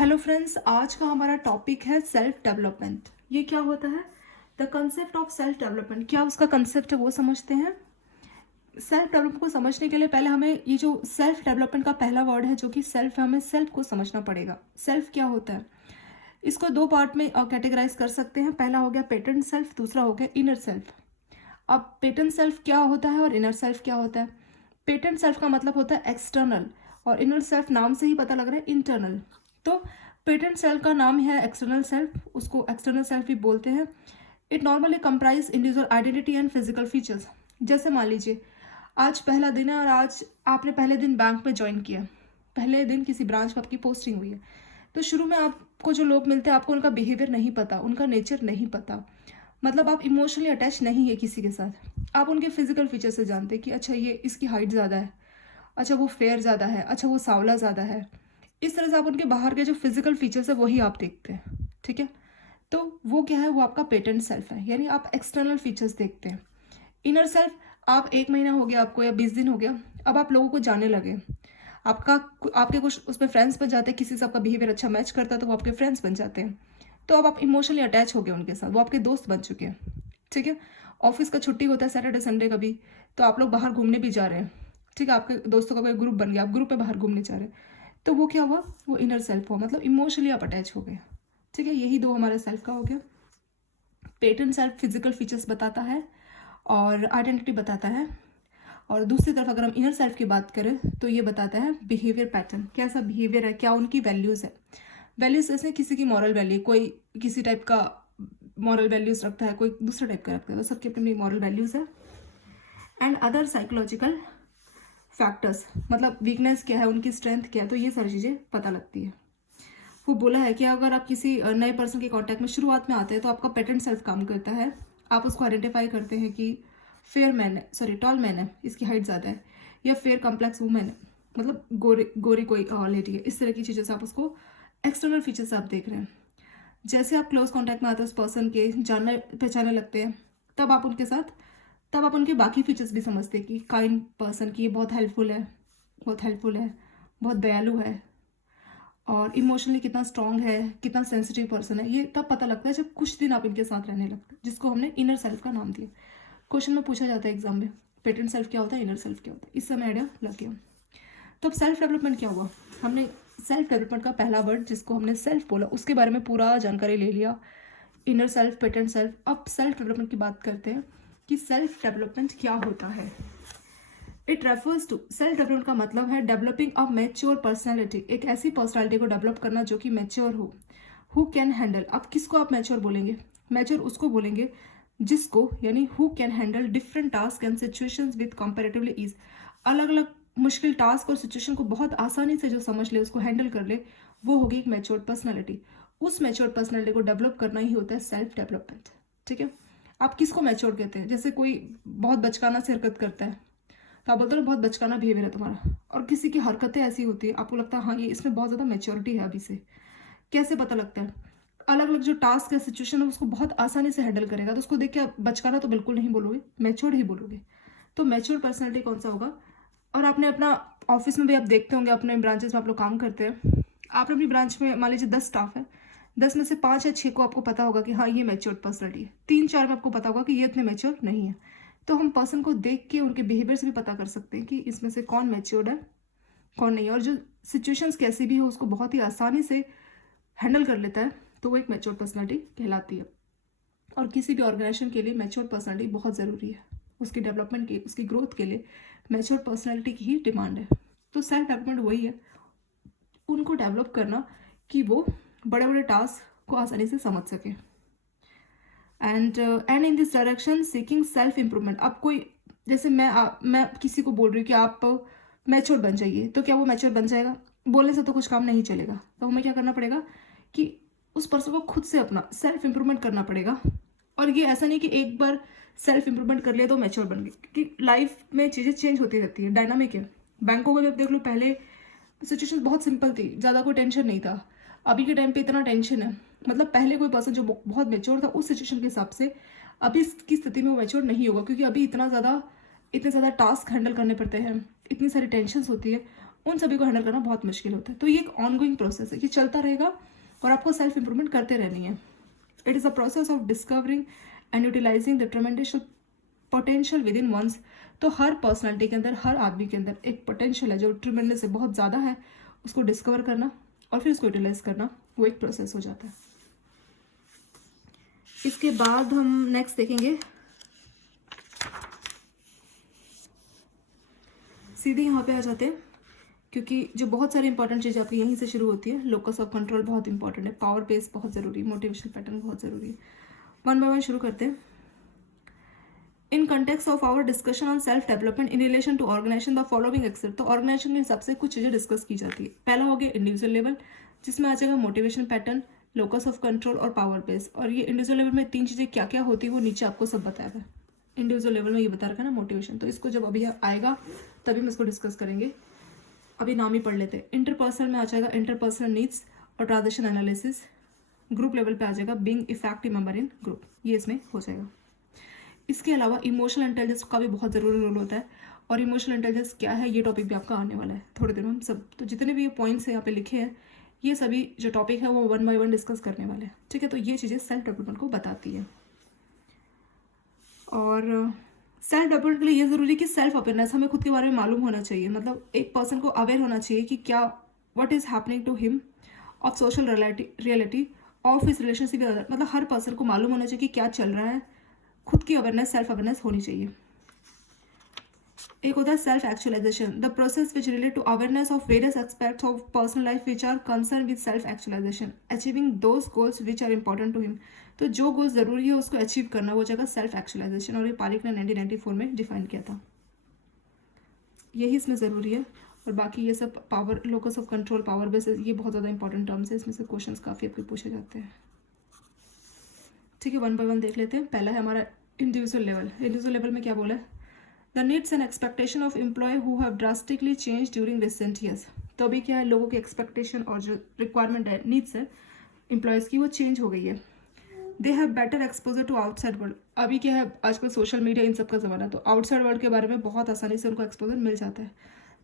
Hello friends, आज का हमारा टॉपिक है सेल्फ डेवलपमेंट। ये क्या होता है? The concept of self development. क्या उसका कंसेप्ट है वो समझते हैं। सेल्फ डेवलपमेंट को समझने के लिए पहले हमें ये जो सेल्फ डेवलपमेंट का पहला वर्ड है जो कि सेल्फ है, हमें सेल्फ को समझना पड़ेगा। सेल्फ क्या होता है, इसको दो पार्ट में कैटेगराइज कर सकते हैं। पहला हो गया पेटेंट सेल्फ, दूसरा हो गया इनर सेल्फ। अब पेटेंट सेल्फ क्या होता है और इनर सेल्फ क्या होता है? पेटेंट सेल्फ का मतलब होता है एक्सटर्नल और इनर सेल्फ नाम से ही पता लग रहा है इंटरनल। तो पेटेंट सेल्फ का नाम है एक्सटर्नल सेल्फ, उसको एक्सटर्नल सेल्फ भी बोलते हैं। It normally comprise individual identity and physical features. जैसे मान लीजिए आज पहला दिन है और आज आपने पहले दिन बैंक में ज्वाइन किया, पहले दिन किसी ब्रांच में आपकी पोस्टिंग हुई है। तो शुरू में आपको जो लोग मिलते हैं आपको उनका बिहेवियर नहीं पता, उनका नेचर नहीं पता, मतलब आप इमोशनली अटैच नहीं है किसी के साथ। आप उनके फिजिकल फीचर से जानते हैं कि अच्छा ये इसकी हाइट ज़्यादा है, अच्छा वो फेयर ज़्यादा है, अच्छा वो सांवला ज़्यादा है। इस तरह से आप उनके बाहर के जो फिजिकल फीचर्स है वही आप देखते हैं, ठीक है। तो वो क्या है, वो आपका पेटेंट सेल्फ है, यानी आप एक्सटर्नल फीचर्स देखते हैं। इनर सेल्फ, आप 1 महीना हो गया आपको या 20 दिन हो गया, अब आप लोगों को जानने लगे, आपका आपके कुछ उसमें फ्रेंड्स बन जाते हैं, किसी से आपका बिहेवियर अच्छा मैच करता है तो वो आपके फ्रेंड्स बन जाते हैं। तो अब आप इमोशनली अटैच हो गए उनके साथ, वो आपके दोस्त बन चुके हैं, ठीक है। ऑफिस का छुट्टी होता है सैटरडे संडे का भी, तो आप लोग बाहर घूमने भी जा रहे हैं, ठीक है। आपके दोस्तों का कोई ग्रुप बन गया, आप ग्रुप में बाहर घूमने जा रहे हैं, तो वो क्या हुआ, वो इनर सेल्फ हुआ, मतलब इमोशनली आप अटैच हो गए, ठीक है। यही दो हमारे सेल्फ का हो गया। पेटेंट सेल्फ फिजिकल फीचर्स बताता है और आइडेंटिटी बताता है, और दूसरी तरफ अगर हम इनर सेल्फ की बात करें तो ये बताता है बिहेवियर पैटर्न, कैसा बिहेवियर है, क्या उनकी वैल्यूज़ है। वैल्यूज़ जैसे किसी की मॉरल वैल्यू, कोई किसी टाइप का मॉरल वैल्यूज़ रखता है, कोई दूसरे टाइप का रखता है, तो सबकी अपनी मॉरल वैल्यूज़ है। एंड अदर साइकोलॉजिकल फैक्टर्स, मतलब वीकनेस क्या है, उनकी स्ट्रेंथ क्या है, तो ये सारी चीज़ें पता लगती है। वो बोला है कि अगर आप किसी नए पर्सन के कांटेक्ट में शुरुआत में आते हैं तो आपका पेटेंट सेल्फ काम करता है। आप उसको आइडेंटिफाई करते हैं कि फेयर मैन है, सॉरी टॉल मैन है, इसकी हाइट ज़्यादा है, या फेयर कम्प्लेक्स वूमेन है, मतलब गोरी गोरी कोई लेडी है। इस तरह की चीज़ों से आप उसको एक्सटर्नल फीचर से आप देख रहे हैं। जैसे आप क्लोज कॉन्टैक्ट में आते हैं उस पर्सन के, जानने पहचानने लगते हैं, तब आप उनके साथ, तब आप उनके बाकी फीचर्स भी समझते हैं कि काइंड पर्सन की, ये बहुत हेल्पफुल है, बहुत हेल्पफुल है, बहुत दयालु है, और इमोशनली कितना स्ट्रांग है, कितना सेंसिटिव पर्सन है। ये तब पता लगता है जब कुछ दिन आप इनके साथ रहने लगते हैं, जिसको हमने इनर सेल्फ का नाम दिया। क्वेश्चन में पूछा जाता है एग्जाम में, पेटेंट सेल्फ क्या होता है, इनर सेल्फ क्या होता है, इससे हमें आइडिया लग गया। तो अब सेल्फ डेवलपमेंट क्या हुआ, हमने सेल्फ डेवलपमेंट का पहला वर्ड जिसको हमने सेल्फ बोला उसके बारे में पूरा जानकारी ले लिया, इनर सेल्फ, पेटेंट सेल्फ। अब सेल्फ डेवलपमेंट की बात करते हैं कि सेल्फ डेवलपमेंट क्या होता है। It refers to, self development का मतलब है डेवलपिंग अ मैच्योर पर्सनैलिटी, एक ऐसी पर्सनैलिटी को डेवलप करना जो कि मैच्योर हो, हु कैन हैंडल। अब किसको आप मैच्योर बोलेंगे? मैच्योर उसको बोलेंगे जिसको, यानी who can handle different task and situations with comparatively ease. अलग अलग मुश्किल टास्क और सिचुएशन को बहुत आसानी से जो समझ ले, उसको हैंडल कर ले, वो होगी एक मैच्योर पर्सनैलिटी। उस मैच्योर पर्सनैलिटी को डेवलप करना ही होता है सेल्फ डेवलपमेंट, ठीक है। आप किसको मैच्योर कहते हैं? जैसे कोई बहुत बचकाना से हरकत करता है तो आप बोलते हो बहुत बचकाना बिहेवियर है तुम्हारा, और किसी की हरकतें ऐसी होती है आपको लगता है हाँ ये इसमें बहुत ज़्यादा मैच्योरिटी है अभी से। कैसे पता लगता है? अलग अलग जो टास्क है, सिचुएशन है, उसको बहुत आसानी से हैंडल करेगा, तो उसको देख के आप बचकाना तो बिल्कुल नहीं बोलोगे, मैच्योर्ड ही बोलोगे। तो मैच्योर पर्सनैलिटी कौन सा होगा? और आपने अपना ऑफिस में भी आप देखते होंगे, अपने ब्रांचेस में आप लोग काम करते हैं, आपने अपनी ब्रांच में मान लीजिए 10 स्टाफ है, 10 में से 5 या 6 को आपको पता होगा कि हाँ ये मैच्योर्ड पर्सनैलिटी है, 3-4 में आपको पता होगा कि ये इतने मैच्योर नहीं है। तो हम पर्सन को देख के उनके बिहेवियर से भी पता कर सकते हैं कि इसमें से कौन मैच्योर्ड है, कौन नहीं है। और जो सिचुएशंस कैसी भी हो उसको बहुत ही आसानी से हैंडल कर लेता है, तो वो एक मैच्योर्ड पर्सनैलिटी कहलाती है। और किसी भी ऑर्गेनाइजेशन के लिए मैच्योर्ड पर्सनैलिटी बहुत ज़रूरी है, उसकी डेवलपमेंट की, उसकी ग्रोथ के लिए मैच्योर्ड पर्सनैलिटी की ही डिमांड है। तो सेल्फ डेवलपमेंट वही है, उनको डेवलप करना कि वो बड़े बड़े टास्क को आसानी से समझ सके। And in this direction seeking self improvement. अब कोई, जैसे मैं किसी को बोल रही हूँ कि आप मैच्योर बन जाइए, तो क्या वो मैच्योर बन जाएगा? बोलने से तो कुछ काम नहीं चलेगा, तो हमें क्या करना पड़ेगा कि उस पर्सन को खुद से अपना सेल्फ इम्प्रूवमेंट करना पड़ेगा। और ये ऐसा नहीं कि एक बार सेल्फ इम्प्रूवमेंट कर लिया तो मैच्योर बन गए, क्योंकि लाइफ में चीज़ें चेंज होती रहती है, डायनामिक है। बैंकों में भी आप देख लो, पहले सिचुएशन बहुत सिंपल थी, ज़्यादा कोई टेंशन नहीं था, अभी के टाइम पे इतना टेंशन है। मतलब पहले कोई पर्सन जो बहुत मेच्योर था उस सिचुएशन के हिसाब से अभी की स्थिति में वो मेच्योर नहीं होगा, क्योंकि अभी इतने ज़्यादा टास्क हैंडल करने पड़ते हैं, इतनी सारी टेंशन्स होती है, उन सभी को हैंडल करना बहुत मुश्किल होता है। तो ये एक ऑनगोइंग प्रोसेस है, ये चलता रहेगा और आपको सेल्फ इंप्रूवमेंट करते रहनी है। It is a process of discovering and utilising the tremendous potential within one's. तो हर पर्सनालिटी के अंदर, हर आदमी के अंदर एक पोटेंशियल है जो ट्रेमेंडस से बहुत ज़्यादा है, उसको डिस्कवर करना और फिर उसको यूटिलाइज करना, वो एक प्रोसेस हो जाता है। इसके बाद हम नेक्स्ट देखेंगे, सीधे यहाँ पे आ जाते हैं, क्योंकि जो बहुत सारी इंपॉर्टेंट चीज़ आपकी यहीं से शुरू होती है। लोकस ऑफ कंट्रोल बहुत इंपॉर्टेंट है, पावर बेस बहुत ज़रूरी है, मोटिवेशन पैटर्न बहुत ज़रूरी है। वन बाय वन शुरू करते हैं। In context of our discussion on self development in relation to organisation the following except. तो ऑर्गेनाइजेशन के हिसाब से कुछ चीज़ें डिस्कस की जाती है। पहला हो गया इंडिविजुअल लेवल, जिसमें आ जाएगा motivation pattern, locus of control और पावर बेस। और ये इंडिविजुअल लेवल में 3 चीज़ें क्या क्या होती है वो नीचे आपको सब बताया है। इंडिविजुअल लेवल में ये बता रखा है ना मोटिवेशन, तो इसको जब अभी आएगा तभी हम इसको डिस्कस करेंगे। अभी नाम ही पढ़ लेते हैं। इंटरपर्सनल में आ जाएगा इंटरपर्सनल नीड्स और ट्रांजेक्शन एनालिसिस। ग्रुप लेवल पे आ जाएगा being effective member in group, ये इसमें हो जाएगा। इसके अलावा इमोशनल इंटेलिजेंस का भी बहुत ज़रूरी रोल होता है, और इमोशनल इंटेलिजेंस क्या है ये टॉपिक भी आपका आने वाला है थोड़ी देर में। हम सब तो जितने भी ये पॉइंट्स यहाँ पे लिखे हैं, ये सभी जो टॉपिक है वो 1 बाय 1 डिस्कस करने वाले हैं, ठीक है। तो ये चीज़ें सेल्फ डेवलपमेंट को बताती है। और सेल्फ डेवलपमेंट के लिए ये ज़रूरी है कि सेल्फ अवेयरनेस, हमें खुद के बारे में मालूम होना चाहिए। मतलब एक पर्सन को अवेयर होना चाहिए कि क्या what is happening to him of social reality of his relationship. मतलब हर पर्सन को मालूम होना चाहिए कि क्या चल रहा है, खुद की अवेयरनेस, सेल्फ अवेयरनेस होनी चाहिए। एक होता है self actualisation, the process which relate to awareness of various aspects of personal life which are concern with self actualisation, achieving those goals which are important to him. तो जो goals जरूरी है उसको अचीव करना, वो जगह सेल्फ एक्चुअलाइजेशन, और ये पारिक ने 1994 में डिफाइन किया था। यही इसमें ज़रूरी है। और बाकी ये सब power, locus of control, power base, ये बहुत ज़्यादा इंपॉर्टेंट टर्म्स है, इसमें से क्वेश्चन काफ़ी आपके पूछे जाते हैं, ठीक है। 1 बाय 1 देख लेते हैं। पहला है हमारा इंडिविजुअल लेवल। इंडिविजुअल लेवल में क्या बोला है, the needs and expectation of employ who have drastically change during recent years. तो अभी क्या है, लोगों की एक्सपेक्टेशन और जो रिक्वायरमेंट है, नीड्स है एम्प्लॉयज़ की, वो चेंज हो गई है। They have better exposure to outside world. अभी क्या है, आजकल सोशल मीडिया इन सब का ज़माना है, तो आउटसाइड वर्ल्ड के बारे में बहुत आसानी से उनको एक्सपोजर मिल जाता है।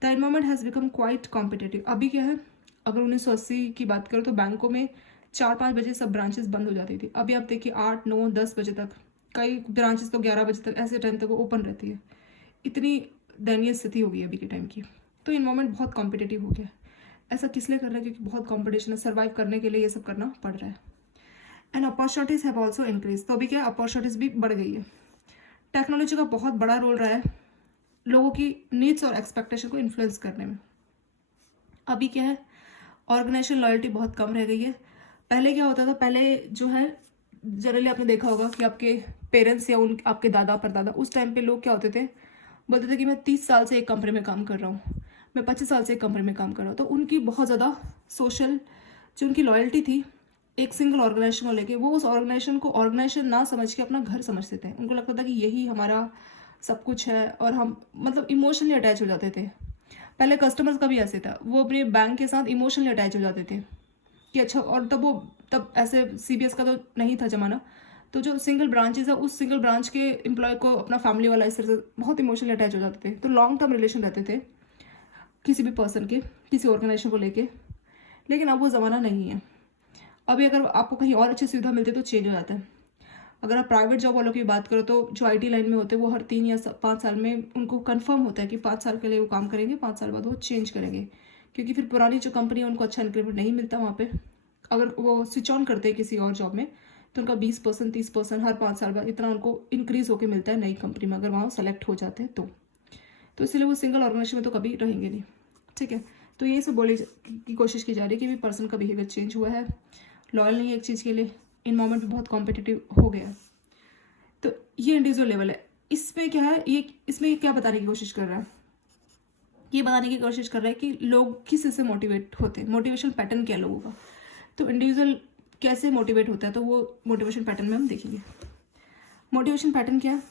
The environment has become quite competitive. अभी क्या है, अगर 1980 की बात करो तो बैंकों में 4-5 बजे सब ब्रांचेस बंद हो जाती थी। अभी आप देखिए 8, 9, 10 बजे तक, कई ब्रांचेस तो 11 बजे तक, ऐसे टाइम तक वो ओपन रहती है। इतनी दयनीय स्थिति हो गई अभी के टाइम की। तो इन्वायरमेंट बहुत कॉम्पिटेटिव हो गया। ऐसा किस लिए कर रहा है, क्योंकि बहुत कॉम्पिटिशन है, सर्वाइव करने के लिए ये सब करना पड़ रहा है। And opportunities have also increase. तो अभी क्या है, अपॉर्चुनिटीज भी बढ़ गई है। टेक्नोलॉजी का बहुत बड़ा रोल रहा है लोगों की नीड्स और एक्सपेक्टेशन को इन्फ्लुएंस करने में। अभी क्या है, ऑर्गेनाइजेशन लॉयल्टी बहुत कम रह गई है। पहले क्या होता था, पहले जो है जनरली आपने देखा होगा कि आपके पेरेंट्स या उन आपके दादा परदादा, उस टाइम पे लोग क्या होते थे, बोलते थे कि मैं 30 साल से एक कंपनी में काम कर रहा हूँ, मैं 25 साल से एक कंपनी में काम कर रहा हूँ। तो उनकी बहुत ज़्यादा सोशल जो उनकी लॉयल्टी थी एक सिंगल ऑर्गेनाइजेशन को लेके, वो उस ऑर्गेनाइजेशन को ऑर्गेनाइजेशन ना समझ के अपना घर समझते थे। उनको लगता था कि यही हमारा सब कुछ है, और हम मतलब इमोशनली अटैच हो जाते थे। पहले कस्टमर्स का भी ऐसे था, वो अपने बैंक के साथ इमोशनली अटैच हो जाते थे कि अच्छा। और तब ऐसे CBS का तो नहीं था ज़माना, तो जो सिंगल ब्रांचेस है उस सिंगल ब्रांच के एम्प्लॉय को अपना फैमिली वाला इस तरह से बहुत इमोशनली अटैच हो जाते थे। तो लॉन्ग टर्म रिलेशन रहते थे किसी भी पर्सन के, किसी ऑर्गेनाइजेशन को लेके। लेकिन अब वो ज़माना नहीं है। अभी अगर आपको कहीं और अच्छी सुविधा मिलती है तो चेंज हो जाता है। अगर आप प्राइवेट जॉब वालों की बात करो तो जो IT लाइन में होते हैं वो हर 3 या 5 साल में उनको कंफर्म होता है कि 5 साल के लिए वो काम करेंगे, 5 साल बाद वो चेंज करेंगे, क्योंकि फिर पुरानी जो कंपनी है उनको अच्छा इंक्रीमेंट नहीं मिलता वहाँ पे। अगर वो स्विच ऑन करते हैं किसी और जॉब में तो उनका 20%, 30% हर 5 साल बाद इतना उनको इंक्रीज़ होकर मिलता है नई कंपनी में, अगर वहाँ सेलेक्ट हो जाते हैं तो इसलिए वो सिंगल ऑर्गेनाइजेशन में तो कभी रहेंगे नहीं, ठीक है। तो ये सब बोले की कोशिश की जा रही है कि भी पर्सन का बिहेवियर चेंज हुआ है, लॉयल नहीं है एक चीज़ के लिए, इन्वायरमेंट भी बहुत कॉम्पिटिटिव हो गया है। तो ये इंडिविजुअल लेवल है। इसमें क्या है, ये इसमें क्या बताने की कोशिश कर रहा है, ये बताने की कोशिश कर रहा है कि लोग किस से मोटिवेट होते हैं, मोटिवेशन पैटर्न क्या है लोगों का। तो इंडिविजुअल कैसे मोटिवेट होता है, तो वो मोटिवेशन पैटर्न में हम देखेंगे। मोटिवेशन पैटर्न क्या है,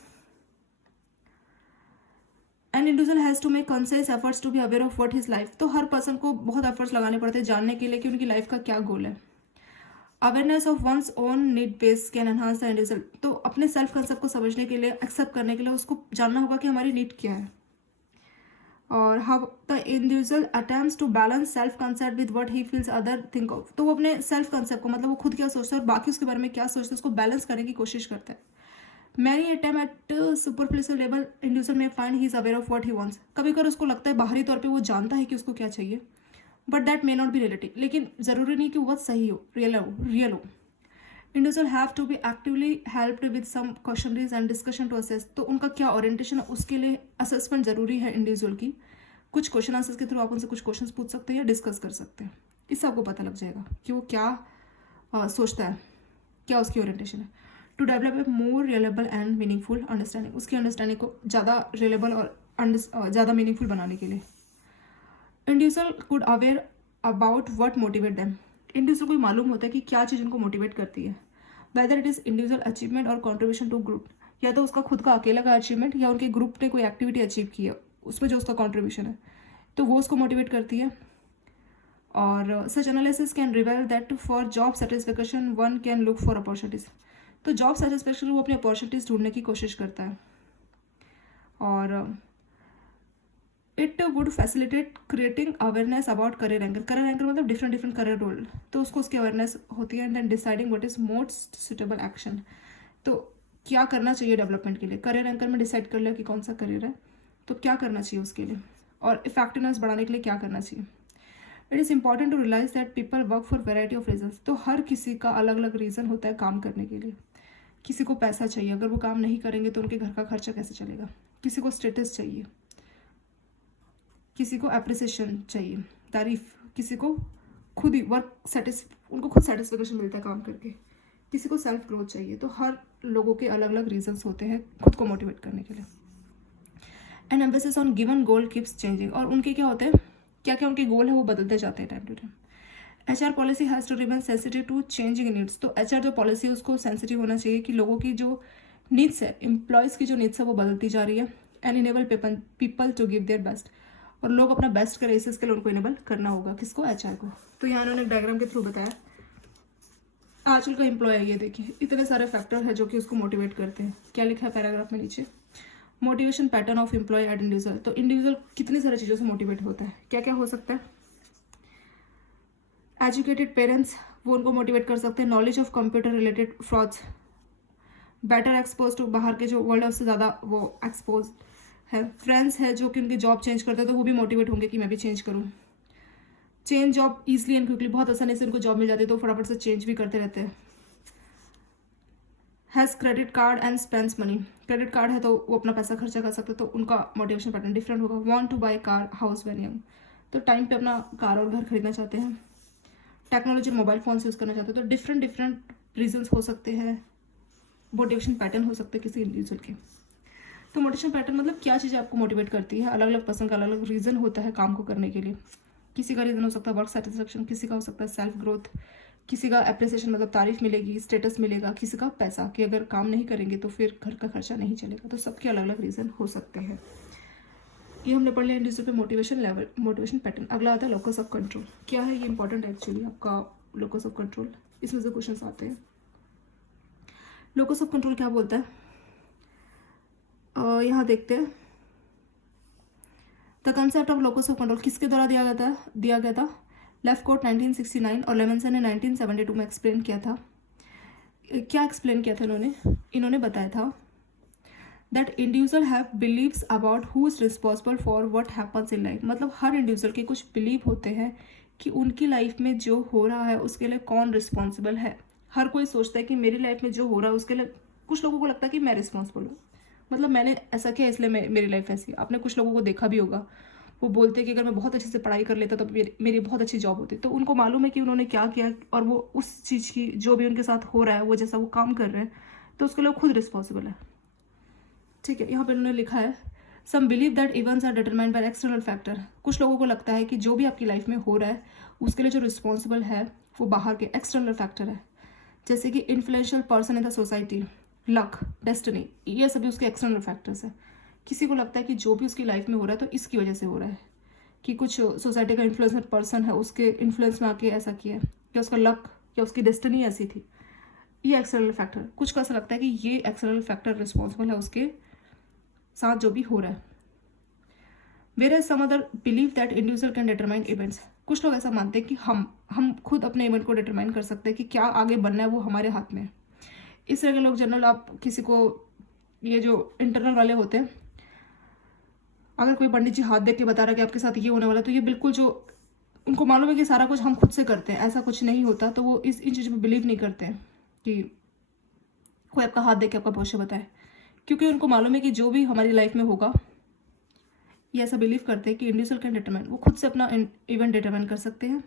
an individual has to make conscious efforts to be aware of what his life. तो हर पर्सन को बहुत एफर्ट्स लगाने पड़ते हैं जानने के लिए कि उनकी लाइफ का क्या गोल है। Awareness of one's own need base can enhance the individual. तो अपने सेल्फ कंसेप्ट को समझने के लिए, एक्सेप्ट करने के लिए उसको जानना होगा कि हमारी नीड क्या है। और how the individual attempts to balance self concept with what he feels other think of. तो वो अपने सेल्फ कंसेप्ट को, मतलब वो खुद क्या सोचता है और बाकी उसके बारे में क्या सोचता है, उसको बैलेंस करने की कोशिश करता है। Many attempt at superficial level individual में find he is aware of what he wants. कभी कभी उसको लगता है बाहरी तौर पे वो जानता है कि उसको क्या चाहिए, but that may not be reality. लेकिन ज़रूरी नहीं कि वो सही हो, रियल हो। Individual have to be actively helped with some questionnaires and discussion to assess. तो उनका क्या ओरिएंटेशन है, उसके लिए असेसमेंट जरूरी है इंडिविजुअल की। कुछ क्वेश्चन आंसर्स के थ्रू आप उनसे कुछ क्वेश्चंस पूछ सकते हैं या डिस्कस कर सकते हैं। इससे आपको पता लग जाएगा कि वो क्या सोचता है, क्या उसकी ओरिएंटेशन है। To develop a more reliable and meaningful understanding, उसकी अंडरस्टैंडिंग को ज़्यादा रिलेबल और ज़्यादा मीनिंगफुल बनाने के लिए। Individual could aware about what motivate them. Individual को मालूम होता है कि क्या चीज़ उनको मोटिवेट करती है, whether it is individual achievement और कॉन्ट्रीब्यूशन टू ग्रुप, या तो उसका खुद का अकेला का अचीवमेंट या उनके ग्रुप ने कोई एक्टिविटी अचीव की है उसमें जो उसका कॉन्ट्रीब्यूशन है, तो वो उसको मोटिवेट करती है। और such analysis can reveal that for job satisfaction one can look for opportunities. तो जॉब सेटिस्फेक्शन वो अपनी अपॉर्चुनिटीज़ ढूंढने की कोशिश करता है। और it would facilitate creating awareness about career anchor. Career anchor मतलब डिफरेंट करियर रोल, तो उसको उसकी अवेयरनेस होती है। And then deciding what is most suitable action. तो क्या करना चाहिए डेवलपमेंट के लिए, करियर एंकर में डिसाइड कर लिया कि कौन सा करियर है, तो क्या करना चाहिए उसके लिए, और इफेक्टिवनेस बढ़ाने के लिए क्या करना चाहिए। It is important to realize that people work for variety of reasons. तो हर किसी का अलग अलग रीज़न होता है काम करने के लिए। किसी को पैसा चाहिए, अगर वो काम नहीं करेंगे तो उनके घर का खर्चा कैसे चलेगा। किसी को स्टेटस चाहिए, किसी को अप्रिसिएशन चाहिए, तारीफ, किसी को खुद ही उनको खुद सेटिस्फेक्शन मिलता है काम करके, किसी को सेल्फ ग्रोथ चाहिए। तो हर लोगों के अलग अलग रीजंस होते हैं खुद को मोटिवेट करने के लिए। And emphasis on given goal keeps changing. और उनके क्या होते हैं, क्या क्या उनके गोल है वो बदलते जाते हैं time to time. HR policy has to remain sensitive to changing needs. तो HR जो पॉलिसी है उसको सेंसिटिव होना चाहिए कि लोगों की जो नीड्स है, एम्प्लॉयज़ की जो नीड्स है वो बदलती जा रही है। And enable people to give their best. और लोग अपना बेस्ट करें, इसके लिए उनको इनेबल करना होगा, किसको, HR को। तो यहाँ उन्होंने डायग्राम के थ्रू बताया आजकल का एम्प्लॉय है, ये देखिए इतने सारे फैक्टर है जो कि उसको मोटिवेट करते हैं। क्या लिखा है पैराग्राफ में नीचे, motivation pattern of employ at individual. तो इंडिविजुअल कितनी सारी चीज़ों से मोटिवेट होता है, क्या क्या हो सकता है। एजुकेटेड पेरेंट्स, वो उनको मोटिवेट कर सकते हैं। Knowledge of computer related frauds, better expose to, बाहर के जो वर्ल्ड है उससे ज़्यादा वो एक्सपोज है। फ्रेंड्स है जो कि उनकी जॉब चेंज करते हैं तो वो भी मोटिवेट होंगे कि मैं भी चेंज करूँ। Change job easily and quickly, बहुत आसानी से उनको जॉब मिल जाती है तो फटाफट से चेंज भी करते रहते हैं। Has credit card and spends money, credit card है तो वो अपना पैसा खर्चा कर सकते हैं, तो उनका मोटिवेशन पैटर्न डिफरेंट होगा। Want to buy car house when young, तो टाइम पे अपना कार और घर खरीदना चाहते हैं। टेक्नोलॉजी मोबाइल फोन यूज़ करना चाहते हैं। तो डिफरेंट रीजंस हो सकते हैं, मोटिवेशन पैटर्न हो सकते हैं किसी इंडिविजुअल के। तो मोटिवेशन पैटर्न मतलब क्या चीज़ें आपको मोटिवेट करती है। अलग अलग पर्सन का अलग अलग रीज़न होता है काम को करने के लिए। किसी का रीज़न हो सकता है वर्क सेटिस्फेक्शन, किसी का हो सकता है सेल्फ ग्रोथ, किसी का अप्रिसिएशन मतलब तारीफ मिलेगी, स्टेटस मिलेगा, किसी का पैसा कि अगर काम नहीं करेंगे तो फिर घर का खर्चा नहीं चलेगा। तो सबके अलग अलग रीज़न हो सकते हैं। ये हमने पढ़ लिया इंडिविजुअल पे मोटिवेशन लेवल, मोटिवेशन पैटर्न। अगला आता है लोकस ऑफ कंट्रोल। क्या है ये, इंपॉर्टेंट है एक्चुअली आपका लोकस ऑफ कंट्रोल, इसमें से क्वेश्चन आते हैं। लोकस ऑफ कंट्रोल क्या बोलता है, यहाँ देखते हैं। The concept of locus of control किसके द्वारा दिया गया था लेफ्कोट 1969 और लेविन्सन ने 1972 में एक्सप्लेन किया था। क्या एक्सप्लेन किया था इन्होंने बताया था that individual have beliefs about who is responsible for what happens in life. मतलब हर इंडिविजुअल के कुछ बिलीव होते हैं कि उनकी लाइफ में जो हो रहा है उसके लिए कौन रिस्पॉन्सिबल है। हर कोई सोचता है कि मेरी लाइफ में जो हो रहा है उसके लिए, कुछ लोगों को लगता है कि मैं रिस्पॉन्सिबल हूँ, मतलब मैंने ऐसा किया इसलिए मेरी लाइफ ऐसी है। आपने कुछ लोगों को देखा भी होगा, वो बोलते हैं कि अगर मैं बहुत अच्छे से पढ़ाई कर लेता तो मेरी बहुत अच्छी जॉब होती। तो उनको मालूम है कि उन्होंने क्या किया और वो उस चीज़ की जो भी उनके साथ हो रहा है, वो जैसा वो काम कर रहे हैं, तो उसके लिए खुद रिस्पॉन्सिबल है। ठीक है, यहाँ पर उन्होंने लिखा है some believe that events are determined by external factor. कुछ लोगों को लगता है कि जो भी आपकी लाइफ में हो रहा है उसके लिए जो रिस्पॉन्सिबल है वो बाहर के एक्सटर्नल फैक्टर है, जैसे कि influential person in the society, luck, destiny, ये सभी उसके एक्सटर्नल फैक्टर्स है। किसी को लगता है कि जो भी उसकी लाइफ में हो रहा है तो इसकी वजह से हो रहा है, कि कुछ सोसाइटी का इन्फ्लुएंसर पर्सन है, उसके इन्फ्लुएंस में आके ऐसा किया, या उसका लक या उसकी डेस्टिनी ऐसी थी, ये एक्सटर्नल फैक्टर। कुछ को ऐसा लगता है कि ये एक्सटर्नल फैक्टर रिस्पॉन्सिबल है उसके साथ जो भी हो रहा है। Where some other believe that individual can determine events. कुछ लोग ऐसा मानते हैं कि हम खुद अपने इवेंट को डिटरमाइन कर सकते हैं कि क्या आगे बनना है, वो हमारे हाथ में है। इस तरह के लोग जनरल, आप किसी को, ये जो इंटरनल वाले होते हैं, अगर कोई पंडित जी हाथ देख के बता रहा है कि आपके साथ ये होने वाला है, तो ये बिल्कुल, जो उनको मालूम है कि सारा कुछ हम खुद से करते हैं, ऐसा कुछ नहीं होता, तो वो इन चीज़ों पर बिलीव नहीं करते हैं कि कोई आपका हाथ देख के आपका भविष्य बताए, क्योंकि उनको मालूम है कि जो भी हमारी लाइफ में होगा, ये ऐसा बिलीव करते हैं कि इंडिविजुअल कैन डिटरमाइन, वो खुद से अपना इवेंट डिटरमाइन कर सकते हैं।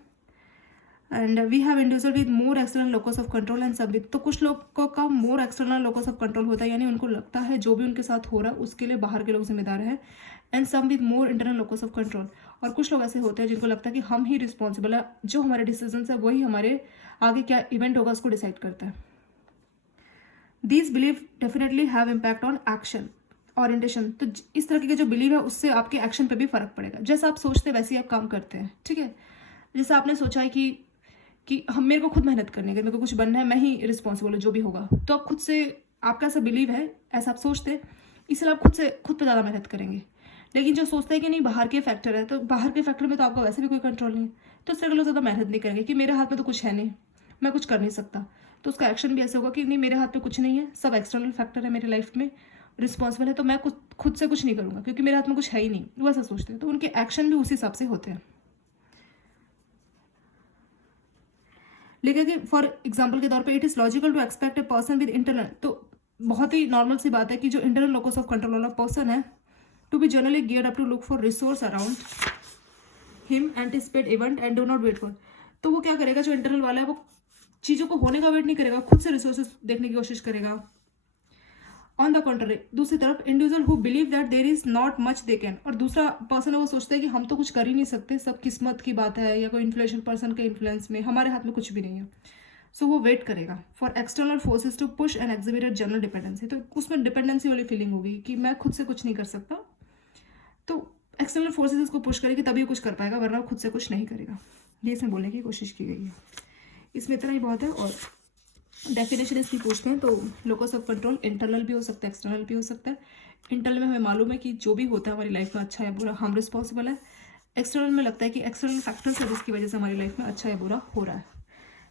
And we have individual with more external locus of control and some with, तो कुछ लोगों का more external locus of control होता है, यानी उनको लगता है जो भी उनके साथ हो रहा है उसके लिए बाहर के लोग जिम्मेदार हैं। And some with more internal locus of control, और कुछ लोग ऐसे होते हैं जिनको लगता है कि हम ही रिस्पॉन्सिबल है, जो हमारे डिसीजंस है वही हमारे आगे क्या इवेंट होगा उसको डिसाइड करता है। These believe definitely have impact on action orientation, तो इस तरह के जो बिलीव है उससे आपके एक्शन पे भी फर्क पड़ेगा। जैसा आप सोचते हैं वैसे ही आप काम करते हैं, ठीक है। जैसे आपने सोचा है कि हम, मेरे को खुद मेहनत करनी है, मेरे को कुछ बनना है, मैं ही रिस्पॉन्सिबल हूँ जो भी होगा, तो आप खुद से, आपका ऐसा बिलीव है, ऐसा आप सोचते हैं, इसलिए आप खुद पे ज़्यादा मेहनत करेंगे। लेकिन जो सोचता है कि नहीं बाहर के फैक्टर है, तो बाहर के फैक्टर में तो आपका वैसे भी कोई कंट्रोल नहीं है, तो इससे लोग ज़्यादा मेहनत नहीं करेंगे कि मेरे हाथ में तो कुछ है नहीं, मैं कुछ कर नहीं सकता, तो उसका एक्शन भी ऐसे होगा कि नहीं मेरे हाथ में कुछ नहीं है, सब एक्सटर्नल फैक्टर है मेरे लाइफ में रिस्पॉन्सिबल है, तो मैं खुद से कुछ नहीं करूँगा क्योंकि मेरे हाथ में कुछ है ही नहीं, वो ऐसा सोचते हैं, तो उनके एक्शन भी उसी हिसाब से होते हैं। लेकिन कि फॉर एग्जाम्पल के तौर पे it is logical to expect a person with internal, तो बहुत ही नॉर्मल सी बात है कि जो इंटरनल लोकस ऑफ कंट्रोल वाला पर्सन है, to be generally geared up to look for resource around him, anticipate event and do not wait for, तो वो क्या करेगा, जो इंटरनल वाला है वो चीज़ों को होने का वेट नहीं करेगा, खुद से रिसोर्सेज देखने की कोशिश करेगा। ऑन द कॉन्ट्ररी, दूसरी तरफ individual who believe that there is not much they can, और दूसरा पर्सन है वो सोचता है कि हम तो कुछ कर ही नहीं सकते, सब किस्मत की बात है या कोई इन्फ्लुएंशियल पर्सन के इन्फ्लुएंस में, हमारे हाथ में कुछ भी नहीं है, सो वो वेट करेगा for external forces to push and exhibited general dependency, तो उसमें डिपेंडेंसी वाली फीलिंग होगी कि मैं खुद से कुछ नहीं कर सकता, तो एक्सटर्नल फोर्सेज उसको पुश करेगी तभी कुछ कर पाएगा, वरना खुद से कुछ नहीं करेगा। ये इसमें बोलने की कोशिश की गई है। इसमें इतना ही बहुत है, और डेफिनेशन इसकी पूछते हैं तो लोकस ऑफ कंट्रोल इंटरनल भी हो सकता है, एक्सटर्नल भी हो सकता है। इंटरनल में हमें मालूम है कि जो भी होता है हमारी लाइफ में अच्छा या बुरा हम रिस्पॉन्सिबल है, एक्सटर्नल में लगता है कि एक्सटर्नल फैक्टर्स है जिसकी वजह से हमारी लाइफ में अच्छा या बुरा हो रहा है।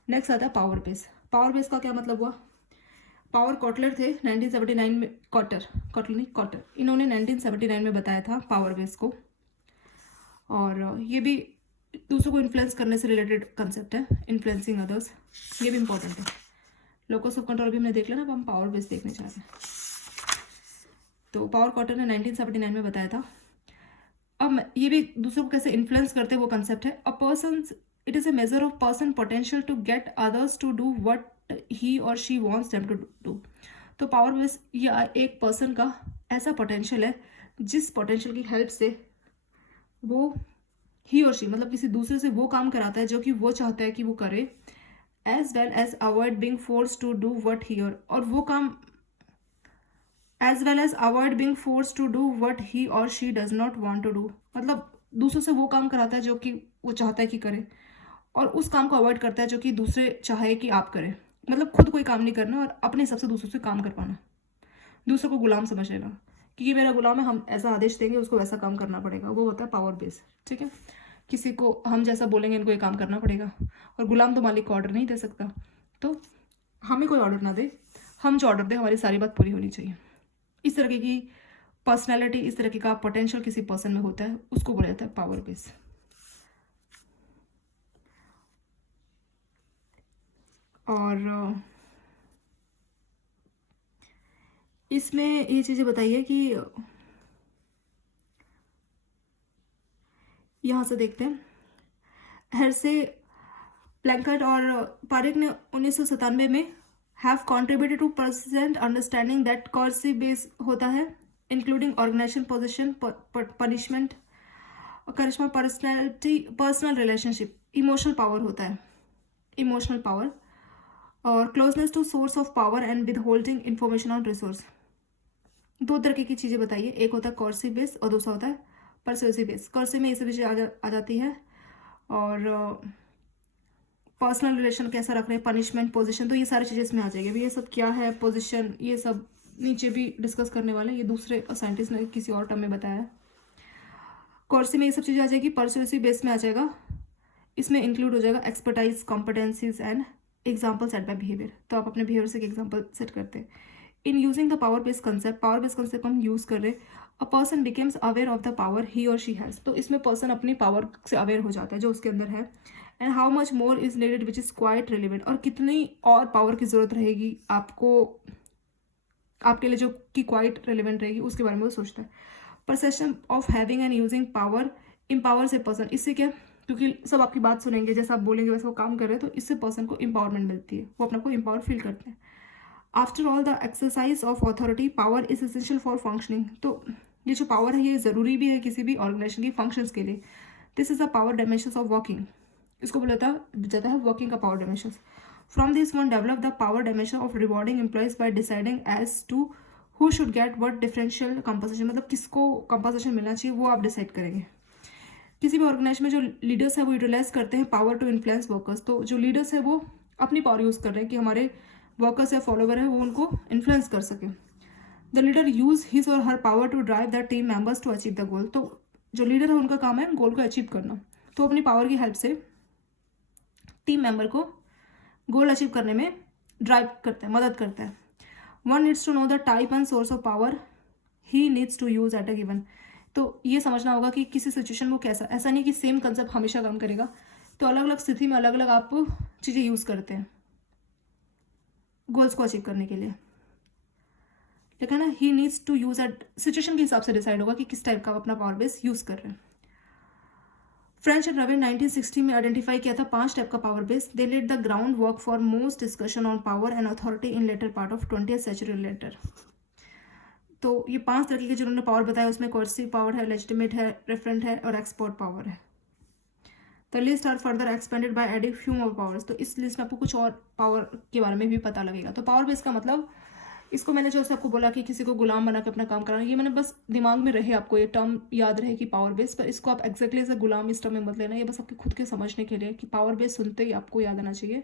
नेक्स्ट आता है पावर बेस। पावर बेस का क्या मतलब हुआ, पावर कॉटलर थे 1979 में, कॉटर इन्होंने 1979 में बताया था पावर बेस को, और ये भी दूसरों को इन्फ्लुएंस करने से रिलेटेड कंसेप्ट है, इन्फ्लुएंसिंग अदर्स, ये भी इंपॉर्टेंट है। लोकस ऑफ कंट्रोल भी हमने देख लिया ना, अब हम पावर बेस देखने चाहते हैं। तो पावर कॉटर ने 1979 में बताया था। अब ये भी दूसरों को कैसे इन्फ्लुएंस करते हैं वो कंसेप्ट है। A person, it is a measure of person potential to get others to do what he or she wants them to do. तो पावर बेस या एक पर्सन का ऐसा पोटेंशियल है जिस पोटेंशियल की हेल्प से वो ही और शी, मतलब किसी दूसरे से वो काम कराता है जो कि वो चाहता है कि वो करे, as well as avoid being force to do what he, और वो काम as well as avoid being force to do what he or she does not want to do, मतलब दूसरों से वो काम कराता है जो कि वो चाहता है कि करे, और उस काम को अवॉइड करता है जो कि दूसरे चाहे कि आप करें, मतलब खुद कोई काम नहीं करना और अपने हिसाब से दूसरों से काम करवाना, दूसरों को गुलाम समझ लेना कि ये मेरा गुलाम है, हम ऐसा आदेश देंगे उसको वैसा काम करना पड़ेगा, वो होता है पावर बेस। ठीक है, किसी को हम जैसा बोलेंगे इनको ये काम करना पड़ेगा, और गुलाम तो मालिक को ऑर्डर नहीं दे सकता, तो हमें कोई ऑर्डर ना दे, हम जो ऑर्डर दें हमारी सारी बात पूरी होनी चाहिए। इस तरह की पर्सनैलिटी, इस तरह का पोटेंशियल किसी पर्सन में होता है, उसको बोला जाता है पावर बेस। और इसमें ये चीज़ें बताइए कि यहाँ से देखते हैं, हेर्से, प्लैंकर्ट और पारेख ने 1997 में have contributed to present understanding that cursive base होता है including organisation, position, punishment, charisma, personality, personal relationship, emotional power होता है, इमोशनल पावर, और closeness to source of power and withholding information on resource. दो तरह की चीज़ें बताइए, एक होता है कर्सिव बेस और दूसरा होता है परसुएसिव बेस। कर्सिव में ये सब चीज़ें आ जाती है, और पर्सनल रिलेशन कैसा रख रहे हैं, पनिशमेंट, पोजीशन, तो ये सारी चीज़ें इसमें आ जाएगी। अभी ये सब क्या है, पोजीशन, ये सब नीचे भी डिस्कस करने वाले हैं, ये दूसरे साइंटिस्ट ने किसी और टर्म में बताया है। कोर्सी में ये सब चीज़ें आ जाएगी, परसुएसिव बेस में आ जाएगा, इसमें इंक्लूड हो जाएगा expertise, competencies and example set by behaviour. तो आप अपने बिहेवियर से एक एग्जाम्पल सेट करते हैं। In using the power based concept, power based concept हम यूज़ कर रहे, a person becomes aware of the power he or she has. तो इसमें पर्सन अपनी पावर से अवेयर हो जाता है जो उसके अंदर है, and how much more is needed which is quite relevant, और कितनी और पावर की ज़रूरत रहेगी आपको, आपके लिए जो कि क्वाइट रिलेवेंट रहेगी, उसके बारे में वो सोचता है। Perception of having and using power empowers a person. इससे क्या, क्योंकि सब आपकी बात सुनेंगे, जैसा आप बोलेंगे वैसा वो काम कर रहे हैं, तो इससे पर्सन को एम्पावरमेंट मिलती है, वो अपने को एम्पावर फील करते हैं। After all the exercise of authority power is essential for functioning. तो ये जो पावर है ये ज़रूरी भी है किसी भी ऑर्गेनाइजेशन की फंक्शंस के लिए। This is the power dimensions of working, इसको बोला जाता है वर्किंग का power dimensions. From this one develop the power dimension of rewarding employees by deciding as to who should get what differential compensation, मतलब किसको compensation मिलना चाहिए वो आप डिसाइड करेंगे। किसी भी ऑर्गेनाइजेशन में जो लीडर्स है वो यूटिलाइज करते हैं पावर टू इन्फ्लुएंस वर्कर्स। तो जो लीडर्स है वो अपनी पावर यूज़ कर रहे हैं कि हमारे वर्कर्स या फॉलोवर है वो उनको इन्फ्लुएंस कर सके। The leader use his or her power to drive the team members to achieve the goal. तो जो लीडर है उनका काम है गोल को अचीव करना, तो अपनी पावर की हेल्प से टीम मेंबर को गोल अचीव करने में ड्राइव करता है, मदद करता है। One needs to know the type and source of power he needs to use at a given. तो ये समझना होगा कि किसी सिचुएशन में कैसा, ऐसा नहीं कि सेम कंसेप्ट हमेशा काम करेगा, तो अलग अलग स्थिति में अलग अलग आप चीज़ें यूज़ करते हैं गोल्स को अचीव करने के लिए। लेकिन ना he needs to use at situation के हिसाब से डिसाइड होगा कि किस टाइप का अपना पावर बेस यूज़ कर रहे हैं। फ्रेंच एंड रविन 1960 में आइडेंटिफाई किया था 5 टाइप का power base. They laid the ground work for most discussion on power and authority in later part of 20th century later. तो ये 5 तरीके के जिन्होंने पावर बताया उसमें कोर्सिव पावर है, लेजिटिमेट है, रेफरेंट है और एक्सपोर्ट पावर है। The list are further expanded by adding few more powers. तो इस लिस्ट में आपको कुछ और पावर के बारे में भी पता लगेगा। तो पावर बेस का मतलब, इसको मैंने जो आपको बोला कि किसी को गुलाम बना के अपना काम कराना, ये मैंने बस दिमाग में रहे, आपको ये टर्म याद रहे कि पावर बेस, पर इसको आप एक्जैक्टली एज अ गुलाम इस टर्म में मत लेना। ये बस आपके खुद के समझने के लिए कि पावर बेस सुनते ही आपको याद आना चाहिए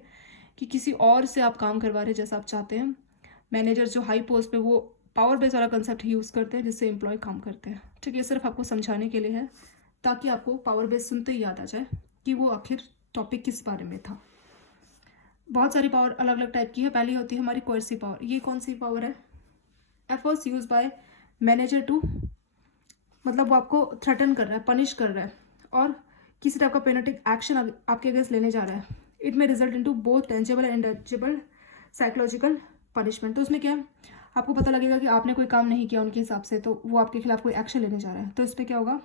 कि किसी और से आप काम करवा रहे हैं जैसा आप चाहते हैं। मैनेजर जो हाई पोस्ट पे वो पावर बेस वाला कंसेप्ट ही यूज़ करते हैं जिससे एम्प्लॉय काम करते हैं। ठीक है, ये सिर्फ आपको समझाने के लिए है ताकि आपको पावर बेस सुनते ही याद आ जाए कि वो आखिर टॉपिक किस बारे में था। बहुत सारी पावर अलग अलग टाइप की है। पहली होती है हमारी कोर्सिव पावर। ये कौन सी पावर है? Efforts use by manager to, मतलब वो आपको थ्रेटन कर रहा है, पनिश कर रहा है और किसी टाइप का पेनल्टिक एक्शन आपके अगेंस्ट लेने जा रहा है। इट में result into both tangible and intangible psychological punishment. तो उसमें क्या है, आपको पता लगेगा कि आपने कोई काम नहीं किया उनके हिसाब से, तो वो आपके खिलाफ कोई एक्शन लेने जा रहा है। तो इस पर क्या होगा,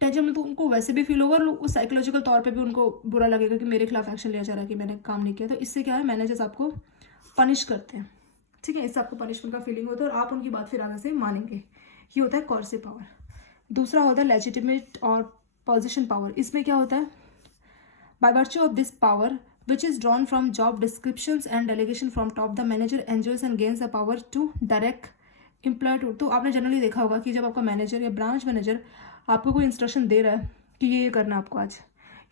टेंशन में तो उनको वैसे भी फील होगा और वो साइकोलॉजिकल तौर पे भी उनको बुरा लगेगा कि मेरे खिलाफ एक्शन लिया जा रहा है कि मैंने काम नहीं किया। तो इससे क्या है, मैनेजर्स आपको पनिश करते हैं। ठीक है, इससे आपको पनिशमेंट का फीलिंग होता है और आप उनकी बात फिर आगे से मानेंगे। ये होता है कोर्सिव पावर। दूसरा होता है लेजिटिमेट और पोजीशन पावर। इसमें क्या होता है, by virtue of this power which is drawn from job descriptions and delegation from top, the manager enjoys and gains the power to direct employee to। तो आपने जनरली देखा होगा कि जब आपका मैनेजर या ब्रांच मैनेजर आपको कोई इंस्ट्रक्शन दे रहा है कि ये करना है आपको आज,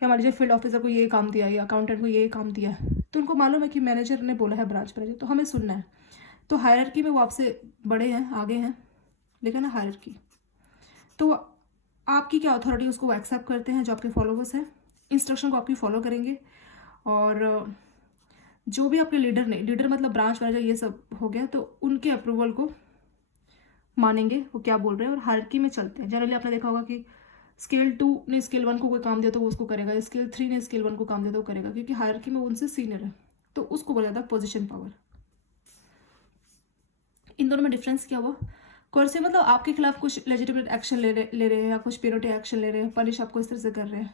या मान लीजिए फील्ड ऑफिसर को ये काम दिया या अकाउंटेंट को ये काम दिया है, तो उनको मालूम है कि मैनेजर ने बोला है, ब्रांच मैनेजर, तो हमें सुनना है। तो हायरार्की में वो आपसे बड़े हैं, आगे हैं, लेकिन ना हायरार्की, तो आपकी क्या अथॉरिटी उसको वो एक्सेप्ट करते हैं। जो आपके फॉलोवर्स हैं इंस्ट्रक्शन को आपकी फॉलो करेंगे, और जो भी आपके लीडर ने, लीडर मतलब ब्रांच मैनेजर ये सब हो गया, तो उनके अप्रूवल को मानेंगे, वो क्या बोल रहे हैं, और हायरार्की में चलते हैं। जनरली आपने देखा होगा कि स्केल 2 ने स्केल 1 को कोई काम दिया तो वो उसको करेगा, स्केल 3 ने स्केल 1 को काम दिया तो वो करेगा, क्योंकि हायरार्की में वो उनसे सीनियर है। तो उसको बोला जाता है पोजीशन पावर। इन दोनों में डिफरेंस क्या हुआ, कोर्सिव मतलब आपके खिलाफ कुछ लेजिटिमेट एक्शन ले रहे हैं या कुछ पेनल्टी एक्शन ले रहे हैं, पनिश आपको इस तरह से कर रहे हैं।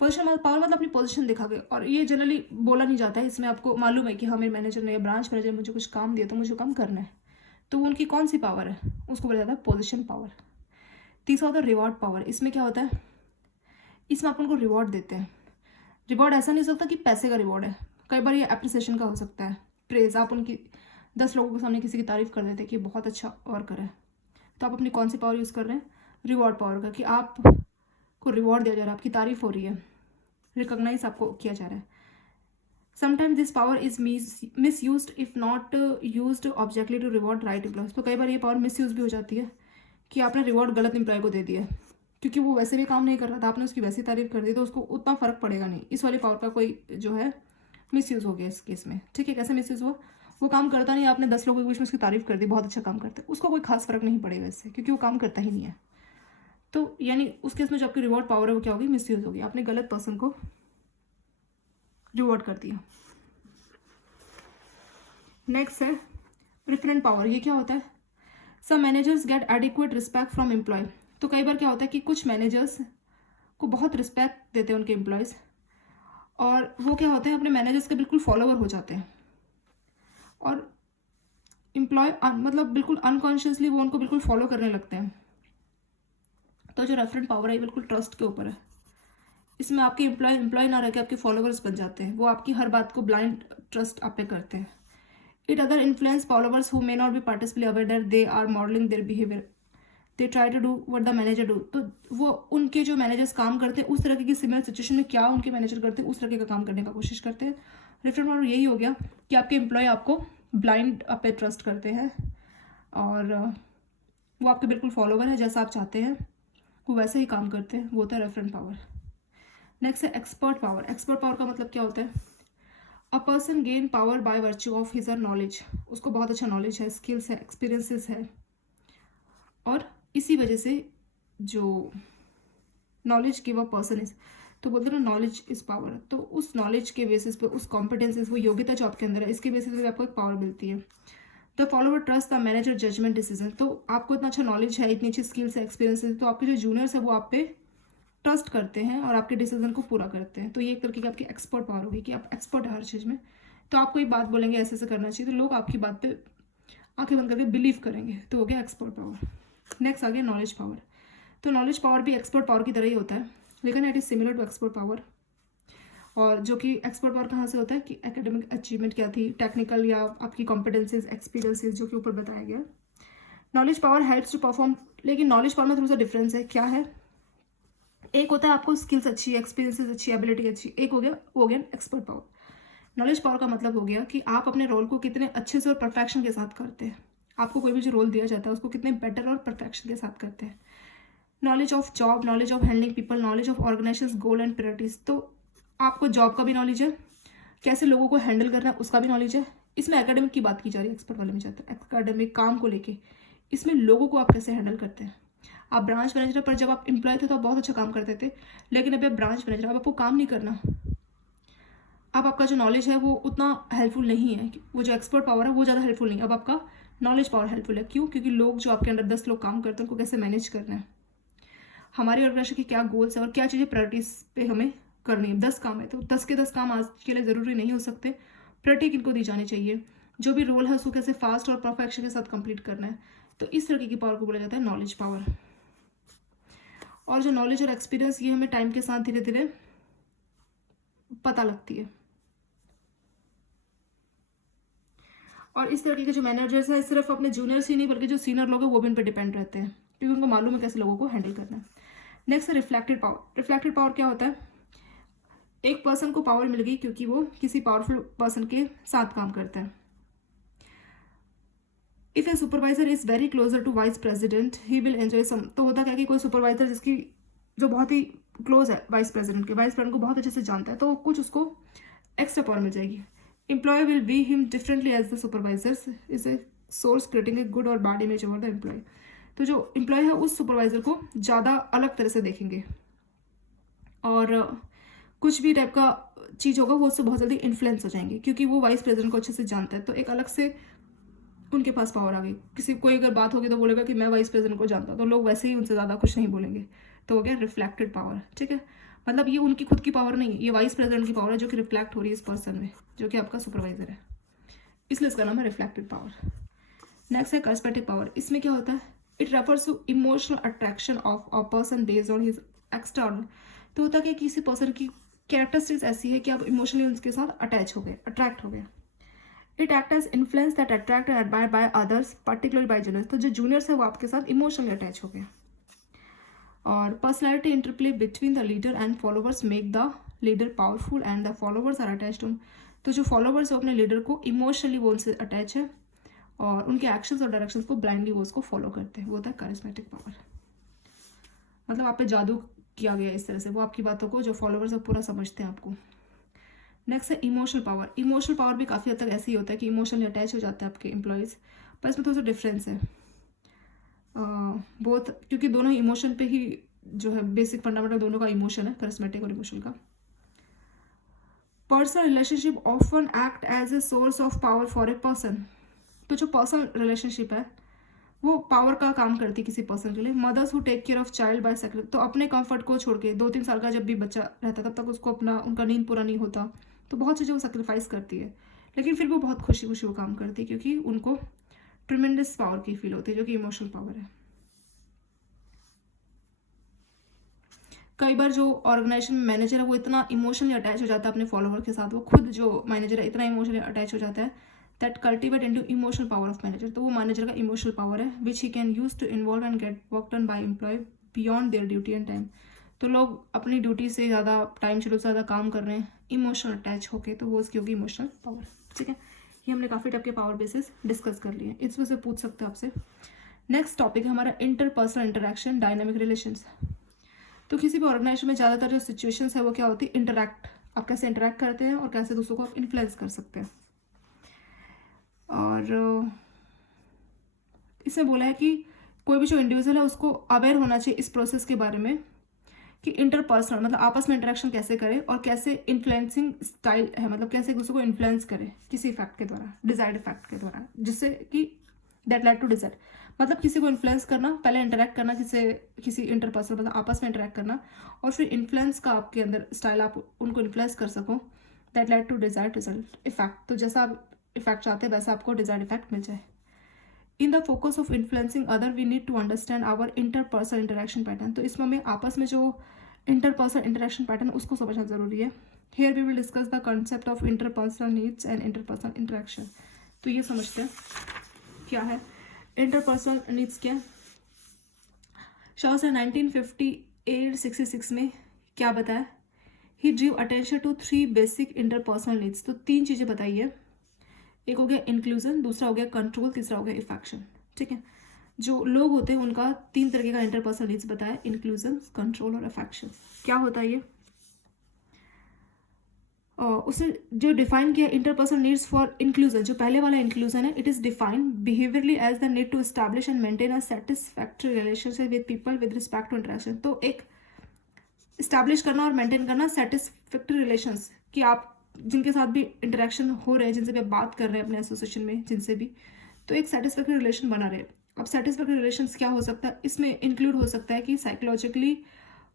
पोजीशन पावर मतलब अपनी पोजीशन दिखा गए, और ये जनरली बोला नहीं जाता है। इसमें आपको मालूम है कि हाँ मेरे मैनेजर ने या ब्रांच मैनेजर ने मुझे कुछ काम दिया तो मुझे काम करना है, तो उनकी कौन सी पावर है, उसको बोला जाता है पोजीशन पावर। तीसरा होता है रिवॉर्ड पावर। इसमें क्या होता है, इसमें आप उनको रिवॉर्ड देते हैं। रिवॉर्ड ऐसा नहीं हो सकता कि पैसे का रिवॉर्ड है, कई बार ये अप्रिसिएशन का हो सकता है, प्रेज। आप उनकी 10 लोगों के सामने किसी की तारीफ कर देते हैं कि बहुत अच्छा और करे, तो आप अपनी कौन सी पावर यूज़ कर रहे हैं, रिवॉर्ड पावर का, कि आपको रिवॉर्ड दिया जा रहा है, आपकी तारीफ हो रही है, रिकॉग्नाइज आपको किया जा रहा है। Sometimes this power is misuse if not use objectively to reward right employees. तो कई बार ये पावर मिस यूज भी हो जाती है कि आपने रिवॉर्ड गलत एम्प्लॉय को दे दिया, क्योंकि वो वैसे भी काम नहीं कर रहा था, आपने उसकी वैसी तारीफ कर दी, तो उसको उतना फ़र्क पड़ेगा नहीं। इस वाली पावर का कोई जो है मिसयूज़ हो गया इस केस में, ठीक है। कैसे मिसयूज़ हुआ? वो काम करता नहीं, आपने 10 लोगों के बीच में उसकी तारीफ कर दी, बहुत अच्छा काम करता है, उसको कोई खास फर्क नहीं पड़ेगा इससे, क्योंकि वो काम करता ही नहीं है। तो यानी उस केस में जो आपकी रिवॉर्ड पावर है वो क्या होगी? मिसयूज़ होगी, आपने गलत पर्सन को रिवॉर्ड कर दिया। नेक्स्ट है प्रेफरेंट पावर। ये क्या होता है? Some managers get adequate respect from employee. तो कई बार क्या होता है कि कुछ मैनेजर्स को बहुत रिस्पेक्ट देते हैं उनके एम्प्लॉयज़, और वो क्या होते हैं अपने मैनेजर्स के बिल्कुल फॉलोवर हो जाते हैं, और एम्प्लॉय मतलब बिल्कुल अनकॉन्शियसली वो उनको बिल्कुल फॉलो करने लगते हैं। तो जो रेफरेंट पावर है ये बिल्कुल ट्रस्ट के ऊपर है। इसमें आपके एम्प्लॉय ना रह के आपके फॉलोवर्स बन जाते हैं, वो आपकी हर बात को ब्लाइंड ट्रस्ट आप पे करते हैं। It other influence followers who may not be partially aware that they are modelling their behaviour, they try to do what the manager do. तो वो उनके जो मैनेजर्स काम करते हैं उस तरह की सिमिलर सिचुएशन में क्या उनके मैनेजर करते हैं उस तरह का काम करने का कोशिश करते हैं। रेफरेंट पावर यही हो गया कि आपके एम्प्लॉय आपको ब्लाइंड आप पे ट्रस्ट करते हैं, और वो आपके बिल्कुल फॉलोवर है, जैसा आप चाहते हैं वो वैसे ही काम करते हैं, वो होता है रेफरेंट पावर। नेक्स्ट है एक्सपर्ट पावर। एक्सपर्ट पावर का मतलब क्या होता है? A person gain power by virtue of his और नॉलेज। उसको बहुत अच्छा नॉलेज है, स्किल्स है, एक्सपीरियंसेस है, और इसी वजह से जो knowledge give a person is, तो बोलते हैं ना नॉलेज इज पावर। तो उस नॉलेज के बेसिस पे, उस कॉम्पिटेंसेस, वो योग्यता जो आपके अंदर है, इसके बेसिस पे आपको एक पावर मिलती है। The follower trust the manager judgement decision. तो आपको इतना अच्छा नॉलेज है, इतनी अच्छी स्किल्स है, एक्सपीरियंस है, तो आपके जो जूनियर्स है वो आप पे ट्रस्ट करते हैं और आपके डिसीजन को पूरा करते हैं। तो ये एक तरीके की आपकी एक्सपर्ट पावर होगी कि आप एक्सपर्ट है हर चीज़ में। तो आप कोई बात बोलेंगे ऐसे ऐसे करना चाहिए, तो लोग आपकी बात पे आंखें बंद करके बिलीव करेंगे, तो हो गया एक्सपर्ट पावर। नेक्स्ट आ गया नॉलेज पावर। तो नॉलेज पावर भी एक्सपर्ट पावर की तरह ही होता है, लेकिन it is similar to expert power. और जो कि एक्सपर्ट पावर कहाँ से होता है कि एकेडमिक अचीवमेंट क्या थी, टेक्निकल या आपकी कॉम्पिटेंसीज, एक्सपीरियंसेस, जो कि ऊपर बताया गया। Knowledge power helps to perform, लेकिन नॉलेज पावर में थोड़ा सा डिफरेंस है। क्या है? एक होता है आपको स्किल्स अच्छी, एक्सपीरियंसेस अच्छी, एबिलिटी अच्छी, एक हो गया एक्सपर्ट पावर। नॉलेज पावर का मतलब हो गया कि आप अपने रोल को कितने अच्छे से और परफेक्शन के साथ करते हैं। आपको कोई भी जो रोल दिया जाता है उसको कितने बेटर और परफेक्शन के साथ करते हैं। Knowledge of job, knowledge of handling people, knowledge of organisation goal and priorities. तो आपको जॉब का भी नॉलेज है, कैसे लोगों को हैंडल करना है उसका भी नॉलेज है। इसमें एकेडमिक की बात की जा रही है, एक्सपर्ट वाले में जाता है एकेडमिक काम को लेके। इसमें लोगों को आप कैसे हैंडल करते हैं। आप ब्रांच मैनेजर पर जब आप एम्प्लॉय थे तो आप बहुत अच्छा काम करते थे, लेकिन अभी आप ब्रांच मैनेजर, अब आपको काम नहीं करना, अब आपका जो नॉलेज है वो उतना हेल्पफुल नहीं है। वो जो एक्सपर्ट पावर है वो ज़्यादा हेल्पफुल नहीं है, अब आपका नॉलेज पावर हेल्पफुल है। क्यों? क्योंकि लोग जो आपके अंडर 10 लोग काम करते हैं उनको कैसे मैनेज करना है, हमारी ऑर्गेनाइजेशन के क्या गोल्स है और क्या चीज़ें प्रायोरिटीज पे हमें करनी है। 10 काम है तो 10 के 10 काम आज के लिए ज़रूरी नहीं हो सकते, प्रायोरिटी किनको दी जानी चाहिए, जो भी रोल है उसको कैसे फास्ट और परफेक्शन के साथ कंप्लीट करना है। तो इस तरीके की पावर को बोला जाता है नॉलेज पावर। और जो नॉलेज और एक्सपीरियंस ये हमें टाइम के साथ धीरे धीरे पता लगती है। और इस तरीके के जो मैनेजर्स हैं सिर्फ अपने जूनियर्स ही नहीं बल्कि जो सीनियर लोग हैं वो भी उन पर डिपेंड रहते हैं, क्योंकि उनको मालूम है कैसे लोगों को हैंडल करना है। नेक्स्ट है रिफ्लेक्टेड पावर। रिफ्लेक्टेड पावर क्या होता है? एक पर्सन को पावर मिल गई क्योंकि वो किसी पावरफुल पर्सन के साथ काम करता है। If a supervisor is very closer to vice president he will enjoy some. तो होता क्या कि कोई सुपरवाइजर जिसकी जो बहुत ही क्लोज है वाइस प्रेसिडेंट के, वाइस प्रेसिडेंट को बहुत अच्छे से जानता है, तो कुछ उसको एक्स्ट्रा पावर मिल जाएगी। Employee will view him differently as the supervisors is a source creating a good or bad image over the employee. तो जो एम्प्लॉय है उस सुपरवाइजर को ज़्यादा अलग तरह से देखेंगे, और कुछ भी टाइप का चीज़ होगा वो उससे बहुत जल्दी इन्फ्लुएंस हो जाएंगे, क्योंकि वो वाइस प्रेसिडेंट को अच्छे से जानता है। तो एक अलग से उनके पास पावर आ गई। किसी कोई अगर बात होगी तो बोलेगा कि मैं वाइस प्रेसिडेंट को जानता हूँ, तो लोग वैसे ही उनसे ज़्यादा कुछ नहीं बोलेंगे। तो हो गया रिफ्लेक्टेड पावर। ठीक है, मतलब ये उनकी खुद की पावर नहीं है, ये वाइस प्रेसिडेंट की पावर है जो कि रिफ्लेक्ट हो रही है इस पर्सन में, जो कि आपका सुपरवाइजर है, इसलिए इसका नाम है रिफ्लेक्टेड पावर। नेक्स्ट है कर्स्पेक्टिव पावर। इसमें क्या होता है? It refers to emotional attraction of a person based on his external. तो होता क्या, किसी पर्सन की कैरेक्टरिस्टिक्स ऐसी है कि आप इमोशनली उनके साथ अटैच हो गए, अट्रैक्ट हो गए। It act as influence that attract and admire by others particularly by juniors. तो जो जूनियर्स है वो आपके साथ इमोशनली अटैच हो गए। और personality interplay between the leader and followers make the leader powerful and the followers are attached to. तो जो फॉलोवर्स है अपने लीडर को इमोशनली वो उनसे अटैच है, और उनके एक्शंस और डायरेक्शंस को ब्लाइंडली वो उसको फॉलो करते हैं, वो होता है करिश्मेटिक पावर। मतलब आप पे जादू किया गया इस तरह से, वो आपकी बातों को जो फॉलोवर्स है पूरा समझते हैं आपको। नेक्स्ट है इमोशनल पावर। इमोशनल पावर भी काफ़ी हद तक ऐसे ही होता है कि इमोशनली अटैच हो जाते हैं आपके एम्प्लॉयज़, पर इसमें थोड़ा सा डिफरेंस है बहुत, क्योंकि दोनों इमोशन पे ही जो है बेसिक फंडामेंटल दोनों का इमोशन है, करिश्मेटिक और इमोशनल का। Personal relationship often act as a source of power for a person. तो जो पर्सनल रिलेशनशिप है वो पावर का काम करती है किसी पर्सन के लिए। Mothers who take care of child by secret, तो अपने कंफर्ट को छोड़ के 2-3 साल का जब भी बच्चा रहता तब तक उसको अपना उनका नींद पूरा नहीं होता, तो बहुत चीज़ें वो सेक्रीफाइस करती है, लेकिन फिर वो बहुत खुशी खुशी वो काम करती है क्योंकि उनको ट्रिमेंडस पावर की फील होती है जो कि इमोशनल पावर है। कई बार जो ऑर्गेनाइजेशन में मैनेजर है वो इतना इमोशनली अटैच हो जाता है अपने फॉलोवर के साथ, वो खुद जो मैनेजर है इतना इमोशनली अटैच हो जाता है that cultivate into emotional power of manager. तो वो मैनेजर का इमोशनल पावर है which he can use to involve and get work done by employ beyond their duty and time. तो लोग अपनी ड्यूटी से ज़्यादा टाइम शेड्यूल से ज़्यादा काम कर रहे हैं इमोशनल अटैच होके, तो वो उसकी होगी इमोशनल पावर। ठीक है, ये हमने काफ़ी टाइप के पावर बेसिस डिस्कस कर लिए, इस वजह से पूछ सकते हैं आपसे। नेक्स्ट टॉपिक है हमारा इंटरपर्सनल इंटरेक्शन, डायनामिक रिलेशंस। तो किसी भी ऑर्गेनाइजेशन में ज़्यादातर जो सिचुएशंस है वो क्या होती है, इंटरैक्ट, आप कैसे इंटरैक्ट करते हैं और कैसे दूसरों को आप इन्फ्लुएंस कर सकते हैं। और इसमें बोला है कि कोई भी जो इंडिविजुअल है उसको अवेयर होना चाहिए इस प्रोसेस के बारे में कि इंटरपर्सनल मतलब आपस में इंटरेक्शन कैसे करे और कैसे इन्फ्लुएंसिंग स्टाइल है, मतलब कैसे एक दूसरे को इन्फ्लुएंस करे किसी इफेक्ट के द्वारा, डिजायर्ड इफेक्ट के द्वारा, जिससे कि दैट लेड टू डिजायर, मतलब किसी को इन्फ्लुएंस करना, पहले इंटरेक्ट करना किसी इंटरपर्सनल मतलब आपस में इंटरेक्ट करना, और फिर इन्फ्लुएंस का आपके अंदर स्टाइल, आप उनको इन्फ्लुएंस कर सको, that led to desired result effect. तो जैसा आप इफेक्ट चाहते हैं वैसा आपको डिजायर्ड इफेक्ट मिल जाए। In the focus of influencing other we need to understand our interpersonal interaction pattern. तो इसमें हमें आपस में जो इंटरपर्सनल इंटरेक्शन पैटर्न उसको समझना जरूरी है। Here we will discuss the concept of interpersonal needs and interpersonal interaction. तो ये समझते हैं क्या है इंटरपर्सनल नीड्स क्या। शॉ ने 1958-66 में क्या बताया, he drew attention to 3 basic interpersonal needs. तो 3 चीज़ें बताई है, एक हो गया इंक्लूजन, दूसरा हो गया कंट्रोल, तीसरा हो गया इफेक्शन। ठीक है, जो लोग होते हैं उनका 3 तरीके का इंटरपर्सनल नीड्स बताया, इंक्लूजन, कंट्रोल और अफेक्शन। क्या होता है ये, उसने जो डिफाइन किया इंटरपर्सनल नीड्स फॉर इंक्लूजन, जो पहले वाला इंक्लूजन है, it is defined behaviourally as the need to establish and maintain a satisfactory relationship with people with respect to interaction. तो एक इस्टेब्लिश करना और मेंटेन करना सेटिस्फैक्टरी रिलेशंस, कि आप जिनके साथ भी इंटरेक्शन हो रहे हैं, जिनसे भी आप बात कर रहे हैं अपने एसोसिएशन में जिनसे भी, तो एक सेटिस्फैक्टरी रिलेशन बना रहे। अब सेटिस्फैक्टरी रिलेशंस क्या हो सकता है, इसमें इंक्लूड हो सकता है कि साइकोलॉजिकली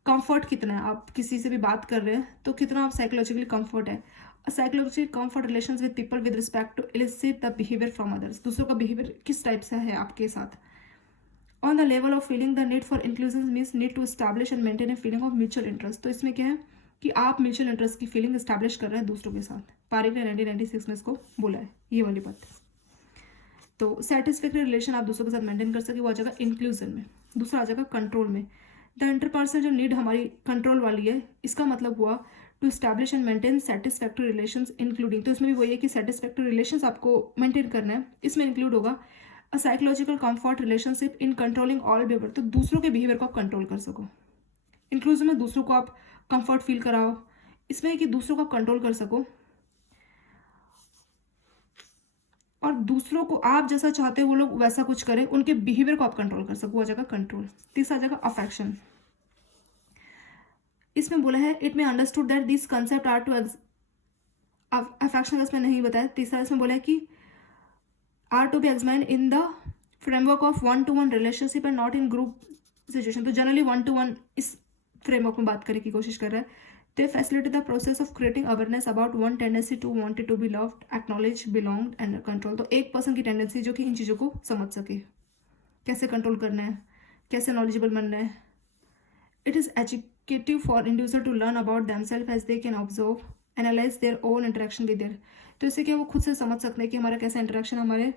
कंफर्ट कितना है, आप किसी से भी बात कर रहे हैं तो कितना आप साइकोलॉजिकली कंफर्ट है। Psychological comfort relations with people with respect to elicit the behaviour from others, दूसरों का बिहेवियर किस टाइप से है आपके साथ। On the level of feeling the need for inclusion means need to establish and maintain a feeling of mutual interest. तो इसमें क्या है कि आप म्यूचुअल इंटरेस्ट की फीलिंग एस्टैब्लिश कर रहे हैं दूसरों के साथ। पारिक ने 1996 में इसको बोला है, ये वाली बात। तो सेटिस्फैक्टरी रिलेशन आप दूसरों के साथ मेंटेन कर सके, वो आ जाएगा इंक्लूजन में। दूसरा आ जाएगा कंट्रोल में। द इंटरपर्सनल जो नीड हमारी कंट्रोल वाली है, इसका मतलब हुआ to establish and maintain satisfactory relations including, तो इसमें भी वही है कि सेटिस्फैक्टरी रिलेशंस आपको मेंटेन करना है। इसमें इंक्लूड होगा a psychological comfort relationship in controlling all behaviour, तो दूसरों के बिहेवियर को आप कंट्रोल कर सको। इंक्लूजन में दूसरों को आप कंफर्ट फील कराओ, इसमें है कि दूसरों को आप कंट्रोल कर सको और दूसरों को आप जैसा चाहते हो वो लोग वैसा कुछ करें, उनके बिहेवियर को आप कंट्रोल कर सको, वो आ जाएगा कंट्रोल। तीसरा आ जाएगा अफेक्शन। इसमें बोला है इट में understood that this concept are to affection, इसमें नहीं बताया। तीसरा इसमें बोला है कि are to be examined in the framework of 1-to-1 relationship and not in group situation. तो जनरली 1-to-1 इस फ्रेमवर्क में बात करने की कोशिश कर रहा है। They facilitate the process of creating awareness about one tendency to want it to be loved, acknowledged, belonged and control। तो एक पर्सन की टेंडेंसी जो कि इन चीज़ों को समझ सके, कैसे कंट्रोल करना है, कैसे नॉलेजेबल बनना है। It is educative for individual to learn about themselves as they can observe analyse their own interaction with their. तो इससे क्या वो खुद से समझ सकते हैं कि हमारा कैसा इंटरेक्शन हमारे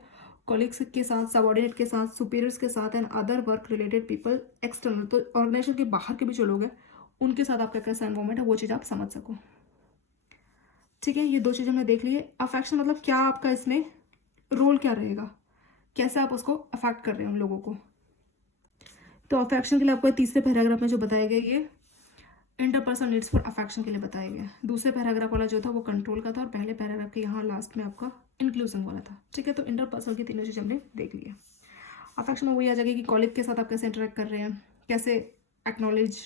कॉलीग्स के साथ, सबॉर्डिनेट के साथ, सुपीरियर्स के साथ and other work related people external, तो ऑर्गेनाइजेशन के बाहर के भी जो लोग हैं उनके साथ आपका कैसा एनवायरमेंट है वो चीज़ आप समझ सको। ठीक है, ये 2 चीज़ हमने देख ली है। अफेक्शन मतलब क्या आपका इसमें रोल क्या रहेगा, कैसे आप उसको अफेक्ट कर रहे हैं उन लोगों को। तो अफेक्शन के लिए आपको तीसरे पैराग्राफ में जो बताया गया ये इंटरपर्सनल नीड्स फॉर अफेक्शन के लिए बताया गया। दूसरे पैराग्राफ वाला जो था वो कंट्रोल का था और पहले पैराग्राफ के यहाँ लास्ट में आपका इंक्लूजन वाला था। ठीक है, तो इंटरपर्सनल की तीनों चीज़ हमने देख लिया। अफेक्शन में वही आ जाएगी कि कॉलिग के साथ आप कैसे इंटरेक्ट कर रहे हैं, कैसे एक्नॉलेज,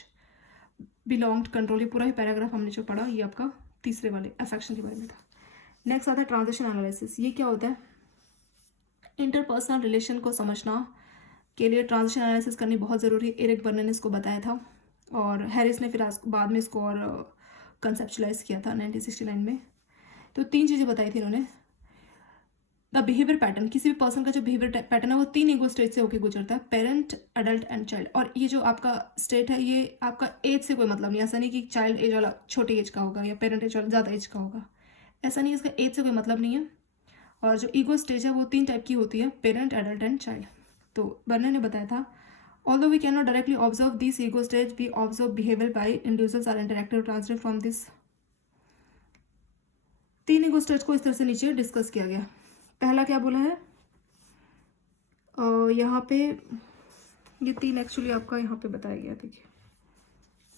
बिलोंग, कंट्रोल, ये पूरा ही पैराग्राफ हमने जो पढ़ा ये आपका तीसरे वाले अफेक्शन के बारे में था। नेक्स्ट आता है ट्रांजिशन एनालिसिस। ये क्या होता है? इंटरपर्सनल रिलेशन को समझना के लिए ट्रांजिशन एनालिसिस करनी बहुत ज़रूरी है। एरिक बर्नर ने इसको बताया था और हैरिस ने फिर बाद में इसको और कंसेप्चुलाइज किया था 1969 में। तो 3 चीज़ें बताई थी इन्होंने। द बिहेवियर पैटर्न, किसी भी पर्सन का जो बिहेवियर पैटर्न है वो 3 ईगो स्टेज से होकर गुजरता है, पेरेंट, एडल्ट एंड चाइल्ड। और ये जो आपका स्टेट है ये आपका एज से कोई मतलब नहीं, ऐसा नहीं कि चाइल्ड एज वाला छोटे एज का होगा या पेरेंट एज वाला ज़्यादा एज का होगा, ऐसा नहीं, इसका एज से कोई मतलब नहीं है। और जो ईगो स्टेज है वो 3 टाइप की होती है, पेरेंट, एडल्ट एंड चाइल्ड। तो बर्नर ने बताया था although we cannot directly observe this ego stage, we observe behavior by individuals are interactive transitive from this। 3 ego stage को इस तरह से नीचे डिस्कस किया गया। पहला क्या बोला है यहाँ पे, ये 3 एक्चुअली आपका यहाँ पे बताया गया। देखिए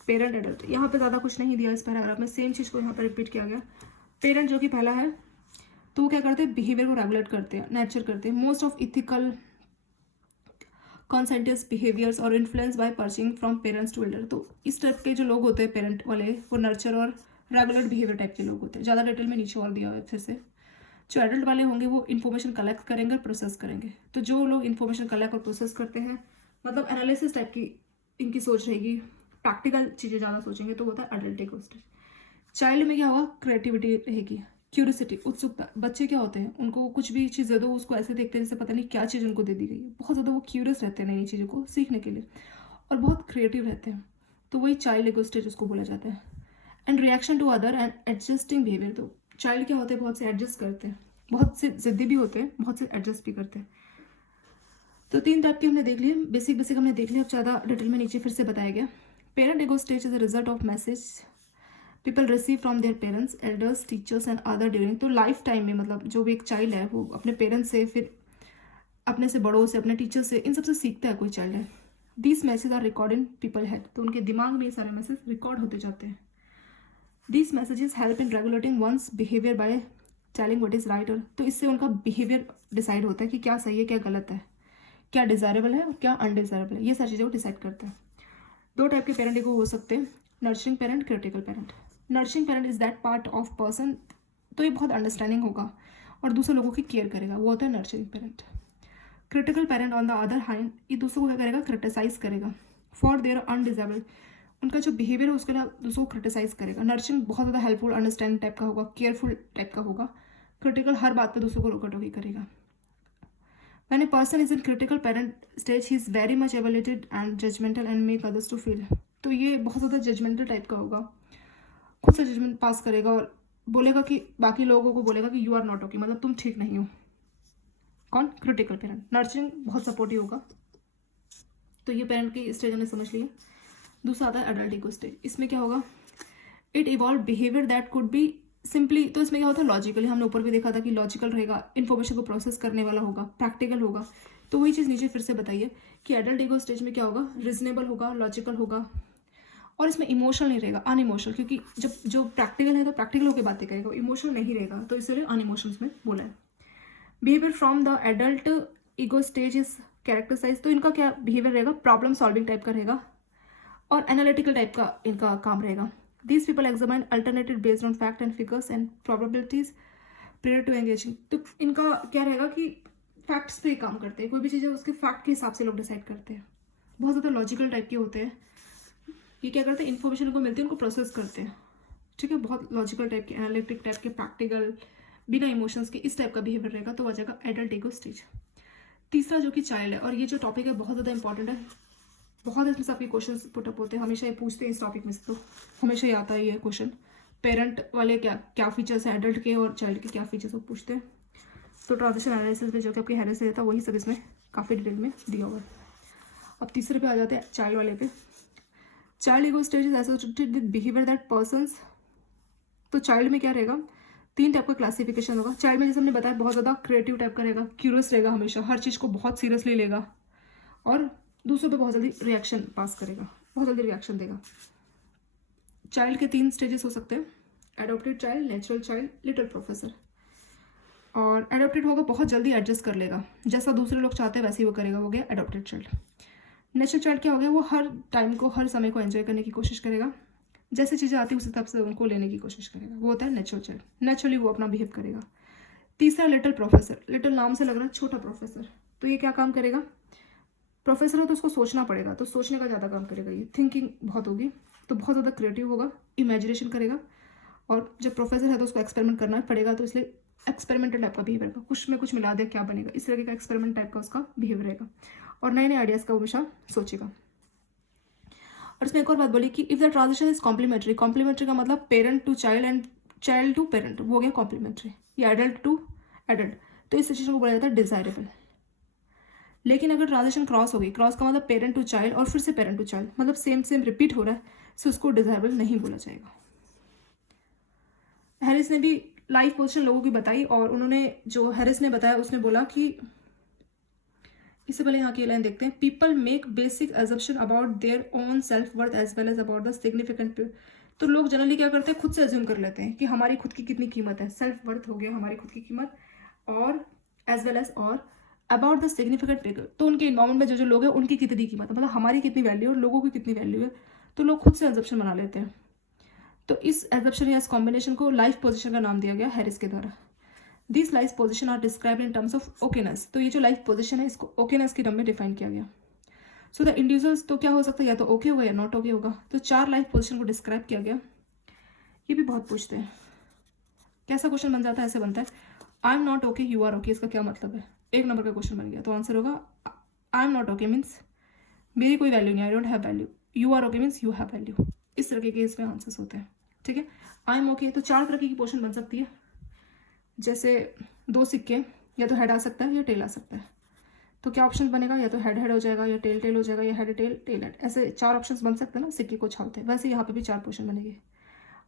पेरेंट, एडल्ट, यहाँ पे ज़्यादा कुछ नहीं दिया इस पैराग्राफ में, सेम चीज़ को यहाँ पे रिपीट किया गया। पेरेंट जो कि पहला है तो वो क्या करते हैं, बिहेवियर को रेगुलेट करते हैं, नेचर करते हैं। Most of ethical conscientious behaviours और influence by preaching from parents to elder. तो इस टाइप के जो लोग होते हैं पेरेंट वाले वो नर्चर और रेगुलर बिहेवियर टाइप के लोग होते हैं। ज़्यादा डिटेल में नीचे और दिया हुआ है फिर से। जो एडल्ट वाले होंगे वो इन्फॉर्मेशन कलेक्ट करेंगे और प्रोसेस करेंगे। तो जो लोग इन्फॉर्मेशन कलेक्ट और प्रोसेस करते हैं मतलब एनालिसिस टाइप की इनकी सोच रहेगी, प्रैक्टिकल चीज़ें ज़्यादा सोचेंगे, तो होता है एडल्ट ईगो स्टेज। चाइल्ड में क्या होगा, क्रिएटिविटी रहेगी, क्यूरियोसिटी, उत्सुकता। बच्चे क्या होते हैं, उनको कुछ भी चीज़ दे दो उसको ऐसे देखते हैं जैसे पता नहीं क्या चीज़ उनको दे दी गई है। बहुत ज़्यादा वो क्यूरियस रहते हैं नई चीज़ों को सीखने के लिए और बहुत क्रिएटिव रहते हैं। तो वही चाइल्ड ईगो स्टेज उसको बोला जाता है। And reaction to other and adjusting behaviour. तो चाइल्ड क्या होते हैं, बहुत से एडजस्ट करते हैं, बहुत से जिद्दी भी होते हैं, बहुत से एडजस्ट भी करते हैं। तो 3 टाइप के हमने देख लिए, बेसिक हमने देख लिया। अब ज़्यादा डिटेल में नीचे फिर से बताया गया। Parent ego stage is a result of message people receive from their parents, elders, teachers and other during. तो लाइफ टाइम में मतलब जो भी एक चाइल्ड है वो अपने पेरेंट्स से, फिर अपने से बड़ों से, अपने टीचर से, इन सबसे सीखता है कोई चाइल्ड है। These message are record in people head. तो उनके दिमाग में ये सारे मैसेज रिकॉर्ड होते जाते हैं। These messages help in regulating one's behaviour by telling what is right. और तो इससे उनका बिहेवियर डिसाइड होता है कि क्या सही है, क्या गलत है, क्या डिज़ायरेबल है और क्या अनडिज़ायरेबल है। ये सारी चीज़ें वो डिसाइड करते हैं। 2 टाइप के पेरेंट को हो सकते हैं, nurturing parent, critical parent. Nurturing parent is that part of person, तो ये बहुत अंडरस्टैंडिंग होगा और दूसरे लोगों की केयर करेगा, वो होता है nurturing parent. Critical parent on the other hand, ये दूसरों को क्या करेगा, क्रिटिसाइज करेगा फॉर देयर अनडिजेबल। उनका जो बिहेवियर है उसके लिए दूसरों को क्रिटिसाइज करेगा। नर्चरिंग बहुत ज़्यादा हेल्पफुल, अंडरस्टैंडिंग टाइप का होगा, केयरफुल टाइप का होगा। क्रिटिकल हर बात पर दूसरों को रोका टोकी करेगा। When a person is in critical parent stage, he is very much evaluated and judgmental and make others to feel। तो ये बहुत ज़्यादा जजमेंटल टाइप का होगा, खुद से जजमेंट पास करेगा और बोलेगा कि बाकी लोगों को बोलेगा कि यू आर नॉट ओके, मतलब तुम ठीक नहीं हो। कौन, क्रिटिकल पेरेंट। नर्चरिंग बहुत सपोर्टिव होगा। तो ये पेरेंट की स्टेज हमने समझ लिया। दूसरा आता है एडल्ट ईगो स्टेज। इसमें क्या होगा, it evolve behaviour that could be simply. तो इसमें क्या होता है, लॉजिकली, हमने ऊपर भी देखा था कि लॉजिकल रहेगा, इन्फॉर्मेशन को प्रोसेस करने वाला होगा, प्रैक्टिकल होगा। तो वही चीज़ नीचे फिर से बताइए कि एडल्ट ईगो स्टेज में क्या होगा, रीजनेबल होगा, लॉजिकल होगा और इसमें इमोशनल नहीं रहेगा, अनइमोशनल। क्योंकि जब जो प्रैक्टिकल है तो प्रैक्टिकल होकर बातें करेगा, इमोशनल नहीं रहेगा, तो इसलिए अनइमोशनल इसमें बोला है। Behaviour from the adult ego stage is characterise. तो इनका क्या बिहेवियर रहेगा, प्रॉब्लम सॉल्विंग टाइप का रहेगा और एनालिटिकल टाइप का इनका काम रहेगा। These people examine alternative based on fact and figures and probabilities prior to engaging। तो इनका क्या रहेगा कि फैक्ट्स पे काम करते हैं, कोई भी चीज़ है उसके फैक्ट के हिसाब से लोग डिसाइड करते हैं। बहुत ज़्यादा लॉजिकल टाइप के होते हैं। ये क्या करते हैं, इन्फॉर्मेशन को मिलती है उनको प्रोसेस करते हैं। ठीक है, बहुत लॉजिकल टाइप के, एनालिटिक टाइप के, प्रैक्टिकल, बिना इमोशंस के, इस टाइप का बिहेवियर रहेगा। तो आ जाएगा एडल्ट ईगो स्टेज। तीसरा जो कि चाइल्ड है, और ये जो टॉपिक है बहुत ज़्यादा इंपॉर्टेंट है, बहुत इसमें से आपके क्वेश्चन पुटअप होते हैं, हमेशा ये पूछते हैं इस टॉपिक में से, तो हमेशा ही आता है ये क्वेश्चन। पेरेंट वाले क्या फीचर्स हैं एडल्ट के और चाइल्ड के क्या फीचर्स वो पूछते हैं। तो ट्रांजिशन एनालिसिस में जो कि आपके हैरिस से था वही सब इसमें काफ़ी डिटेल में दिया हुआ है। अब तीसरे पे आ जाते हैं चाइल्ड वाले पे। Child ego stage is associated with behaviour that persons. तो चाइल्ड में क्या रहेगा, 3 टाइप का क्लासिफिकेशन होगा। चाइल्ड में जैसे हमने बताया बहुत ज़्यादा क्रिएटिव टाइप का रहेगा, क्यूरियस रहेगा, हमेशा हर चीज़ को बहुत सीरियसली लेगा और दूसरों पे बहुत जल्दी रिएक्शन पास करेगा, बहुत जल्दी रिएक्शन देगा। चाइल्ड के 3 स्टेजेस हो सकते हैं, adopted child, natural child, little professor. और एडॉप्टेड होगा बहुत जल्दी एडजस्ट कर लेगा, जैसा दूसरे लोग चाहते हैं वैसे ही वो करेगा, हो गया एडॉप्टेड चाइल्ड। नेचुरल चाइल्ड क्या हो गया, वो हर टाइम को, हर समय को एंजॉय करने की कोशिश करेगा, जैसे चीज़ें आती है उस हिसाब से उनको लेने की कोशिश करेगा, वो होता है नेचुरल चाइल्ड, नेचुरली वो अपना बिहेव करेगा। तीसरा लिटिल प्रोफेसर, लिटिल नाम से लग रहा है छोटा प्रोफेसर, तो ये क्या काम करेगा, प्रोफेसर हो तो उसको सोचना पड़ेगा, तो सोचने का ज़्यादा काम करेगा, ये थिंकिंग बहुत होगी, तो बहुत ज़्यादा क्रिएटिव होगा, इमेजिनेशन करेगा। और जब प्रोफेसर है तो उसको एक्सपेरिमेंट करना पड़ेगा, तो इसलिए एक्सपेरिमेंटल टाइप का बिहेवियर रहेगा, कुछ में कुछ मिला दे क्या बनेगा, इस तरीके का एक्सपेरिमेंट टाइप का उसका बिहेवियर रहेगा और नए नए आइडियाज़ का हमेशा सोचेगा। और इसमें एक और बात बोली कि if the transition is complementary, complementary का मतलब parent to child and child to parent, वो हो गया कॉम्प्लीमेंट्री, या एडल्ट टू एडल्ट, तो इस सिचुएशन को बोला जाता है डिजायरेबल। लेकिन अगर ट्रांजिशन क्रॉस होगी, क्रॉस का मतलब पेरेंट टू चाइल्ड और फिर से पेरेंट टू चाइल्ड, मतलब सेम सेम रिपीट हो रहा है, सो उसको डिजायरेबल नहीं बोला जाएगा। हैरिस ने भी लाइफ पोजीशन लोगों की बताई और उन्होंने जो हैरिस ने बताया उसने बोला कि इससे पहले यहाँ की लाइन देखते हैं, people make basic assumption about their own self worth as well as about the significant. तो लोग जनरली क्या करते हैं, खुद से एज्यूम कर लेते हैं कि हमारी खुद की कितनी कीमत है, सेल्फ वर्थ हो गया हमारी खुद की कीमत, और एज वेल एज और अबाउट द सिग्निफिकेंट फिगर, तो उनके इन्वायरमेंट में जो लोग हैं उनकी कितनी कीमत है, मतलब हमारी कितनी वैल्यू है और लोगों की कितनी वैल्यू है, तो लोग खुद से एजम्पशन बना लेते हैं। तो इस एजम्पशन या इस कॉम्बिनेशन को लाइफ पोजीशन का नाम दिया गया हैरिस के द्वारा। This life position are described in terms of okayness, तो ये जो लाइफ पोजीशन है इसको ओकेनेस के टर्म में डिफाइन किया गया। सो द इंडिविजुअल्स, तो क्या हो सकता है, या तो ओके होगा या नॉट ओके होगा, तो 4 लाइफ पोजीशन को डिस्क्राइब किया गया। ये भी बहुत पूछते हैं, कैसा क्वेश्चन बन जाता है, ऐसे बनता है I am not okay you are okay, इसका क्या मतलब है, 1 नंबर का क्वेश्चन बन गया, तो आंसर होगा I am not okay means मेरी कोई वैल्यू नहीं, I don't have value, you are okay means you have value, इस तरह के इसमें आंसर्स होते हैं। ठीक है, आई एम ओके, तो 4 तरह की पोर्शन बन सकती है, जैसे 2 सिक्के, या तो हेड आ सकता है या टेल आ सकता है, तो क्या ऑप्शन बनेगा, या तो हेड हेड हो जाएगा, या टेल टेल हो जाएगा, या हेड टेल टेल हेड, ऐसे 4 ऑप्शंस बन सकते हैं ना सिक्के को छालते हैं, वैसे यहाँ पे भी 4 पोर्शन बनेंगे।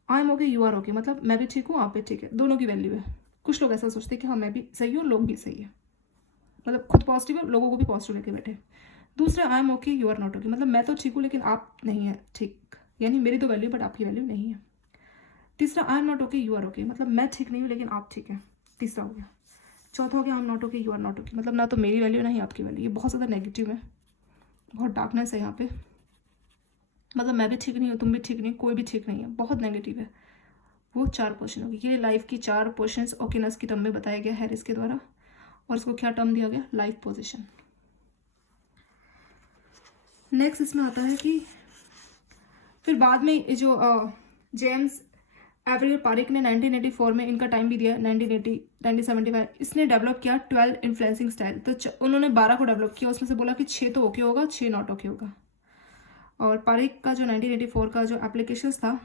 I am okay you are okay, मतलब मैं भी ठीक हूँ आप भी ठीक है, दोनों की वैल्यू है। कुछ लोग ऐसा सोचते हैं कि हाँ मैं भी सही हूँ लोग भी सही है, मतलब खुद पॉजिटिव है लोगों को भी पॉजिटिव लेके बैठे। दूसरा I am okay you are not okay, मतलब मैं तो ठीक हूँ लेकिन आप नहीं है ठीक, यानी मेरी तो वैल्यू बट आपकी वैल्यू नहीं है। तीसरा I am not okay you are okay, मतलब मैं ठीक नहीं हूँ लेकिन आप ठीक है, तीसरा हो गया। चौथा हो गया I am not okay you are not okay, मतलब ना तो मेरी वैल्यू ना ही आपकी वैल्यू, ये बहुत ज़्यादा नेगेटिव है, बहुत डार्कनेस है यहाँ पे, मतलब मैं भी ठीक नहीं हूँ तुम भी ठीक नहीं, कोई भी ठीक नहीं है, बहुत नेगेटिव है। वो 4 पोर्शन होगी, ये लाइफ की 4 पोर्शंस ओकेनेस की टर्म में बताया गया हैरिस के द्वारा, और इसको क्या टर्म दिया गया, लाइफ पोजीशन। नेक्स्ट इसमें आता है कि फिर बाद में जो जेम्स एवरी पारिक ने 1984 में, इनका टाइम भी दिया 1980 1975, इसने डेवलप किया 12 इन्फ्लुएंसिंग स्टाइल, तो उन्होंने 12 को डेवलप किया, उसमें से बोला कि 6 तो ओके होगा 6 नॉट ओके होगा। और पारिक का जो 1984 का जो एप्लीकेशन था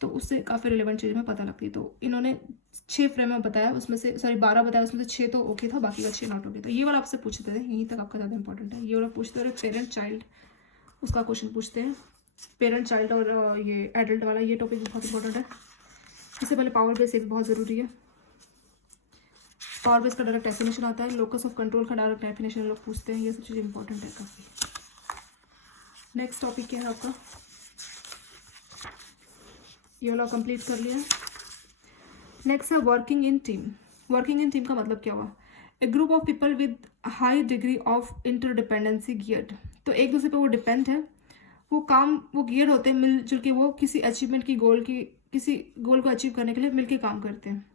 तो उससे काफ़ी रिलेवेंट चीज़ में पता लगती है, तो इन्होंने 6 फ्रेम में बताया, उसमें से 12 बताया, उसमें से 6 तो ओके था, बाकी का 6 नॉट ओके था। ये वाला आपसे पूछते थे, यहीं तक आपका ज़्यादा इंपॉर्टेंट है, ये वाला पूछते रहे पेरेंट चाइल्ड, उसका क्वेश्चन पूछते हैं, पेरेंट चाइल्ड और ये एडल्ट वाला, ये टॉपिक बहुत इंपॉर्टेंट है। इससे पहले पावर बेस एक बहुत ज़रूरी है, पावर बेस का डायरेक्ट डेफिनेशन आता है, लोकस ऑफ कंट्रोल का डायरेक्ट डेफिनेशन लोग पूछते हैं, ये सब चीज़ें इंपॉर्टेंट है काफ़ी। नेक्स्ट टॉपिक क्या है आपका, ये वाला कंप्लीट कर लिया। नेक्स्ट है working in team. Working in team का मतलब क्या हुआ, a group of people with high degree of interdependency geared, तो एक दूसरे पे वो डिपेंड है, वो काम वो गियर होते हैं मिलजुल के, वो किसी अचीवमेंट की किसी गोल को अचीव करने के लिए मिलके काम करते हैं,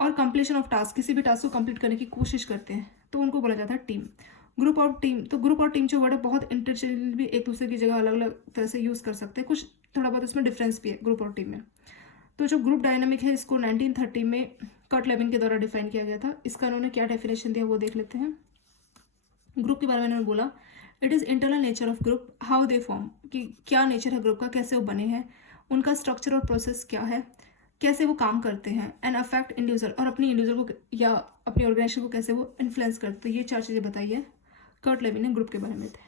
और कंप्लीशन ऑफ टास्क, किसी भी टास्क को कंप्लीट करने की कोशिश करते हैं, तो उनको बोला जाता है टीम। ग्रुप ऑफ टीम, तो ग्रुप और टीम जो वर्ड है बहुत इंटरचेंज भी एक दूसरे की जगह अलग अलग तरह से यूज़ कर सकते हैं, कुछ थोड़ा बहुत उसमें डिफरेंस भी है ग्रुप और टीम में। तो जो ग्रुप डायनामिक है इसको 1930 में कर्ट लेविन के द्वारा डिफाइन किया गया था, इसका उन्होंने क्या डेफिनेशन दिया वो देख लेते हैं। ग्रुप के बारे में उन्होंने बोला it is internal nature of group, how they form, कि क्या नेचर है ग्रुप का, कैसे वो बने हैं, उनका स्ट्रक्चर और प्रोसेस क्या है, कैसे वो काम करते हैं, एंड अफेक्ट इंडिविजुअल, और अपनी इंडिविजुअल को या अपनी ऑर्गेनाइजेशन को कैसे वो इन्फ्लुएंस करते हैं। ये 4 चीज़ें बताई है कर्ट लेविन ने ग्रुप के बारे में थे।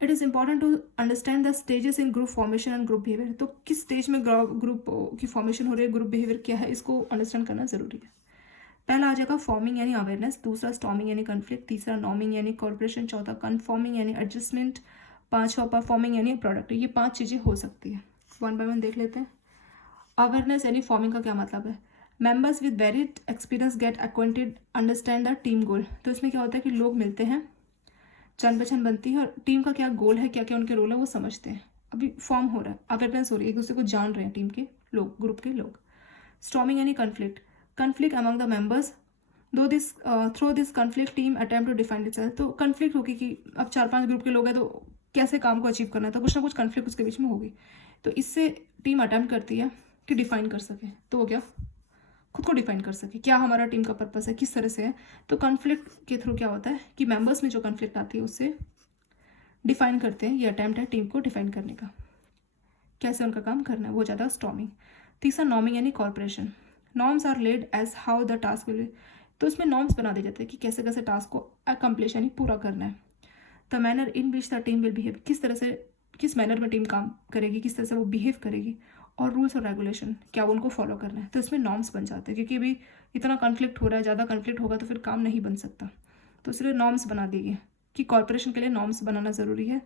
It is important to understand the stages in group formation and group behaviour. तो किस स्टेज में ग्रुप की फॉर्मेशन हो रही है, ग्रुप बिहेवियर क्या है, इसको अंडरस्टैंड करना ज़रूरी है। पहला आ जाएगा फॉर्मिंग यानी अवेयरनेस, दूसरा स्टॉर्मिंग यानी कन्फ्लिक्ट, तीसरा नॉर्मिंग यानी कॉर्पोरेशन, चौथा कन्फॉर्मिंग यानी एडजस्टमेंट, पांचवा परफॉर्मिंग यानी प्रोडक्ट। ये 5 चीज़ें हो सकती है। वन बाय वन देख लेते हैं। अवेयरनेस यानी फॉर्मिंग का क्या मतलब है? Members with varied experience get acquainted, understand the team goal. तो इसमें क्या होता है कि लोग मिलते हैं, जान पहचान बनती है और टीम का क्या गोल है, क्या क्या उनके रोल है वो समझते हैं। अभी फॉर्म हो रहा है, अवेयरनेस हो रही है, एक दूसरे को जान रहे हैं टीम के लोग, ग्रुप के लोग। स्टॉर्मिंग यानी conflict, conflict among the members do this through this conflict team attempt to define itself. तो कन्फ्लिक्ट होगी कि अब 4-5 ग्रुप के लोग हैं तो कैसे काम को अचीव करना है, तो कुछ ना कुछ कन्फ्लिक्ट उसके बीच में होगी। तो इससे टीम अटेम्प्ट करती है कि डिफाइन कर सके, तो वो क्या खुद को डिफाइन कर सके, क्या हमारा टीम का पर्पस है, किस तरह से है। तो कन्फ्लिक्ट के थ्रू क्या होता है कि मेंबर्स में जो कन्फ्लिक्ट आती है उससे डिफाइन करते हैं, ये अटैम्प्ट है टीम को डिफाइन करने का, कैसे उनका काम करना है, वो ज़्यादा स्टॉर्मिंग। तीसरा नॉर्मिंग यानी corporation, norms are laid as how the task will. तो उसमें नॉर्म्स बना दिए जाते हैं कि कैसे कैसे टास्क को अकम्प्लिश यानी पूरा करना है। The manner in which the team will behave, किस तरह से, किस मैनर में टीम काम करेगी, किस तरह से वो बिहेव करेगी, और रूल्स और रेगुलेशन क्या वो उनको फॉलो करना है। तो इसमें नॉर्म्स बन जाते हैं, क्योंकि अभी इतना कन्फ्लिक्ट हो रहा है, ज़्यादा कन्फ्लिक्ट होगा तो फिर काम नहीं बन सकता। तो इसलिए नॉर्म्स बना दिए कि कॉर्पोरेशन के लिए नॉर्म्स बनाना ज़रूरी है।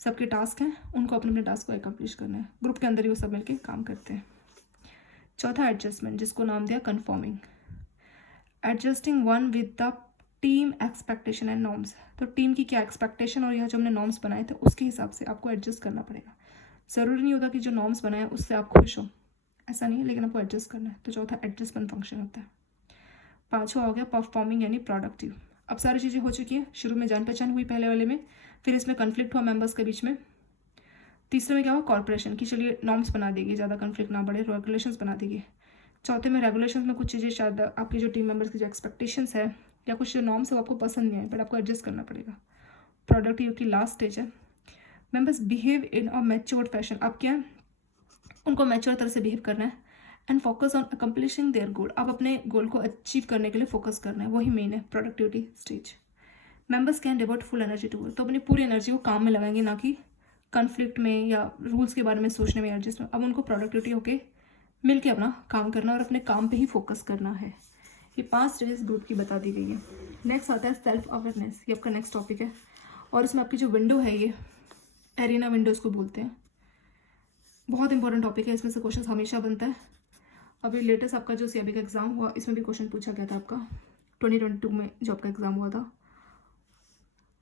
सबके टास्क हैं, उनको अपने अपने टास्क को एकम्प्लिश करना है, ग्रुप के अंदर ही वो सब मिलकर काम करते हैं। चौथा एडजस्टमेंट, जिसको नाम दिया conforming, adjusting one with the team expectation and norms. तो टीम की क्या एक्सपेक्टेशन और यह जो हमने नॉर्म्स बनाए थे उसके हिसाब से आपको एडजस्ट करना पड़ेगा। ज़रूरी नहीं होता कि जो नॉर्म्स बनाए उससे आप खुश हो, ऐसा नहीं है, लेकिन आपको एडजस्ट करना है। तो चौथा एडजस्टमेंट फंक्शन होता है। पांचवा हो गया परफॉर्मिंग यानी प्रोडक्टिव। अब सारी चीज़ें हो चुकी है, शुरू में जान पहचान हुई पहले वाले में, फिर इसमें कन्फ्लिक्ट हुआ मेंबर्स के बीच में, तीसरे में क्या हुआ कॉर्पोरेशन की, चलिए नॉर्म्स बना देगी, ज़्यादा कन्फ्लिक्ट ना बढ़े, रेगुलेशंस बना देगी। चौथे में रेगुलेशंस में कुछ चीज़ें शायद आपकी जो टीम मेंबर्स की जो एक्सपेक्टेशंस है या कुछ जो नॉर्म्स है वो आपको पसंद नहीं आए, बट आपको एडजस्ट करना पड़ेगा। प्रोडक्टिव की लास्ट स्टेज है, members behave in a matured fashion. अब क्या है, उनको मैच्योर तरह से बिहेव करना है, and focus on accomplishing there गोल। अब अपने गोल को अचीव करने के लिए फोकस करना है, वही मेन है productivity stage. Members can devote full energy to, तो अपनी पूरी एनर्जी को काम में लगाएंगे, ना कि कन्फ्लिक्ट में या रूल्स के बारे में सोचने में, एडजस्ट में। अब उनको प्रोडक्टिविटी होके मिल के अपना काम करना और अपने काम पे ही फोकस करना है। ये 5 स्टेजेस ग्रुप की बता दी गई है। नेक्स्ट आता है सेल्फ अवेयरनेस, ये आपका नेक्स्ट टॉपिक है, और इसमें आपकी जो विंडो है ये एरिना विंडो इसको बोलते हैं। बहुत इंपॉर्टेंट टॉपिक है, इसमें से क्वेश्चन हमेशा बनता है। अभी लेटेस्ट आपका जो सीआईबी का एग्जाम हुआ इसमें भी क्वेश्चन पूछा गया था आपका 2022 में, जो आपका एग्जाम हुआ था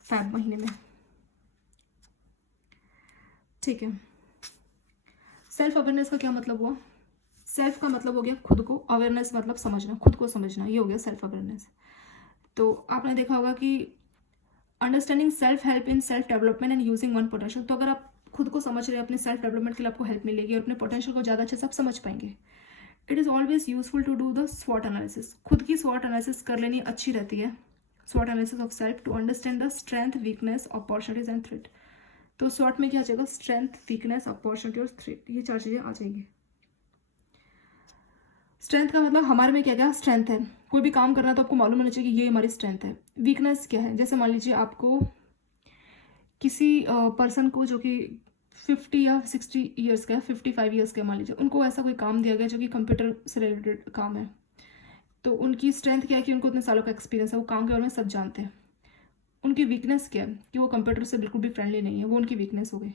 फैब महीने में। ठीक है, सेल्फ अवेयरनेस का क्या मतलब हुआ? सेल्फ का मतलब हो गया खुद को, अवेयरनेस मतलब समझना, खुद को समझना, ये हो गया सेल्फ अवेयरनेस। तो आपने देखा होगा कि understanding self help in self development and using one potential. तो अगर आप खुद को समझ रहे हैं अपने सेल्फ डेवलपमेंट के लिए आपको हेल्प मिलेगी और अपने पोटेंशियल को ज़्यादा अच्छे से आप समझ पाएंगे। It is always useful to do the स्वॉट एनालिसिस, खुद की स्वॉट एनालिसिस कर लेनी अच्छी रहती है। स्वॉट analysis of self to understand the strength, weakness, opportunities and threat. तो स्वॉट में क्या आ जाएगा, स्ट्रेंथ, वीकनेस, अपॉर्चुनिटी और थ्रेट, ये 4 चीज़ें आ जाएंगी। स्ट्रेंथ का मतलब हमारे में क्या क्या स्ट्रेंथ है, कोई भी काम करना है तो आपको मालूम होना चाहिए कि ये हमारी स्ट्रेंथ है। वीकनेस क्या है, जैसे मान लीजिए आपको किसी पर्सन को जो कि 50 या 60 ईयर्स का है, 55 ईयर्स का मान लीजिए, उनको ऐसा कोई काम दिया गया जो कि कंप्यूटर से रिलेटेड काम है। तो उनकी स्ट्रेंथ क्या है कि उनको इतने सालों का एक्सपीरियंस है, वो काम के बारे में सब जानते हैं। उनकी वीकनेस क्या है कि वो कंप्यूटर से बिल्कुल भी फ्रेंडली नहीं है, वो उनकी वीकनेस हो गई।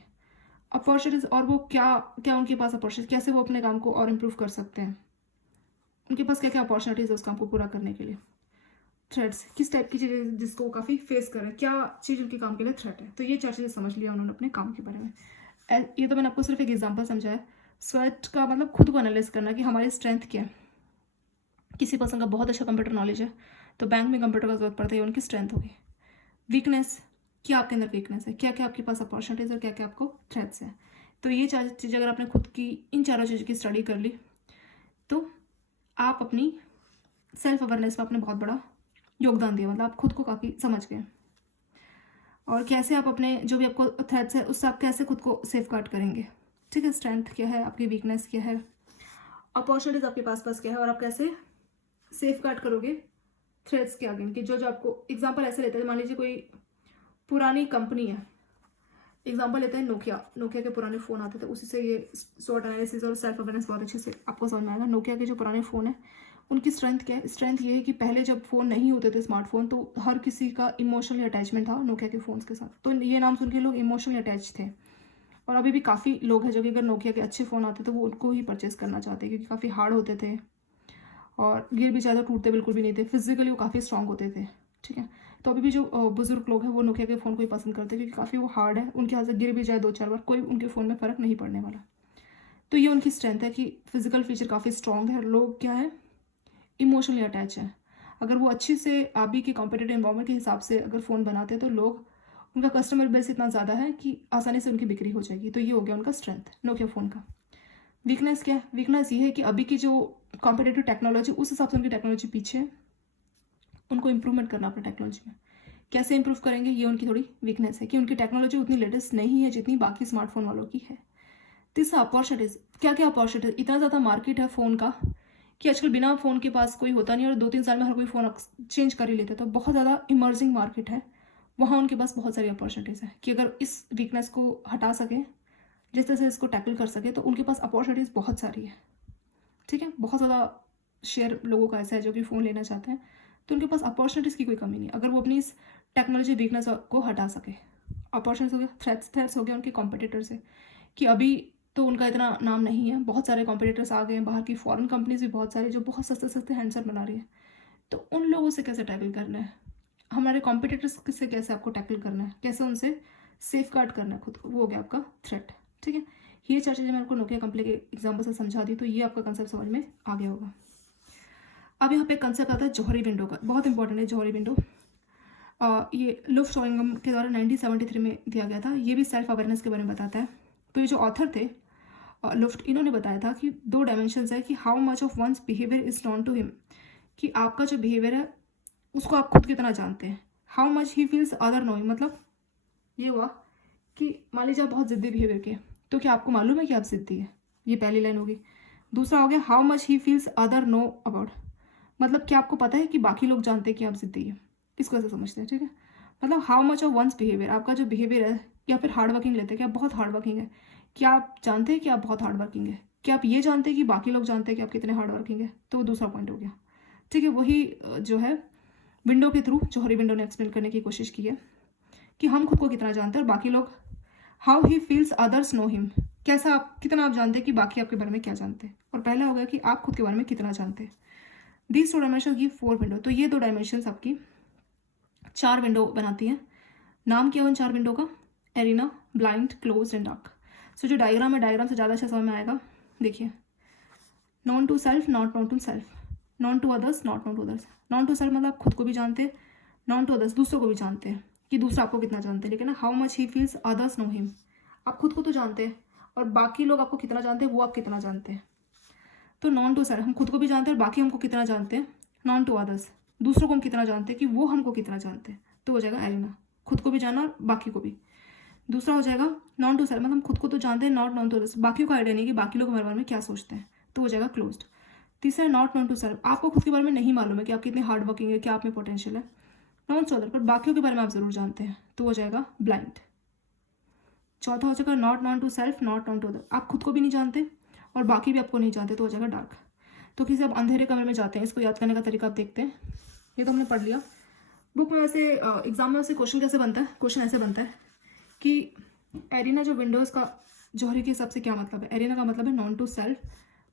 अपॉर्चुनिटीज, और वो क्या क्या उनके पास अपॉर्चुनिटीज, कैसे वो अपने काम को और इम्प्रूव कर सकते हैं, उनके पास क्या क्या अपॉर्चुनिटीज है उस काम को पूरा करने के लिए। थ्रेट्स, किस टाइप की चीज़ें जिसको वो काफ़ी फेस कर रहे हैं, क्या चीज़ उनके काम के लिए थ्रेट है। तो ये 4 चीज़ें समझ लिया उन्होंने अपने काम के बारे में। ये तो मैंने आपको सिर्फ एक एग्जांपल समझाया। स्वॉट का मतलब खुद को एनालाइज करना कि हमारी स्ट्रेंथ क्या है। किसी पर्सन का बहुत अच्छा कंप्यूटर नॉलेज है तो बैंक में कंप्यूटर का जरूरत पड़ता है, उनकी स्ट्रेंथ होगी। वीकनेस, क्या आपके अंदर वीकनेस है, क्या क्या आपके पास अपॉर्चुनिटीज है, क्या क्या आपको थ्रेट्स है। तो ये 4 चीज़ें अगर आपने खुद की इन 4 चीज़ों की स्टडी कर ली तो आप अपनी सेल्फ अवेयरनेस में आपने बहुत बड़ा योगदान दिया, मतलब आप खुद को काफ़ी समझ गए। और कैसे आप अपने जो भी आपको थ्रेट्स है उससे आप कैसे खुद को सेफ गार्ड करेंगे। ठीक है, स्ट्रेंथ क्या है, आपकी वीकनेस क्या है, अपॉर्चुनिटीज आपके पास क्या है, और आप कैसे सेफ गार्ड करोगे थ्रेट्स के आगे। कि जो जो आपको एग्जाम्पल ऐसे लेते हैं, मान लीजिए कोई पुरानी कंपनी है, एग्जांपल लेते हैं नोकिया। नोकिया के पुराने फ़ोन आते थे, उसी से ये स्वॉट एनालिसिस और सेल्फ अवेयरनेस बहुत अच्छे से आपको समझ में आएगा। नोकिया के जो पुराने फ़ोन है उनकी स्ट्रेंथ क्या है? स्ट्रेंथ ये है कि पहले जब फ़ोन नहीं होते थे स्मार्टफोन, तो हर किसी का इमोशनली अटैचमेंट था नोकिया के फ़ोन्स के साथ। तो ये नाम सुन के लोग इमोशनली अटैच थे। और अभी भी काफ़ी लोग हैं जो कि अगर नोकिया के अच्छे फ़ोन आते तो वो उनको ही परचेस करना चाहते हैं, क्योंकि काफ़ी हार्ड होते थे और गिर भी ज़्यादा टूटते बिल्कुल भी नहीं थे, फिजिकली वो काफ़ी स्ट्रांग होते थे। ठीक है, तो अभी भी जो बुजुर्ग लोग हैं वो नोकिया के फ़ोन को ही पसंद करते हैं, क्योंकि काफ़ी वो हार्ड है, उनके हाथ से गिर भी जाए 2-4 बार कोई उनके फ़ोन में फ़र्क नहीं पड़ने वाला। तो ये उनकी स्ट्रेंथ है कि फिजिकल फीचर काफ़ी स्ट्रांग है। लोग क्या है, इमोशनली अटैच है। अगर वो अच्छे से अभी के कॉम्पिटेटिव एनवायरनमेंट के हिसाब से अगर फ़ोन बनाते हैं तो लोग, उनका कस्टमर बेस इतना ज़्यादा है कि आसानी से उनकी बिक्री हो जाएगी। तो ये हो गया उनका स्ट्रेंथ नोकिया फ़ोन का। वीकनेस क्या है? वीकनेस ये है कि अभी की जो कॉम्पिटेटिव टेक्नोलॉजी, उस हिसाब से उनकी टेक्नोलॉजी पीछे है, उनको इंप्रूवमेंट करना अपने टेक्नोलॉजी में। कैसे इंप्रूव करेंगे, ये उनकी थोड़ी वीकनेस है कि उनकी टेक्नोलॉजी उतनी लेटेस्ट नहीं है जितनी बाकी स्मार्टफोन वालों की है। तीसरा अपॉर्चुनिटीज़। क्या क्या अपॉर्चुनिटीज़, इतना ज़्यादा मार्केट है फ़ोन का कि आजकल बिना फ़ोन के पास कोई होता नहीं, और 2-3 साल में हर कोई फ़ोन चेंज कर ही लेता है। तो बहुत ज़्यादा इमर्जिंग मार्केट है, वहाँ उनके पास बहुत सारी अपॉर्चुनिटीज़ है कि अगर इस वीकनेस को हटा सकें, जिस तरह से इसको टैकल कर सके, तो उनके पास अपॉर्चुनिटीज़ बहुत सारी है। ठीक है, बहुत ज़्यादा शेयर लोगों का ऐसा है जो कि फ़ोन लेना चाहते हैं, तो उनके पास अपॉर्चुनिटीज़ की कोई कमी नहीं, अगर वो अपनी इस टेक्नोलॉजी वीकनेस को हटा सके। अपॉर्चुनिटीज हो गया, थ्रेट्स हो गया उनके कॉम्पिटिटर से, कि अभी तो उनका इतना नाम नहीं है, बहुत सारे कॉम्पिटिटर्स आ गए हैं, बाहर की फॉरेन कंपनीज भी बहुत सारी जो बहुत सस्ते सस्ते हैंडसेट बना रही है। तो उन लोगों से कैसे टैकल करना है, हमारे कॉम्पिटिटर्स से कैसे आपको टैकल करना है, कैसे उनसे सेफ गार्ड करना है खुद को, वो हो गया आपका थ्रेट। ठीक है, ये 4 चीज़ें मैंने आपको नोकिया कंपनी के एग्जाम्पल से समझा दी, तो ये आपका कंसेप्ट समझ में आ गया होगा। अब यहाँ पे कंसेप्ट आता है जौहरी विंडो का, बहुत इंपॉर्टेंट है जौहरी विंडो। ये लुफ्ट शॉइंगम के द्वारा 1973 में दिया गया था। ये भी सेल्फ अवेयरनेस के बारे में बताता है। तो ये जो ऑथर थे लुफ्ट, इन्होंने बताया था कि 2 डायमेंशंस है कि how much of one's behaviour is known to him, कि आपका जो बिहेवियर है उसको आप खुद कितना जानते हैं। How much he feels other know, मतलब ये हुआ कि मान लीजिए आप बहुत ज़िद्दी बिहेवियर के, तो क्या आपको मालूम है कि आप ज़िद्दी है, ये पहली लाइन होगी। दूसरा हो गया how much he feels other know about, मतलब क्या आपको पता है कि बाकी लोग जानते हैं कि आप ज़िद्दी है, इसको ऐसे समझते हैं। ठीक है, मतलब how much of one's behaviour, आपका जो बिहेवियर है, या फिर हार्ड वर्किंग लेते हैं कि आप बहुत हार्ड वर्किंग है, क्या आप जानते हैं कि आप बहुत हार्ड वर्किंग है, क्या आप ये जानते हैं कि बाकी लोग जानते हैं कि आप कितने हार्ड वर्किंग है, तो वो दूसरा पॉइंट हो गया। ठीक है, वही जो है विंडो के थ्रू जौहरी विंडो ने एक्सप्लेन करने की कोशिश की है कि हम खुद को कितना जानते हैं और बाकी लोग, how he feels others know him, कैसा आप, कितना आप जानते हैं कि बाकी आपके बारे में क्या जानते हैं। और पहला हो गया कि आप खुद के बारे में कितना जानते हैं। दीज 2 डायमेंशन गिव 4 विंडो, तो ये 2 डायमेंशन आपकी 4 विंडो बनाती हैं। नाम क्या है उन 4 विंडो का? Arena, blind, close and dark. So जो डायग्राम है, डायग्राम से ज़्यादा अच्छा समझ में आएगा। देखिए, known to self, not known to self, known to others, not known to others. Known to self मतलब आप खुद को भी जानते हैं, नॉन टू अदर्स दूसरों को भी जानते हैं कि दूसरा आपको कितना जानते हैं, लेकिन how much he feels others know him, आप खुद को तो जानते हैं और बाकी लोग आपको कितना जानते हैं वो आप कितना जानते हैं। तो नॉन टू सेल्फ, हम खुद को भी जानते हैं और बाकी हमको कितना जानते हैं। नॉन टू अदर्स, दूसरों को हम कितना जानते हैं कि वो हमको कितना जानते हैं, तो हो जाएगा एरिना, खुद को भी जानना और बाकी को भी। दूसरा हो जाएगा नॉन टू सेल्फ, मतलब हम खुद को तो जानते हैं, नॉट नॉन टू अदर्स, बाकियों का आइडिया नहीं कि बाकी लोग हमारे बारे में क्या सोचते हैं, तो हो जाएगा क्लोज्ड। तीसरा है नॉट नॉन टू सेल्फ, आपको खुद के बारे में नहीं मालूम है कि आप कितने हार्ड वर्किंग है, क्या आप में पोटेंशियल है। नॉन टू अदर, पर बाकियों के बारे में आप जरूर जानते हैं, तो हो जाएगा ब्लाइंड। चौथा हो जाएगा not known to self, not known to other, आप खुद को भी नहीं जानते और बाकी भी आपको नहीं जानते, तो हो जाएगा डार्क। तो किसी आप अंधेरे कमरे में जाते हैं, इसको याद करने का तरीका आप देखते हैं। ये तो हमने पढ़ लिया बुक में। वैसे एग्जाम में वैसे क्वेश्चन कैसे बनता है, क्वेश्चन ऐसे बनता है कि एरिना जो विंडोज़ का जौहरी के हिसाब से क्या मतलब है। एरिना का मतलब है known to self,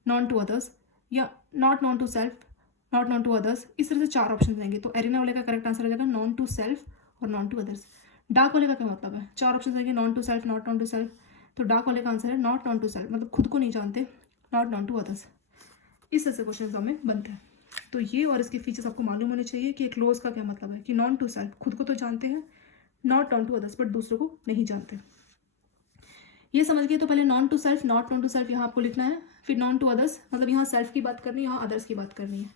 known to others, या not known to self, not known to others, इस तरह से 4 ऑप्शन देंगे। तो एरिना वाले का करेक्ट आंसर हो जाएगा नॉन टू सेल्फ और नॉन टू अदर्स। डार्क वाले का क्या मतलब है, 4 ऑप्शन देंगे, known to self, not known to self, तो डार्क वाले का आंसर है नॉट नॉन टू सेल्फ, मतलब खुद को नहीं जानते, नॉट नॉन टू अदर्स। इस तरह से क्वेश्चन हमें बनते हैं। तो ये और इसके फीचर्स आपको मालूम होने चाहिए कि क्लोज का क्या मतलब है, कि नॉन टू सेल्फ, खुद को तो जानते हैं, not known to others, but दूसरों को नहीं जानते। ये समझ गए। तो पहले known to self, not known to self यहाँ आपको लिखना है, फिर नॉन टू अदर्स, मतलब यहाँ सेल्फ की बात करनी है, यहाँ अदर्स की बात करनी है।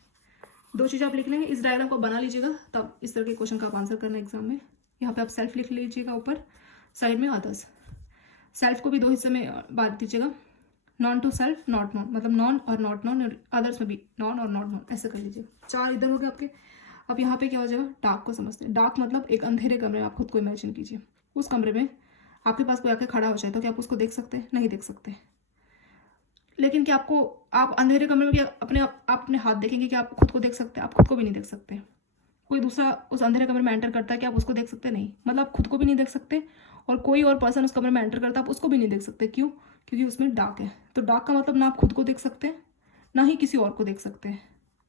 2 चीज़ आप लिख लेंगे, इस डायग्राम को बना लीजिएगा, तब इस तरह के क्वेश्चन का आप आंसर करना एग्जाम में। यहाँ पे आप सेल्फ लिख लीजिएगा, ऊपर साइड में अदर्स। सेल्फ को भी 2 हिस्से में बांट दीजिएगा, known to self, not known, मतलब नॉन और नॉट नॉन, और अदर्स में भी नॉन और नॉट नॉन, ऐसे कर लीजिए। 4 इधर हो गए आपके। अब यहाँ पे क्या हो जाएगा, डार्क को समझते हैं। डार्क मतलब एक अंधेरे कमरे में आप खुद को इमेजिन कीजिए, उस कमरे में आपके पास कोई आके खड़ा हो जाए तो क्या आप उसको देख सकते हैं? नहीं देख सकते। लेकिन क्या आपको, आप अंधेरे कमरे में क्या आप अपने हाथ देखेंगे? क्या आप खुद को देख सकते हैं? आप खुद को भी नहीं देख सकते। कोई दूसरा उस अंधेरे कमरे में एंटर करता है, क्या आप उसको देख सकते? नहीं। मतलब आप खुद को भी नहीं देख सकते और कोई और पर्सन उस कमरे में एंटर करता है, आप उसको भी नहीं देख सकते। क्यों? क्योंकि उसमें डार्क है। तो डार्क का मतलब ना आप खुद को देख सकते हैं, ना ही किसी और को देख सकते हैं।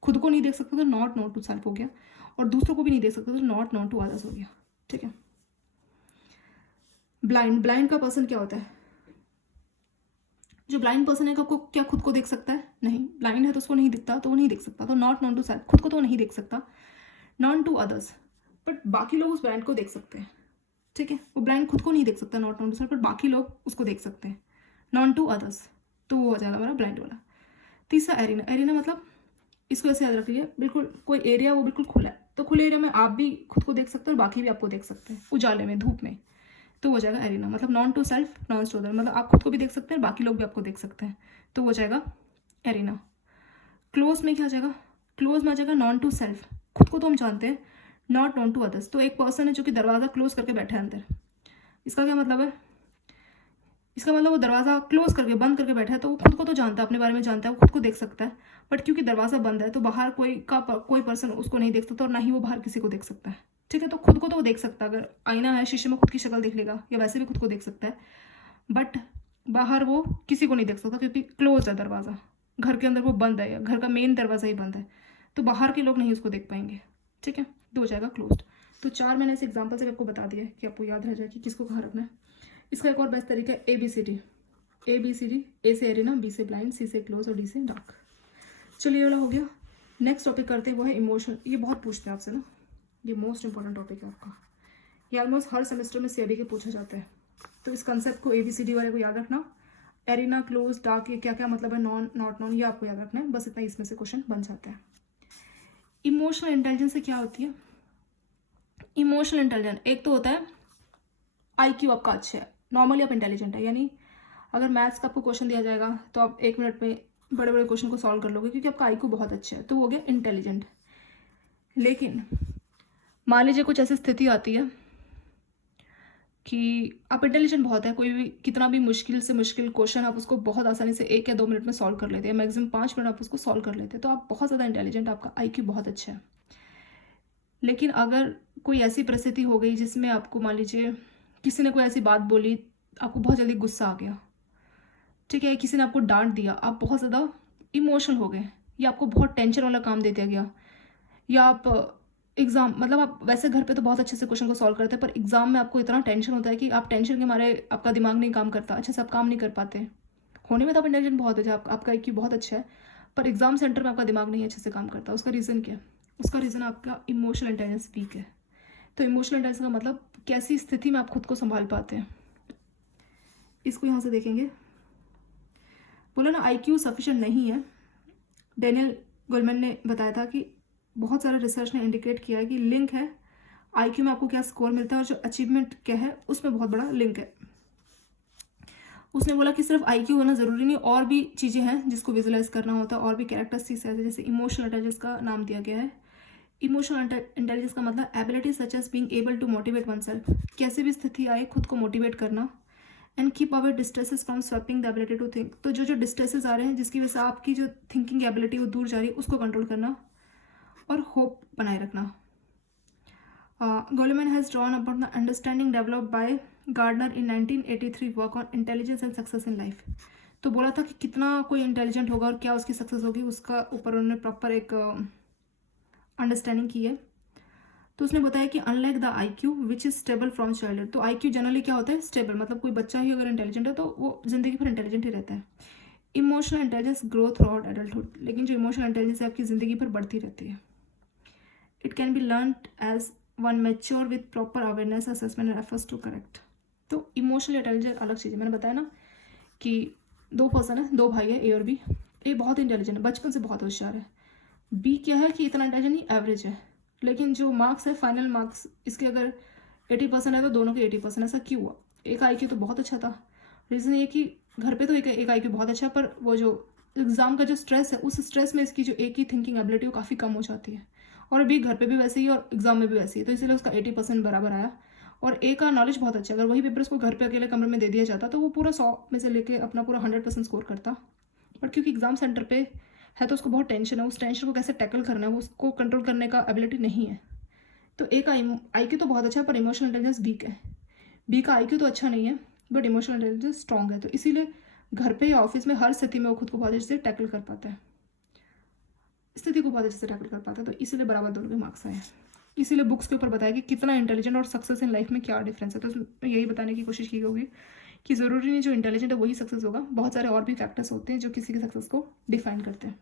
खुद को नहीं देख सकते तो नॉट नोन टू सेल्फ हो गया, और दूसरों को भी नहीं देख सकते तो नॉट नोन टू अदर्स हो गया। ठीक है। ब्लाइंड, ब्लाइंड का पर्सन क्या होता है? जो ब्लाइंड पर्सन है आपको क्या खुद को देख सकता है? नहीं। ब्लाइंड है तो उसको नहीं दिखता, तो वो नहीं देख सकता। तो नॉट नोन टू सेल्फ, खुद को तो नहीं देख सकता, नॉन टू अदर्स, बट बाकी लोग उस ब्लाइंड को देख सकते हैं। ठीक है। वो ब्लाइंड खुद को नहीं देख सकता, not known to self, but बाकी लोग उसको देख सकते हैं, नॉन टू अदर्स। तो वो हो जाएगा हमारा ब्लाइंड वाला। तीसरा एरिना। एरिना मतलब इसको ऐसे याद रखिए, बिल्कुल कोई एरिया वो बिल्कुल खुला है, तो खुले एरिया में आप भी खुद को देख सकते हैं और बाकी भी आपको देख सकते हैं, उजाले में, धूप में। तो हो जाएगा एरिना। मतलब known to self, known to other, मतलब आप खुद को भी देख सकते हैं, बाकी लोग भी आपको देख सकते हैं, तो हो जाएगा एरिना। क्लोज में क्या आ जाएगा? क्लोज में आ जाएगा नॉन टू सेल्फ, खुद को तो हम जानते हैं, नॉट नॉन टू अदर्स। तो एक पर्सन है जो कि दरवाज़ा क्लोज करके बैठा है अंदर, इसका क्या मतलब है? इसका मतलब वो दरवाज़ा क्लोज करके, बंद करके बैठा है, तो वो खुद को तो जानता है, अपने बारे में जानता है, वो खुद को देख सकता है, बट क्योंकि दरवाज़ा बंद है तो बाहर कोई पर्सन उसको नहीं देख सकता और ना ही वो बाहर किसी को देख सकता है। ठीक है। तो खुद को तो वो देख सकता है, अगर आईना है शीशे में खुद की शक्ल देख लेगा, या वैसे भी खुद को देख सकता है, बट बाहर वो किसी को नहीं देख सकता क्योंकि क्लोज है दरवाज़ा, घर के अंदर वो बंद है, या घर का मेन दरवाज़ा ही बंद है, तो बाहर के लोग नहीं उसको देख पाएंगे। ठीक है। तो हो जाएगा क्लोज्ड। तो 4 मैंने इस एग्जाम्पल से आपको बता दिया कि आपको याद रह जाए कि किसको कहाँ रखना है। इसका एक और बेस्ट तरीका है ABCD। ABCD, ए से एरिना, बी से ब्लाइंड, सी से क्लोज और डी से डार्क। चलिए, ये वाला हो गया। नेक्स्ट टॉपिक करते हैं, वो है इमोशन। ये बहुत पूछते हैं आपसे ना, ये मोस्ट इंपॉर्टेंट टॉपिक है आपका, ये ऑलमोस्ट हर सेमेस्टर में CIB के पूछा जाता है। तो इस कंसेप्ट को, ABCD वाले को याद रखना। एरिना, क्लोज, डार्क, ये क्या क्या मतलब है, नॉन, नॉट नॉन, ये आपको याद रखना है, बस इतना इसमें से क्वेश्चन बन जाता है। इमोशनल इंटेलिजेंस से क्या होती है? इमोशनल इंटेलिजेंस एक तो होता है IQ आपका अच्छा है, नॉर्मली आप इंटेलिजेंट है, यानी अगर मैथ्स का आपको क्वेश्चन दिया जाएगा तो आप 1 मिनट में बड़े बड़े क्वेश्चन को सॉल्व कर लोगे क्योंकि आपका IQ बहुत अच्छा है, तो वो हो गया इंटेलिजेंट। लेकिन मान लीजिए कुछ ऐसी स्थिति आती है कि आप इंटेलिजेंट बहुत है, कोई भी कितना भी मुश्किल से मुश्किल क्वेश्चन आप उसको बहुत आसानी से 1 या 2 मिनट में सॉल्व कर लेते हैं, मैक्सिमम 5 मिनट आप उसको सॉल्व कर लेते हैं, तो आप बहुत ज़्यादा इंटेलिजेंट, आपका IQ बहुत अच्छा है। लेकिन अगर कोई ऐसी परिस्थिति हो गई जिसमें आपको, मान लीजिए किसी ने कोई ऐसी बात बोली, आपको बहुत जल्दी गुस्सा आ गया, ठीक है, किसी ने आपको डांट दिया, आप बहुत ज़्यादा इमोशनल हो गए, या आपको बहुत टेंशन वाला काम दे दिया गया, या आप एग्ज़ाम, मतलब आप वैसे घर पे तो बहुत अच्छे से क्वेश्चन को सॉल्व करते हैं, पर एग्ज़ाम में आपको इतना टेंशन होता है कि आप टेंशन के मारे आपका दिमाग नहीं काम करता, अच्छे से आप काम नहीं कर पाते। होने में तो आप इंटेलिजेंट बहुत है, आपका IQ बहुत अच्छा है, पर एग्ज़ाम सेंटर में आपका दिमाग नहीं अच्छे से काम करता। उसका रीज़न क्या है? उसका रीज़न आपका इमोशनल इंटेलिजेंस वीक है। तो इमोशनल इंटेलिजेंस का मतलब कैसी स्थिति में आप खुद को संभाल पाते हैं। इसको यहाँ से देखेंगे, बोला ना IQ सफिशिएंट नहीं है। डेनियल गोलमैन ने बताया था कि बहुत सारे रिसर्च ने इंडिकेट किया है कि लिंक है IQ में, आपको क्या स्कोर मिलता है और जो अचीवमेंट क्या है उसमें बहुत बड़ा लिंक है। उसने बोला कि सिर्फ IQ होना ज़रूरी नहीं, और भी चीज़ें हैं जिसको विजुलाइज करना होता है, और भी कैरेक्टरिस्टिक्स है, जैसे इमोशनल इंटेलिजेंस का नाम दिया गया है। इमोशनल इंटेलिजेंस का मतलब ability such as being able to motivate oneself, कैसे भी स्थिति आए खुद को मोटिवेट करना, and keep away distresses from swamping the ability to think, तो जो डिस्ट्रेसेस आ रहे हैं जिसकी वजह से आपकी जो थिंकिंग एबिलिटी वो दूर जा रही है, उसको कंट्रोल करना, और होप बनाए रखना। Goleman has drawn upon the understanding developed by Gardner in 1983 work on intelligence and success in life। तो बोला था कि कितना कोई इंटेलिजेंट होगा और क्या उसकी सक्सेस होगी, उसका ऊपर उन्होंने प्रॉपर एक अंडरस्टैंडिंग की है। तो उसने बताया कि unlike the IQ which is stable from childhood, तो IQ जनरली क्या होता है, स्टेबल, मतलब कोई बच्चा ही अगर इंटेलिजेंट है तो वो जिंदगी भर इंटेलिजेंट ही रहता है। Emotional intelligence grow through out adulthood, लेकिन जो इमोशनल इंटेलिजेंस है आपकी ज़िंदगी भर बढ़ती रहती है। It can be learn as one mature with proper awareness, assessment and efforts to correct. तो इमोशनल इंटेलिजेंस अलग चीज़ है। मैंने बताया ना कि 2 पर्सन है, 2 भाई है, A और B। A बहुत इंटेलिजेंट है, बचपन से बहुत होशियार है। B क्या है कि इतना इंटेलिजेंट नहीं, एवरेज है, लेकिन जो मार्क्स है, फाइनल मार्क्स इसके अगर 80% है तो दोनों के 80%। ऐसा क्यों हुआ? एक IQ तो बहुत अच्छा था, रीज़न ये कि घर पे तो एक IQ बहुत अच्छा है, पर वो जो एग्ज़ाम का जो स्ट्रेस है, उस स्ट्रेस में इसकी जो एक ही थिंकिंग एबिलिटी वो काफ़ी कम हो जाती है, और अभी घर पे भी वैसे ही और एग्ज़ाम में भी वैसे ही, तो इसीलिए उसका 80% बराबर आया, और ए का नॉलेज बहुत अच्छा है। अगर वही पेपर उसको घर पे अकेले कमरे में दे दिया जाता तो वो पूरा 100 में से लेके अपना पूरा 100% स्कोर करता। बट क्योंकि एग्जाम सेंटर पे है तो उसको बहुत टेंशन है, उस टेंशन को कैसे टैकल करना है वो उसको कंट्रोल करने का एबिलिटी नहीं है। तो ए का IQ तो बहुत अच्छा है पर इमोशनल इंटेलिजेंस वीक है। बी का IQ तो अच्छा नहीं है बट इमोशनल इंटेलिजेंस स्ट्रॉन्ग है। तो इसीलिए घर पे या ऑफिस में हर स्थिति में वो खुद को बहुत अच्छे से टैकल कर पाता है, स्थिति को बहुत अच्छे से टैकल कर पाता है। तो इसीलिए बराबर दोनों के मार्क्स आए हैं। इसीलिए बुक्स के ऊपर बताया कि कितना इंटेलिजेंट और सक्सेस इन लाइफ में क्या डिफरेंस है। तो उसमें यही बताने की कोशिश की होगी कि ज़रूरी नहीं जो इंटेलिजेंट है वही सक्सेस होगा, बहुत सारे और भी फैक्टर्स होते हैं जो किसी की सक्सेस को डिफाइन करते हैं।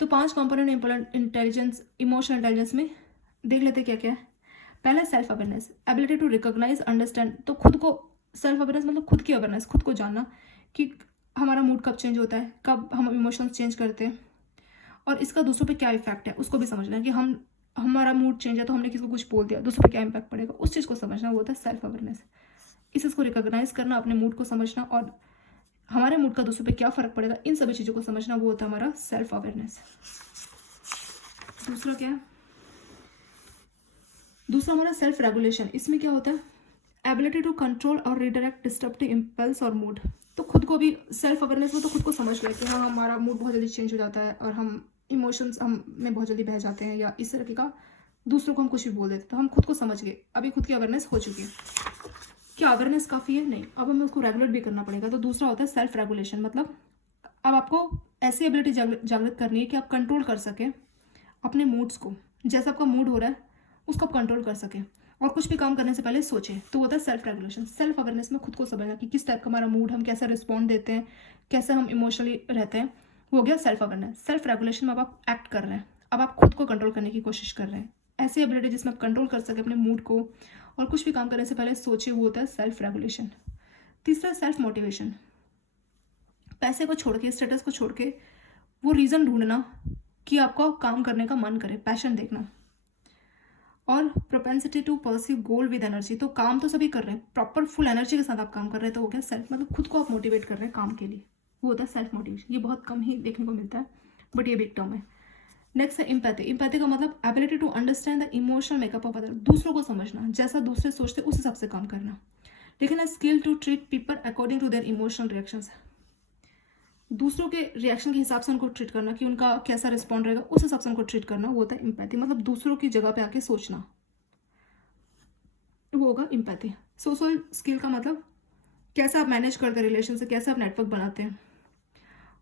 तो 5 कंपोनेंट इंटेलिजेंस इमोशनल इंटेलिजेंस में देख लेते क्या क्या है। पहला self awareness, ability to recognise understand. तो खुद को सेल्फ अवेयरनेस मतलब खुद की अवेयरनेस, खुद को जानना कि हमारा मूड कब चेंज होता है, कब हम इमोशंस चेंज करते हैं और इसका दूसरों पे क्या इफेक्ट है उसको भी समझना है कि हमारा मूड चेंज है तो हमने किसी को कुछ बोल दिया, दूसरों पे क्या इम्पैक्ट पड़ेगा, उस चीज़ को समझना, वो होता है सेल्फ अवेयरनेस। इस चीज़ को रिकॉग्नाइज करना, अपने मूड को समझना और हमारे मूड का दूसरों पे क्या फ़र्क पड़ेगा, इन सभी चीज़ों को समझना, वो होता है हमारा सेल्फ अवेयरनेस। दूसरा क्या है, दूसरा हमारा सेल्फ रेगुलेशन। इसमें क्या होता है, एबिलिटी टू कंट्रोल और रिडायरेक्ट डिस्टर्बिंग इम्पल्स और मूड। तो खुद को भी सेल्फ अवेयरनेस में तो खुद को समझ लें कि हाँ हमारा मूड बहुत जल्दी चेंज हो जाता है और हम इमोशंस हम में बहुत जल्दी बह जाते हैं या इस तरीके का दूसरों को हम कुछ भी बोल देते, तो हम खुद को समझ गए, अभी खुद की अवेयरनेस हो चुकी है। क्या अवेयरनेस काफ़ी है? नहीं, अब हमें उसको रेगुलेट भी करना पड़ेगा। तो दूसरा होता है सेल्फ रेगुलेशन, मतलब अब आपको ऐसी एबिलिटी जागृत करनी है कि आप कंट्रोल कर सकें अपने मूड्स को, जैसा आपका मूड हो रहा है उसको आप कंट्रोल कर सकें और कुछ भी काम करने से पहले सोचें। तो होता है सेल्फ रेगुलेशन। सेल्फ अवेयरनेस में खुद को समझना कि किस टाइप का हमारा मूड, हम कैसा रिस्पॉन्ड देते हैं, कैसे हम इमोशनली रहते हैं, वो हो गया सेल्फ अवेयरनेस। सेल्फ रेगुलेशन में अब आप एक्ट कर रहे हैं, अब आप खुद को कंट्रोल करने की कोशिश कर रहे हैं। ऐसी एबिलिटी जिसमें आप कंट्रोल कर सके अपने मूड को और कुछ भी काम करने से पहले सोचे, वो होता है सेल्फ रेगुलेशन। तीसरा सेल्फ मोटिवेशन, पैसे को छोड़ के, स्टेटस को छोड़ के वो रीज़न ढूंढना कि आपको काम करने का मन करे, पैशन देखना। और propensity to perceive goal with energy, तो काम तो सभी कर रहे हैं, प्रॉपर फुल एनर्जी के साथ आप काम कर रहे हैं, तो हो गया सेल्फ, मतलब खुद को आप मोटिवेट कर रहे हैं काम के लिए, वो होता है सेल्फ मोटिवेशन। ये बहुत कम ही देखने को मिलता है बट ये बिग टर्म है। नेक्स्ट है इम्पैथी। इम्पैथी का मतलब ability to understand the emotional makeup of other, दूसरों को समझना, जैसा दूसरे सोचते उस हिसाब से काम करना। लेकिन है skill to treat people according to their emotional reactions, दूसरों के रिएक्शन के हिसाब से उनको ट्रीट करना कि उनका कैसा रिस्पॉन्ड रहेगा उस हिसाब से उनको ट्रीट करना, वो होता है इम्पैथी। मतलब दूसरों की जगह पे आके सोचना, वो होगा इम्पैथी। सोशल स्किल का मतलब कैसे आप मैनेज करते हैं रिलेशन से, कैसे आप नेटवर्क बनाते हैं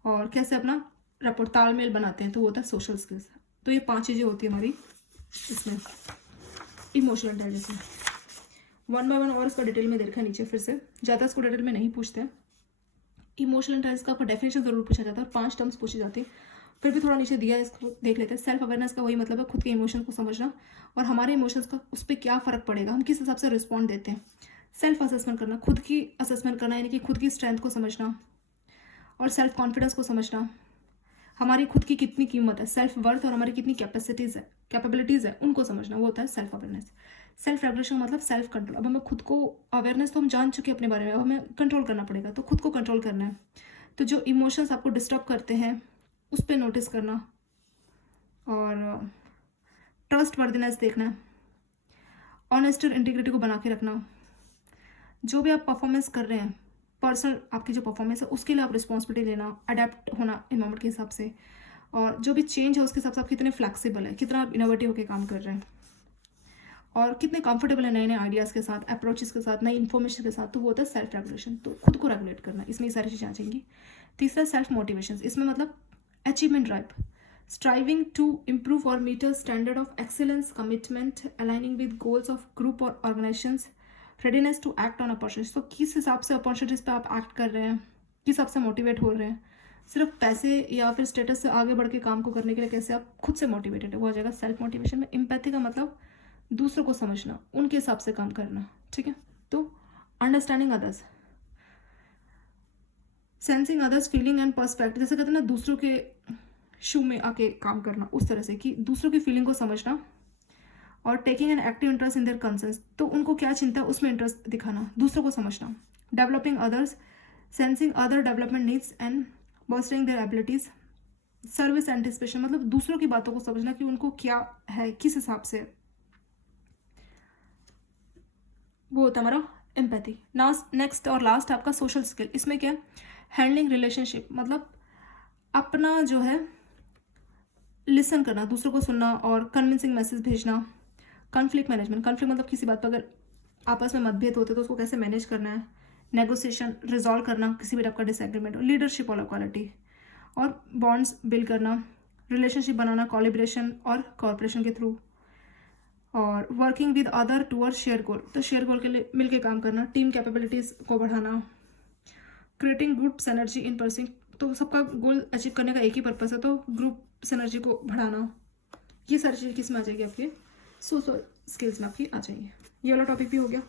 और कैसे अपना रपोर्ट तालमेल बनाते हैं, तो वो होता है सोशल स्किल्स। तो ये 5 चीज़ें होती है हमारी इसमें इमोशनल इंटेलिजेंस में। 1 बाय 1 और इसका डिटेल में देखा नीचे, फिर से ज़्यादा इसको डिटेल में नहीं पूछते हैं। इमोशनल इंटेलिजेंस का आपका डेफिनेशन जरूर पूछा जाता है और 5 टर्म्स पूछी जाती है, फिर भी थोड़ा नीचे दिया है, इसको देख लेते हैं। सेल्फ अवेयरनेस का वही मतलब है खुद के इमोशंस को समझना और हमारे इमोशंस का उस पर क्या फ़र्क पड़ेगा, हम किस हिसाब से रिस्पॉन्ड देते हैं। सेल्फ असेसमेंट करना, खुद की असेसमेंट करना, यानी कि खुद की स्ट्रेंथ को समझना और सेल्फ कॉन्फिडेंस को समझना, हमारी खुद की कितनी कीमत है, सेल्फ वर्थ और हमारी कितनी कैपेबिलिटीज़ है उनको समझना, वो होता है सेल्फ अवेयरनेस। सेल्फ रेगुलेशन मतलब सेल्फ कंट्रोल। अब हमें खुद को, अवेयरनेस तो हम जान चुके हैं अपने बारे में, अब हमें कंट्रोल करना पड़ेगा, तो खुद को कंट्रोल करना है। तो जो इमोशंस आपको डिस्टर्ब करते हैं उस पर नोटिस करना और ट्रस्ट वर्दिनेस देखना, ऑनेस्टी और इंटीग्रिटी को बना के रखना। जो भी आप परफॉर्मेंस कर रहे हैं, पर्सनल आपकी जो परफॉर्मेंस है उसके लिए आप रिस्पॉन्सिबिलिटी लेना, अडेप्ट होना इन्वायरमेंट के हिसाब से, और जो भी चेंज है उसके हिसाब से आप कितने फ्लैक्सीबल है, कितना आप इनोवेटिव होकर काम कर रहे हैं और कितने कंफर्टेबल है नए नए आइडियाज़ के साथ, अप्रोचेस के साथ, नई इन्फॉर्मेशन के साथ, तो वो होता है सेल्फ रेगुलेशन। तो खुद को रेगुलेट करना, इसमें ये सारी चीज़ें आ जाएंगी। तीसरा सेल्फ मोटिवेशन, इसमें मतलब achievement drive, striving to improve और meet a standard of excellence, commitment, aligning with goals of group और organizations, readiness to act on opportunities. तो किस हिसाब से अपॉर्चुनिटीज़ पे आप एक्ट कर रहे हैं, किस हिसाब से मोटिवेट हो रहे हैं, सिर्फ पैसे या फिर स्टेटस से आगे बढ़ के काम को करने के लिए कैसे आप खुद से मोटिवेटेड है, वो आ जाएगा सेल्फ मोटिवेशन में। एम्पैथी का मतलब दूसरों को समझना, उनके हिसाब से काम करना, ठीक है। तो understanding others, sensing others feeling and perspective, जैसे कहते हैं ना दूसरों के शू में आके काम करना, उस तरह से कि दूसरों की फीलिंग को समझना और taking an active interest in their concerns, तो उनको क्या चिंता है उसमें इंटरेस्ट दिखाना, दूसरों को समझना। Developing others, sensing other development needs and bolstering their abilities, service anticipation, मतलब दूसरों की बातों को समझना कि उनको क्या है, किस हिसाब से वो होता है हमारा एम्पैथी। नेक्स्ट और लास्ट आपका सोशल स्किल। इसमें क्या है, हैंडलिंग रिलेशनशिप, मतलब अपना जो है लिसन करना, दूसरों को सुनना और कन्विंसिंग मैसेज भेजना। कॉन्फ्लिक्ट मैनेजमेंट, कॉन्फ्लिक्ट मतलब किसी बात पर अगर आपस में मतभेद होते हैं तो उसको कैसे मैनेज करना है। नेगोशिएशन, रिजॉल्व करना किसी भी टाइप का डिसएग्रीमेंट। लीडरशिप और क्वालिटी, और बॉन्ड्स बिल्ड करना, रिलेशनशिप बनाना कोलैबोरेशन और कॉर्पोरेशन के थ्रू। और working with other toward share goal, तो शेयर गोल के लिए मिलकर काम करना। टीम कैपेबिलिटीज़ को बढ़ाना। Creating group synergy in pursuing, तो सबका गोल अचीव करने का एक ही पर्पस है, तो ग्रुप सिनर्जी को बढ़ाना। ये सारी चीज़ें किस में आ जाएगी, आपके सोशल स्किल्स में आपकी आ जाएंगी। ये वाला टॉपिक भी हो गया।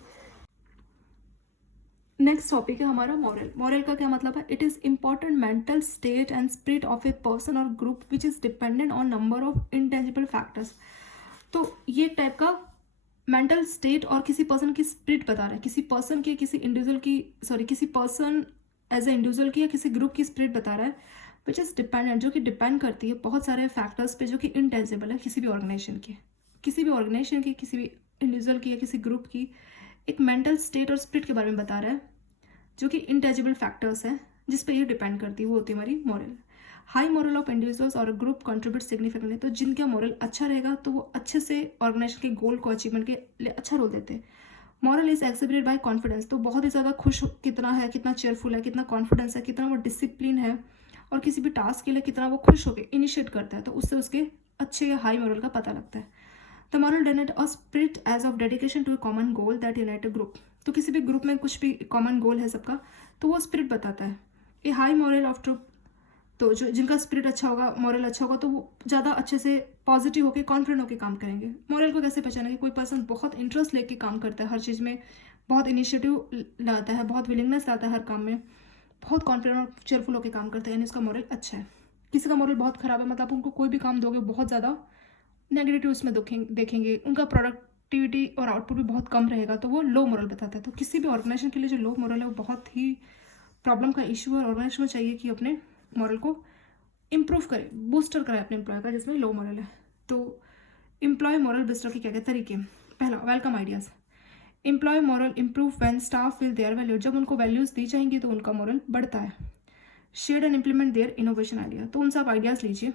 नेक्स्ट टॉपिक है हमारा मॉरल। मॉरल का क्या मतलब है, it is important mental state and spirit of a person और group which is dependent on number of intangible factors. तो ये टाइप का मेंटल स्टेट और किसी पर्सन की स्पिरिट बता रहा है, किसी पर्सन की, किसी इंडिविजुअल की, किसी पर्सन एज ए इंडिविजुअल की या किसी ग्रुप की स्पिरिट बता रहा है, विच इज़ डिपेंडेंट, जो कि डिपेंड करती है बहुत सारे फैक्टर्स पे, जो कि इंटेंजिबल है किसी भी ऑर्गेनाइजेशन की, किसी भी इंडिविजुअल की या किसी ग्रुप की एक मेंटल स्टेट और स्पिरिट के बारे में बता रहा है, जो कि इंटेंजिबल फैक्टर्स हैं जिस पे ये डिपेंड करती है, वो होती है हमारी moral. High moral of individuals और ग्रुप कंट्रीब्यूट सिग्निफिकेंटली, तो जिनका मॉरल अच्छा रहेगा तो वो अच्छे से ऑर्गेनाइजेशन के गोल को अचीवमेंट के लिए अच्छा रोल देते हैं। Moral is exhibited bye confidence, तो बहुत ही ज़्यादा खुश कितना है, कितना चेयरफुल है, कितना कॉन्फिडेंस है, कितना वो डिसिप्लिन है, और किसी भी टास्क के लिए कितना वो खुश होकर इनिशिएट करता है, तो उससे उसके अच्छे या हाई मॉरल का पता लगता है। The morale denote a spirit as of dedication to a common goal that unite a group, तो किसी भी ग्रुप में कुछ भी कॉमन गोल है सबका, तो वो स्पिरिट बताता है। ए हाई मॉरल ऑफ ट्रुथ, तो जो जिनका स्पिरिट अच्छा होगा, मॉरल अच्छा होगा, तो वो ज़्यादा अच्छे से पॉजिटिव होकर कॉन्फिडेंट होकर काम करेंगे। मॉरल को कैसे पहचानेंगे, कोई पर्सन बहुत इंटरेस्ट लेके काम करता है हर चीज़ में, बहुत इनिशिएटिव लाता है, बहुत विलिंगनेस लाता है हर काम में, बहुत कॉन्फिडेंट और चेयरफुल होकर काम करता है, यानी उसका मॉरल अच्छा है। किसी का मॉरल बहुत ख़राब है, मतलब उनको कोई भी काम दोगे बहुत ज़्यादा नेगेटिव उसमें देखेंगे, उनका प्रोडक्टिविटी और आउटपुट भी बहुत कम रहेगा, तो वो लो मॉरल बताता है। तो किसी भी ऑर्गेनाइजेशन के लिए जो लो मॉरल है वो बहुत ही प्रॉब्लम का इशू है। ऑर्गेनाइजेशन को चाहिए कि अपने मॉरल को इम्प्रूव करे, बूस्टर करे अपने एम्प्लॉय का जिसमें लो मॉरल है। तो एम्प्लॉय मॉरल बूस्टर के क्या क्या तरीके, पहला welcome ideas. Employ morale improve when staff feel their value, जब उनको वैल्यूज़ दी जाएंगी तो उनका मॉरल बढ़ता है। Share and implement there innovation idea, तो उनसे आप आइडियाज़ लीजिए,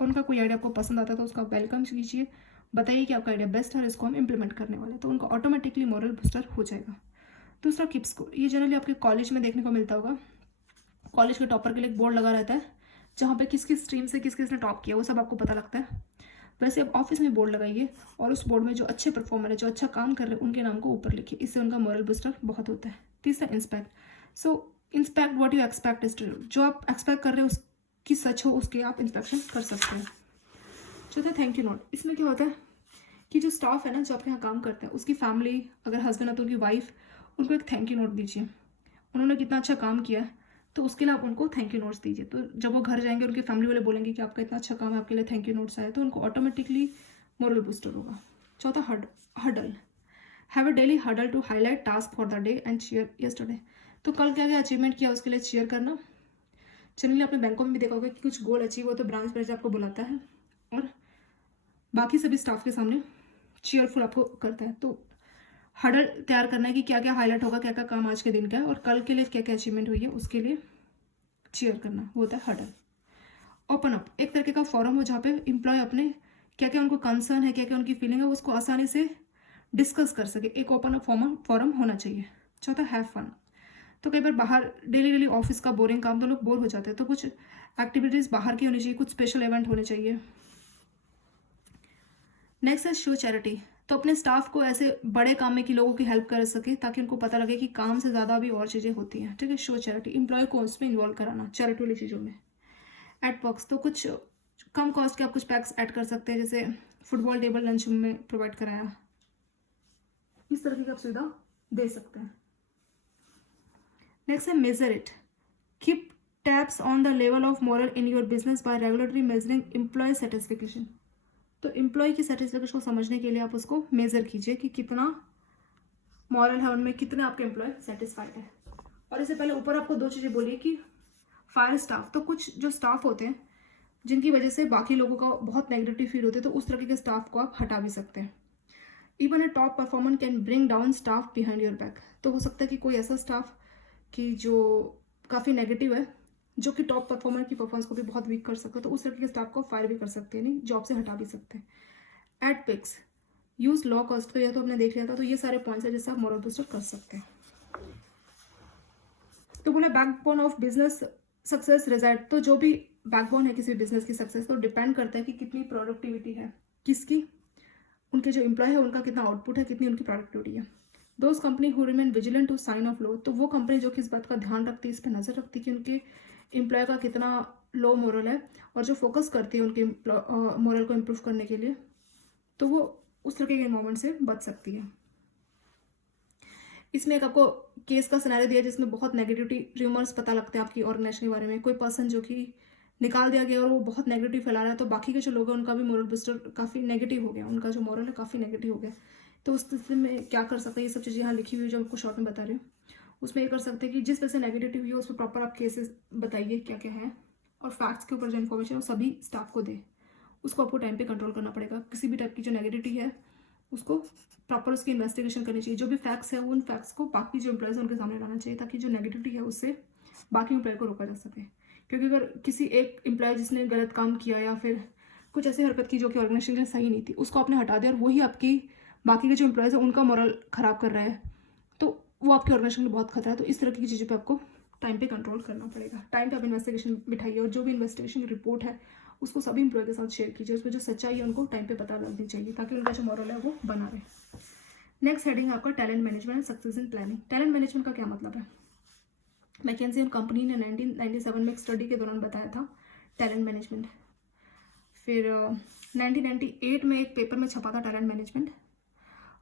उनका कोई आइडिया आपको पसंद आता है तो उसका वेलकम कीजिए, बताइए कि आपका आइडिया बेस्ट है और इसको हम इम्प्लीमेंट करने वाले हैं, तो उनको ऑटोमेटिकली मॉरल बूस्टर हो जाएगा। दूसरा कीप स्कोर, ये जनरली आपके कॉलेज में देखने को मिलता होगा। कॉलेज के टॉपर के लिए एक बोर्ड लगा रहता है जहाँ पे किस किस स्ट्रीम से किस किसने टॉप किया वो सब आपको पता लगता है। वैसे आप ऑफिस में बोर्ड लगाइए और उस बोर्ड में जो अच्छे परफॉर्मर है, जो अच्छा काम कर रहे हैं, उनके नाम को ऊपर लिखिए, इससे उनका मॉरल बूस्टर बहुत होता है। तीसरा inspect, so inspect what you expect is true, जो आप एक्सपेक्ट कर रहे हो उसकी सच हो उसके आप इंस्पेक्शन कर सकते हैं। चौथा थैंक यू नोट, इसमें क्या होता है कि जो स्टाफ है ना, जो आपके यहाँ काम करते हैं, उसकी फैमिली, अगर हस्बैंड है तो उनकी वाइफ, उनको एक थैंक यू नोट दीजिए। उन्होंने कितना अच्छा काम किया है तो उसके लिए आप उनको थैंक यू नोट्स दीजिए। तो जब वो घर जाएंगे उनके फैमिली वाले बोलेंगे कि आपका इतना अच्छा काम है, आपके लिए थैंक यू नोट्स आए, तो उनको ऑटोमेटिकली मोरल बूस्टर होगा। चौथा huddle, have a daily huddle to highlight task for the day and cheer yesterday, तो कल क्या क्या अचीवमेंट किया उसके लिए चीयर करना। जनरली आपने बैंकों में भी देखा होगा कि कुछ गोल अचीव हो तो ब्रांच मैनेजर आपको बुलाता है और बाकी सभी स्टाफ के सामने चीयरफुल आपको करता है। तो हडल तैयार करना है कि क्या क्या हाईलाइट होगा, क्या क्या काम आज के दिन का है और कल के लिए क्या क्या अचीवमेंट हुई है, उसके लिए चीयर करना, वो होता है हडल। ओपन अप, एक तरीके का फॉरम हो जहाँ पे एम्प्लॉय अपने क्या क्या उनको कंसर्न है, क्या क्या उनकी फीलिंग है, उसको आसानी से डिस्कस कर सके, एक ओपन अप फॉरम होना चाहिए। चौथा हैव फन, तो कई बार बाहर डेली ऑफिस का बोरिंग काम तो लोग बोर हो जाते हैं, तो कुछ एक्टिविटीज़ बाहर की होनी चाहिए, कुछ स्पेशल इवेंट होने चाहिए। नेक्स्ट है शो चैरिटी, तो अपने स्टाफ को ऐसे बड़े काम में कि लोगों की हेल्प कर सके ताकि उनको पता लगे कि काम से ज़्यादा भी और चीज़ें होती हैं। ठीक है, शो चैरिटी, एम्प्लॉय को उसमें इन्वॉल्व कराना चैरिटी चीज़ों में। एड पॉक्स, तो कुछ कम कॉस्ट के आप कुछ पैक्स ऐड कर सकते हैं, जैसे फुटबॉल टेबल लंच में प्रोवाइड कराया, इस तरह की आप सुविधा दे सकते हैं। नेक्स्ट है measure it, keep tabs on the level of morale in your business by regularly measuring employ satisfaction, तो एम्प्लॉय की सेटिस्फेक्शन को समझने के लिए आप उसको मेजर कीजिए कि कितना मॉरल है उनमें, कितने आपके एम्प्लॉय सेटिस्फाइड है। और इससे पहले ऊपर आपको दो चीज़ें बोली कि फायर स्टाफ, तो कुछ जो स्टाफ होते हैं जिनकी वजह से बाकी लोगों का बहुत नेगेटिव फील होते हैं, तो उस तरह के स्टाफ को आप हटा भी सकते हैं। Even a top performer can bring down staff behind your back. तो हो सकता है कि कोई ऐसा स्टाफ कि जो काफ़ी नेगेटिव है, जो कि टॉप परफॉर्मर की परफॉर्मेंस को भी बहुत वीक कर सकता है, तो उस तरह के स्टाफ को फायर भी कर सकते हैं, नहीं जॉब से हटा भी सकते हैं। At picks use low cost, तो यह तो हमने देख लिया था। तो ये सारे पॉइंट्स है जिससे आप मोरल बूस्टर कर सकते हैं। तो बोला backbone of business success result, तो जो भी बैकबोन है किसी भी बिजनेस की सक्सेस, तो डिपेंड करता है कि कितनी प्रोडक्टिविटी है किसकी, उनके जो एम्प्लॉय है उनका कितना आउटपुट है, कितनी उनकी प्रोडक्टिविटी है। Those company who remain vigilant to sign off low, तो वो कंपनी जो कि इस बात का ध्यान रखती है, इस पर नज़र रखती है कि उनके एम्प्लॉय का कितना लो मोरल है, और जो फोकस करती है उनके मोरल को इम्प्रूव करने के लिए, तो वो उस तरह के इन्वायरमेंट से बच सकती है। इसमें एक आपको केस का सिनेरियो दिया जिसमें बहुत नेगेटिविटी र्यूमर्स पता लगते हैं आपकी ऑर्गेनाइजेशन के बारे में। कोई पर्सन जो कि निकाल दिया गया और वो बहुत नेगेटिव फैला रहा है, तो बाकी के जो लोग हैं उनका भी मोरल बूस्टर काफ़ी नेगेटिव हो गया, उनका जो मोरल है काफ़ी नेगेटिव हो गया। तो उस स्थिति में क्या कर सकते हैं, ये सब चीज़ें यहाँ लिखी हुई है जो आपको शॉर्ट में बता रही हूँ। उसमें ये कर सकते हैं कि जिस वजह से नेगेटिव हुई है उस पर प्रॉपर आप केसेस बताइए क्या क्या है, और फैक्ट्स के ऊपर जो इन्फॉर्मेशन है वो सभी स्टाफ को दे। उसको आपको टाइम पे कंट्रोल करना पड़ेगा। किसी भी टाइप की जो नेगेटिविटी है उसको प्रॉपर उसकी इन्वेस्टिगेशन करनी चाहिए। जो भी फैक्ट्स है उन फैक्ट्स को बाकी जो एम्प्लॉयज़ है उनके सामने लाना चाहिए, ताकि जो नेगेटिविटी है उससे बाकी एम्प्लॉय को रोका जा सके। क्योंकि अगर किसी एक एम्प्लॉय जिसने गलत काम किया या फिर कुछ ऐसी हरकत की जो कि ऑर्गेनाइजेशन के लिए सही नहीं थी, उसको आपने हटा दिया और वही आपकी बाकी के जो एम्प्लॉयज़ है उनका मोरल ख़राब कर रहा है, तो वो आपके ऑर्गेनाइजेशन में बहुत खतरा है। तो इस तरह की चीज़ों पर आपको टाइम पे कंट्रोल करना पड़ेगा। टाइम पे आप इन्वेस्टिगेशन बिठाइए, और जो भी इन्वेस्टिगेशन की रिपोर्ट है उसको सभी एम्प्लॉय के साथ शेयर कीजिए। उसमें जो सच्चाई है उनको टाइम पे पता लगनी चाहिए, ताकि उनका जो मॉरल है वो बना रहे। नेक्स्ट हेडिंग आपका talent management and success in planning. Talent management का क्या मतलब है? मैकेंजी और कंपनी ने 1997 में एक स्टडी के दौरान बताया था टैलेंट मैनेजमेंट। फिर 1998 में एक पेपर में छपा था टैलेंट मैनेजमेंट,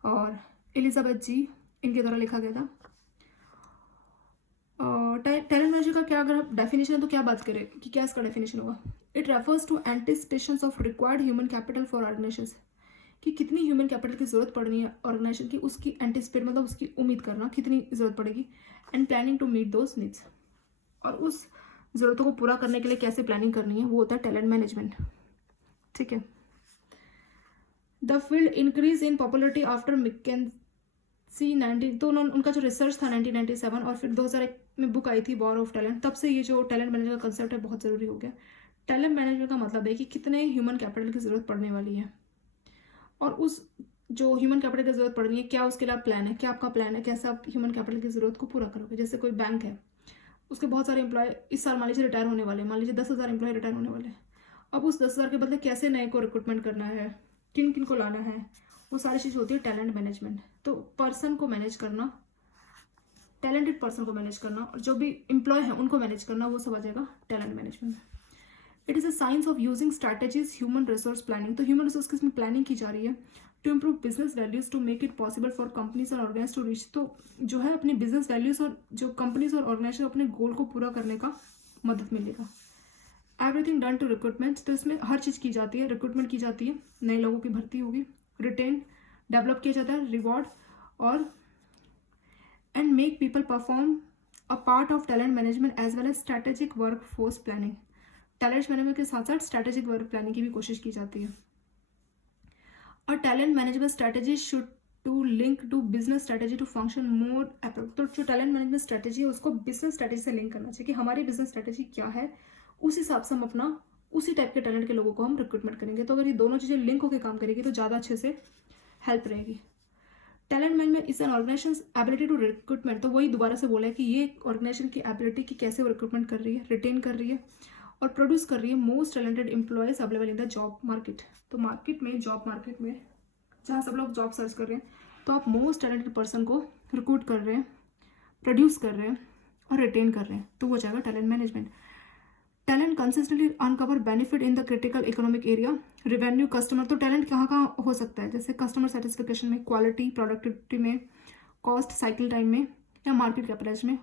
और एलिजाबेथ जी इनके द्वारा लिखा गया था। टैलेंट मैनेजर का क्या अगर डेफिनेशन है तो क्या बात करें कि क्या इसका डेफिनेशन होगा? It refers to anticipations of required human capital for organization, कि कितनी ह्यूमन कैपिटल की जरूरत पड़नी है ऑर्गेनाइजेशन की, उसकी एंटिसिपेट मतलब उसकी उम्मीद करना कितनी जरूरत पड़ेगी, and planning to meet those needs, और उस ज़रूरतों को पूरा करने के लिए कैसे प्लानिंग करनी है, वो होता है टैलेंट मैनेजमेंट। ठीक है। The field increase in popularity after McKinsey 19, तो उनका जो रिसर्च था 1997, और फिर 2001 में बुक आई थी वॉर ऑफ टैलेंट, तब से ये जो टैलेंट मैनेजर का कंसेप्ट है बहुत ज़रूरी हो गया। टैलेंट मैनेजमेंट का मतलब है कि कितने ह्यूमन कैपिटल की ज़रूरत पड़ने वाली है, और उस जो ह्यूमन कैपिटल की ज़रूरत पड़ रही है क्या उसके लिए प्लान है, क्या आपका प्लान है, कैसे आप ह्यूमन कैपिटल की ज़रूरत को पूरा करोगे। जैसे कोई बैंक है, उसके बहुत सारे एम्प्लॉय इस साल मान लीजिए रिटायर होने वाले हैं, मान लीजिए 10,000 एम्प्लॉय रिटायर होने वाले हैं। अब उस 10,000 के बदले कैसे नए को रिक्रूटमेंट करना है, किन किन को लाना है, वो सारी चीज़ होती है टैलेंट मैनेजमेंट। तो पर्सन को मैनेज करना, टैलेंटेड पर्सन को मैनेज करना, और जो भी एम्प्लॉय है उनको मैनेज करना, वो सब आ जाएगा talent management. It is a science of using strategies human resource planning, तो ह्यूमन रिसोर्स की इसमें प्लानिंग की जा रही है to improve business values to make it possible for companies और ऑर्गेनाइज टू रीच, तो जो है अपनी बिजनेस वैल्यूज और जो कंपनीज और ऑर्गेनाइजेशन अपने गोल को पूरा करने का मदद मिलेगा। एवरीथिंग डन टू रिक्रूटमेंट, तो इसमें हर चीज़ की जाती है, रिक्रूटमेंट की जाती है, नए लोगों की भर्ती होगी, रिटेन डेवलप किया जाता है, रिवॉर्ड, और and make people perform a part of talent management as well as strategic work force planning. Talent management के साथ साथ स्ट्रैटेजिक वर्क प्लानिंग की भी कोशिश की जाती है। और talent management strategy should to link to business strategy to function more appropriate, तो जो टैलेंट मैनेजमेंट स्ट्रैटेजी है उसको बिजनेस स्ट्रैटेजी से लिंक करना चाहिए कि हमारी बिजनेस स्ट्रैटेजी क्या है, उस हिसाब से हम अपना उसी टाइप के टैलेंट के लोगों को हम रिक्रूटमेंट करेंगे। तो अगर ये दोनों चीज़ें लिंक होकर काम करेगी तो ज़्यादा अच्छे से हेल्प रहेगी। Talent management is an organisation ability to recruitment, तो वही दोबारा से बोला है कि ये ऑर्गेनाइजेशन की एबिलिटी की कैसे वो रिक्रूटमेंट कर रही है, रिटेन कर रही है और प्रोड्यूस कर रही है most talented employees available in the job market. तो मार्केट में, जॉब मार्केट में जहाँ सब लोग जॉब सर्च कर रहे हैं, तो आप मोस्ट टैलेंटेड पर्सन को रिक्रूट कर रहे हैं, प्रोड्यूस कर रहे हैं और रिटेन कर रहे हैं, तो वो जाएगा talent management. Talent consistently uncover benefit in the critical economic area, revenue, customer, तो टैलेंट कहाँ कहाँ हो सकता है, जैसे कस्टमर सेटिस्फिकेशन में, क्वालिटी प्रोडक्टिविटी में, कॉस्ट साइकिल टाइम में, या मार्केट कैपिटलाइजेशन में,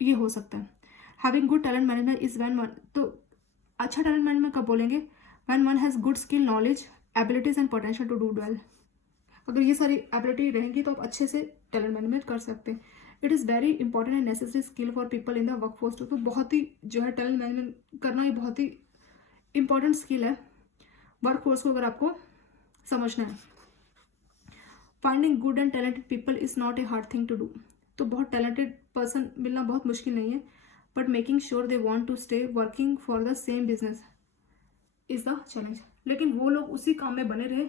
ये हो सकता है। Having good talent management is when one, तो अच्छा टैलेंट मैनेजमेंट कब बोलेंगे, when one has good skill, knowledge, abilities and potential to do well. अगर ये सारी एबिलिटी रहेंगी तो आप अच्छे से टैलेंट मैनेजमेंट कर सकते हैं। It is very important and necessary skill for people in the work force, तो बहुत ही जो है टैलेंट मैनेजमेंट करना, ये बहुत ही इंपॉर्टेंट स्किल है वर्क फोर्स को अगर आपको समझना है। Finding good and talented people is not a hard thing to do. तो बहुत टैलेंटेड पर्सन मिलना बहुत मुश्किल नहीं है, but making sure they want to stay working for the same business is the challenge. लेकिन वो लोग उसी काम में बने रहे,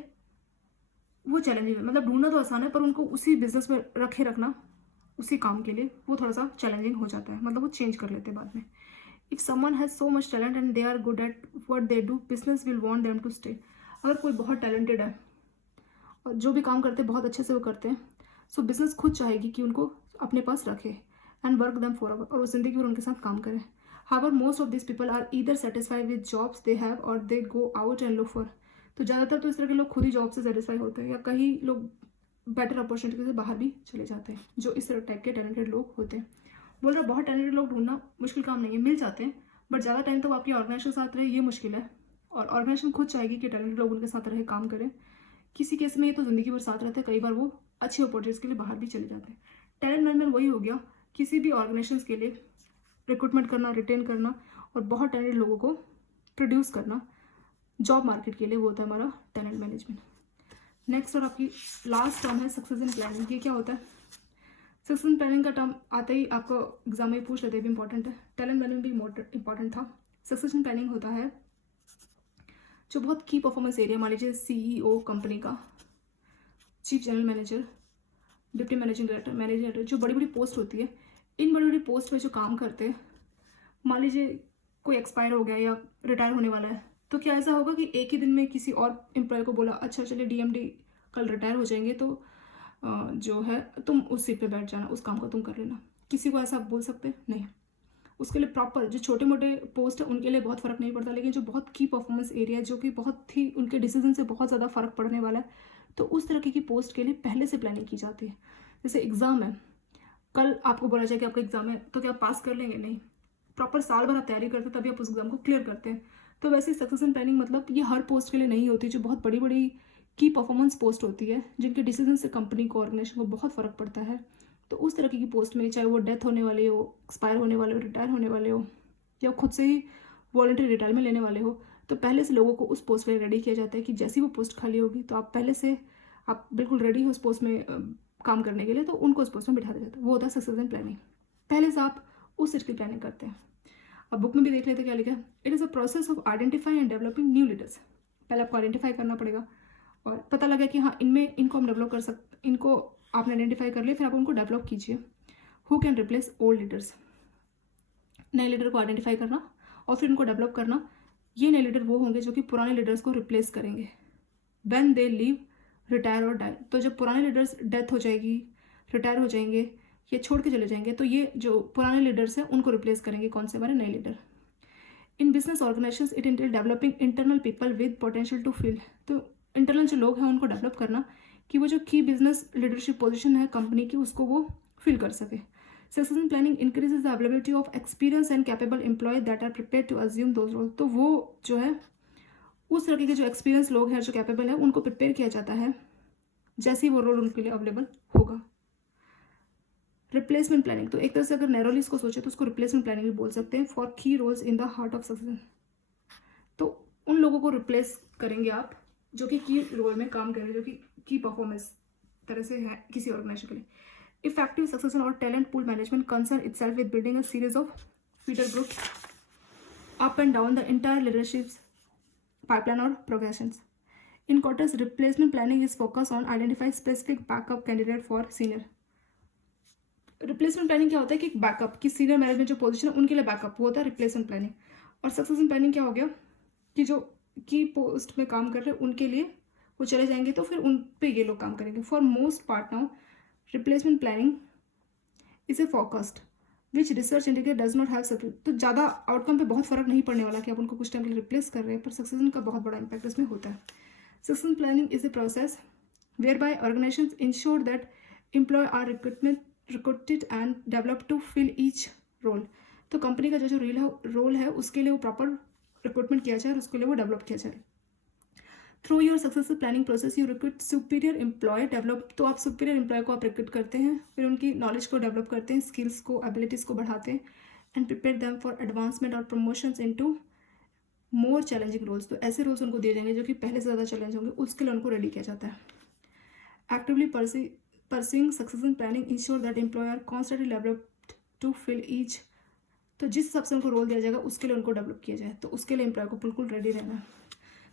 वो चैलेंजिंग है। मतलब ढूंढना तो आसान है, पर उनको उसी बिजनेस में रखना उसी काम के लिए वो थोड़ा सा चैलेंजिंग हो जाता है। मतलब वो चेंज कर लेते हैं बाद में। If someone has so much talent and they are good at what they do, business will want them to stay. अगर कोई बहुत टैलेंटेड है और जो भी काम करते हैं बहुत अच्छे से वो करते हैं, सो बिजनेस खुद चाहेगी कि उनको अपने पास रखे and work them forever, और वो जिंदगी भर उनके साथ काम करें। However most of this people are either satisfied with jobs they have और they go out and look for. तो ज़्यादातर तो इस तरह के लोग खुद ही जॉब से सेटिस्फाई होते हैं, या कई लोग बेटर अपॉर्चुनिटी से बाहर भी चले जाते हैं, जो इस तरह टाइप के टैलेंटेड लोग होते हैं। बोल रहा बहुत टैलेंटेड लोग ढूंढना मुश्किल काम नहीं है, मिल जाते हैं, बट ज़्यादा टाइम तो आपकी ऑर्गेनाइजेशन के साथ रहे ये मुश्किल है। और ऑर्गेनाइजेशन खुद चाहेगी कि टैलेंटेड लोग उनके साथ रहे, काम करें। किसी केस में ये तो ज़िंदगी भर साथ रहते हैं, कई बार वो अच्छी अपॉर्चुनिटीज़ के लिए बाहर भी चले जाते हैं। टैलेंट मैनेजमेंट वही हो गया, किसी भी ऑर्गेनाइजेशन के लिए रिक्रूटमेंट करना, रिटेन करना और बहुत टैलेंटेड लोगों को प्रोड्यूस करना जॉब मार्केट के लिए, वो होता है हमारा टैलेंट मैनेजमेंट। नेक्स्ट और आपकी लास्ट टर्म है सक्सेशन प्लानिंग। ये क्या होता है? सक्सेशन प्लानिंग का टर्म आते ही आपको एग्जाम में पूछ लेते हैं, भी इंपॉर्टेंट है। टैलेंट मैनेजमेंट भी इंपॉर्टेंट था। सक्सेशन प्लानिंग होता है जो बहुत की परफॉर्मेंस एरिया, मान लीजिए CEO कंपनी का, chief general manager, deputy managing director, managing director, जो बड़ी बड़ी पोस्ट होती है, इन बड़ी बड़ी पोस्ट पे जो काम करते हैं, मान लीजिए कोई एक्सपायर हो गया या रिटायर होने वाला है, तो क्या ऐसा होगा कि एक ही दिन में किसी और एम्प्लॉय को बोला अच्छा चलिए DMD कल रिटायर हो जाएंगे, तो जो है तुम उस सीट पे बैठ जाना, उस काम को तुम कर लेना। किसी को ऐसा बोल सकते हैं? नहीं। उसके लिए प्रॉपर जो छोटे मोटे पोस्ट है उनके लिए बहुत फ़र्क नहीं पड़ता, लेकिन जो बहुत की परफॉर्मेंस एरिया जो कि बहुत ही उनके डिसीजन से बहुत ज़्यादा फ़र्क पड़ने वाला है, तो उस तरह की पोस्ट के लिए पहले से प्लानिंग की जाती है। जैसे एग्ज़ाम है, कल आपको बोला जाए कि आपका एग्ज़ाम है, तो क्या आप पास कर लेंगे? नहीं। प्रॉपर साल भर आप तैयारी करते हैं तभी आप उस एग्ज़ाम को क्लियर करते हैं। तो वैसे सक्सेशन प्लानिंग मतलब ये हर पोस्ट के लिए नहीं होती, जो बहुत बड़ी बड़ी की परफॉर्मेंस पोस्ट होती है, जिनके डिसीजन से कंपनी को, ऑर्गेनाइजेशन को बहुत फ़र्क पड़ता है, तो उस तरह की पोस्ट में, चाहे वो डेथ होने वाले हो, एक्सपायर होने वाले हो, रिटायर होने वाले हो, या खुद से ही वॉलंटरी रिटायरमेंट लेने वाले हो, तो पहले से लोगों को उस पोस्ट पर रेडी किया जाता है कि जैसी वो पोस्ट खाली होगी तो आप पहले से आप बिल्कुल रेडी हो उस पोस्ट में काम करने के लिए, तो उनको उस पोस्ट में बिठा दिया जाता है। वो होता है सक्सेशन प्लानिंग। पहले से आप उस चीज़ की प्लानिंग करते हैं। अब बुक में भी देख लेते क्या लिखा है। It is a process of identify and developing new leaders. पहले आपको आइडेंटिफाई करना पड़ेगा और पता लगा कि हाँ इनको हम डेवलप कर सकते, इनको आपने आइडेंटिफाई कर लिया, फिर आप उनको डेवलप कीजिए। Who can replace old leaders, नए लीडर को आइडेंटिफाई करना और फिर उनको डेवलप करना। ये नए लीडर वो होंगे जो कि पुराने लीडर्स को रिप्लेस करेंगे व्हेन दे लीव, रिटायर और डाई। तो जब पुराने लीडर्स डेथ हो जाएगी, रिटायर हो जाएंगे या छोड़ के चले जाएंगे, तो ये जो पुराने लीडर्स हैं उनको रिप्लेस करेंगे कौन से? हमारे नए leader. In business organisations it intel developing internal people with potential to fill. तो इंटरनल जो लोग हैं उनको डेवलप करना कि वो जो की बिजनेस लीडरशिप पोजीशन है कंपनी की, उसको वो फिल कर सके। Succession planning increases the availability of experience and capable employ that are prepare to assume those role. तो वो जो है उस तरह के जो एक्सपीरियंस लोग हैं, जो कैपेबल है, उनको प्रिपेयर किया जाता है जैसे ही वो रोल उनके लिए अवेलेबल होगा। रिप्लेसमेंट प्लानिंग, तो एक तरह से अगर नैरोली इसको सोचे तो उसको रिप्लेसमेंट प्लानिंग भी बोल सकते हैं। For key roles in the heart of success, तो उन लोगों को रिप्लेस करेंगे आप जो कि की रोल में काम करेंगे, जो कि की परफॉर्मेंस तरह से है किसी ऑर्गेनाइजेशन के लिए। इफेक्टिव सक्सेशन और talent pool management concern itself with building a series of feeder group up and down the entire leadership pipeline और progressions. In quarters replacement planning is focus on identify specific backup candidate for senior. Replacement planning क्या होता है कि backup की senior management जो position है उनके लिए बैकअप होता है रिप्लेसमेंट प्लानिंग। और सक्सेशन प्लानिंग क्या हो गया कि जो की पोस्ट में काम कर रहे हैं उनके लिए वो चले जाएंगे, तो फिर उन पे ये लोग काम करेंगे। For most part now replacement planning is A focused which research indicate does not have success. तो ज़्यादा आउटकम पे बहुत फर्क नहीं पड़ने वाला कि आप उनको कुछ टाइम के लिए रिप्लेस कर रहे हैं, पर सक्सेशन का बहुत बड़ा इंपैक्ट इसमें होता है। Succession planning is a process whereby organisations ensure that employ are recruited and develop to fill each role. तो कंपनी का जो रोल है उसके लिए वो प्रॉपर रिक्रूटमेंट किया जाए और उसके लिए वो डेवलप किया जाए। Through your successful planning process you recruit superior employ develop. तो आप सुपीरियर एम्प्लॉय को आप रिक्रूट करते हैं, फिर उनकी नॉलेज को डेवलप करते हैं, स्किल्स को, एबिलिटीज़ को बढ़ाते हैं and prepare them for advancement और promotions into more challenging roles. तो ऐसे रोल्स उनको दिए जाएंगे जो कि पहले से ज़्यादा चैलेंज होंगे, उसके लिए उनको रेडी किया जाता है। Actively pursuing succession planning ensure that employ are constantly developed to fill each. तो जिस हिसाब से उनको रोल दिया जाएगा उसके लिए उनको डेवलप किया जाए, तो उसके लिए एम्प्लॉय को बिल्कुल रेडी रहना है।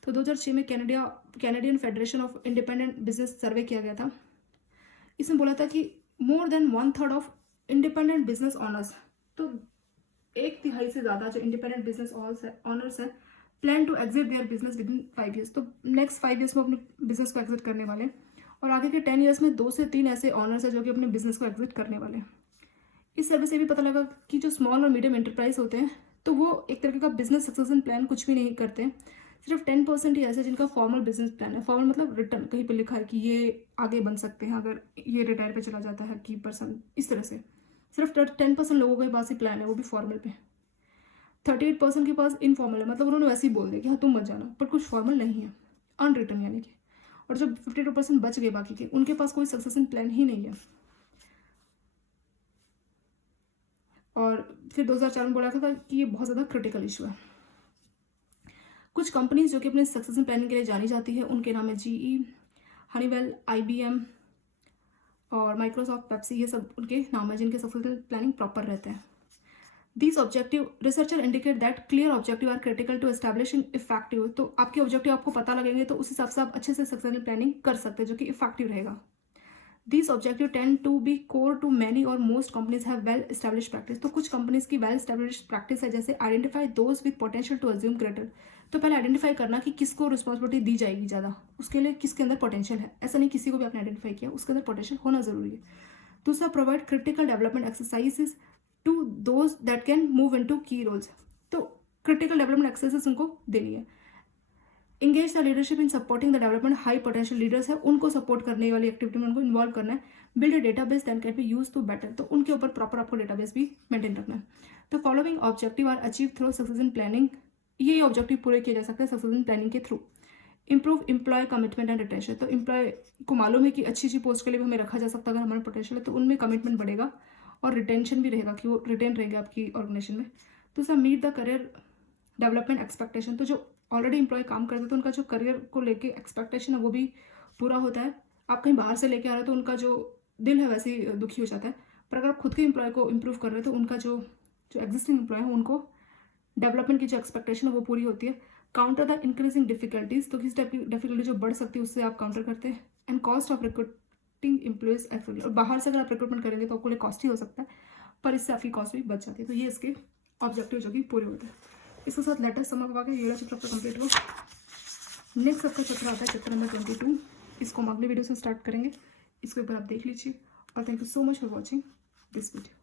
तो 2006 में Canadian Federation of independent Business survey किया गया था। इसमें बोला था कि more than 1/3 of independent business owners, तो 1/3 से ज़्यादा जो इंडिपेंडेंट बिजनेस ऑनर्स है plan to exit their business within 5 years. तो नेक्स्ट 5 ईयर्स में अपने बिजनेस को एग्जिट करने वाले हैं, और आगे के 10 ईयर्स में 2 से 3 ऐसे ऑनर्स है जो कि अपने बिजनेस को एग्जिट करने वाले हैं। इस सर्वे से भी पता लगा कि जो स्मॉल और मीडियम एंटरप्राइज होते हैं तो वो एक तरीके का बिजनेस सक्सेशन प्लान कुछ भी नहीं करते हैं। सिर्फ 10% ही ऐसे जिनका फॉर्मल बिजनेस प्लान है। फॉर्मल मतलब रिटर्न कहीं पे लिखा है कि ये आगे बन सकते हैं अगर ये रिटायर पे चला जाता है की पर्सन, इस तरह से। सिर्फ 10% लोगों के पास ही प्लान है, वो भी फॉर्मल पे। 38% के पास इनफॉर्मल है, मतलब उन्होंने वैसे ही बोल दिया कि हाँ तुम मत जाना, पर कुछ फॉर्मल नहीं है, अनरिटन यानी कि। और जो 52% बच गए बाकी के, उनके पास कोई सक्सेशन प्लान ही नहीं है। और फिर 2004 में बोला था कि ये बहुत ज़्यादा क्रिटिकल इशू है। कुछ कंपनीज जो कि अपने सक्सेशन प्लानिंग के लिए जानी जाती है उनके नाम है GE, हनीवेल, IBM और माइक्रोसॉफ्ट, पेप्सी, ये सब उनके नाम है जिनके सक्सेशन प्लानिंग प्रॉपर रहते हैं। These objective researcher indicate that clear objective are critical to establishing effective। तो आपके ऑब्जेक्टिव आपको पता लगेंगे तो उस हिसाब से आप अच्छे से सक्सेसफुल प्लानिंग कर सकते हैं जो कि इफेक्टिव रहेगा। These objective tend to be core to many or most companies have well established practice। तो कुछ कंपनीज की well established practice है, जैसे identify those with potential to assume greater। तो पहले आइडेंटिफाई करना कि किसको रिस्पॉन्सिबिलिटी दी जाएगी ज़्यादा, उसके लिए किसके अंदर पोटेंशियल है। ऐसा नहीं किसी को भी आपने आइडेंटिफाई किया, उसके अंदर पोटेंशियल होना जरूरी है। दूसरा, provide critical development exercises to those that can move into key roles. तो क्रिटिकल डेवलपमेंट एक्सरसाइजेस उनको देनी है। Engage the leadership in supporting the development high potential leaders है, उनको सपोर्ट करने वाली एक्टिविटी में उनको इन्वॉल्व करना है। Build a database that can be use to better, तो उनके ऊपर प्रॉपर आपको डेटाबेस भी मेंटेन रखना है। तो following objective are achieve through succession planning, ये ऑब्जेक्टिव पूरे किए जा सकते हैं सक्सेशन प्लानिंग के through. Improve employ commitment and retention, तो एम्प्लॉय को मालूम है कि अच्छी अच्छी पोस्ट के लिए भी हमें रखा जा सकता है अगर हमारा पोटेंशियल है, तो उनमें कमिटमेंट बढ़ेगा और रिटेंशन भी रहेगा कि वो रिटेन रहेंगे आपकी ऑर्गेनाइजेशन में। तो sir meet the career development expectation, तो जो ऑलरेडी एम्प्लॉय काम करते हैं तो उनका जो करियर को लेके एक्सपेक्टेशन है वो भी पूरा होता है। आप कहीं बाहर से लेके आ रहे हो तो उनका जो दिल है वैसे ही दुखी हो जाता है, पर अगर आप खुद के एम्प्लॉय को इम्प्रूव कर रहे हो तो उनका जो एग्जिस्टिंग एम्प्लॉय है उनको डेवलपमेंट की जो एक्सपेक्टेशन है वो पूरी होती है। काउंटर द इंक्रीजिंग डिफिकल्टीज, तो किस टाइप की डिफिकल्टी जो बढ़ सकती है उससे आप काउंटर करते हैं। And cost of recruiting employees actually, और बाहर से अगर आप रिक्रूटमेंट करेंगे तो आपको लिए कॉस्ट ही हो सकता है, पर इससे आपकी कॉस्ट भी बच जाती है। तो ये इसके ऑब्जेक्टिव जो कि पूरे होते हैं। इसके साथ लेटेस्ट समझ आ गया, ये वाला चैप्टर आपका कंप्लीट हो। नेक्स्ट आपका चैप्टर आता है चैप्टर नंबर 22, इसको हम अगले वीडियो से स्टार्ट करेंगे, इसके ऊपर आप देख लीजिए। और thank you so much for watching this video.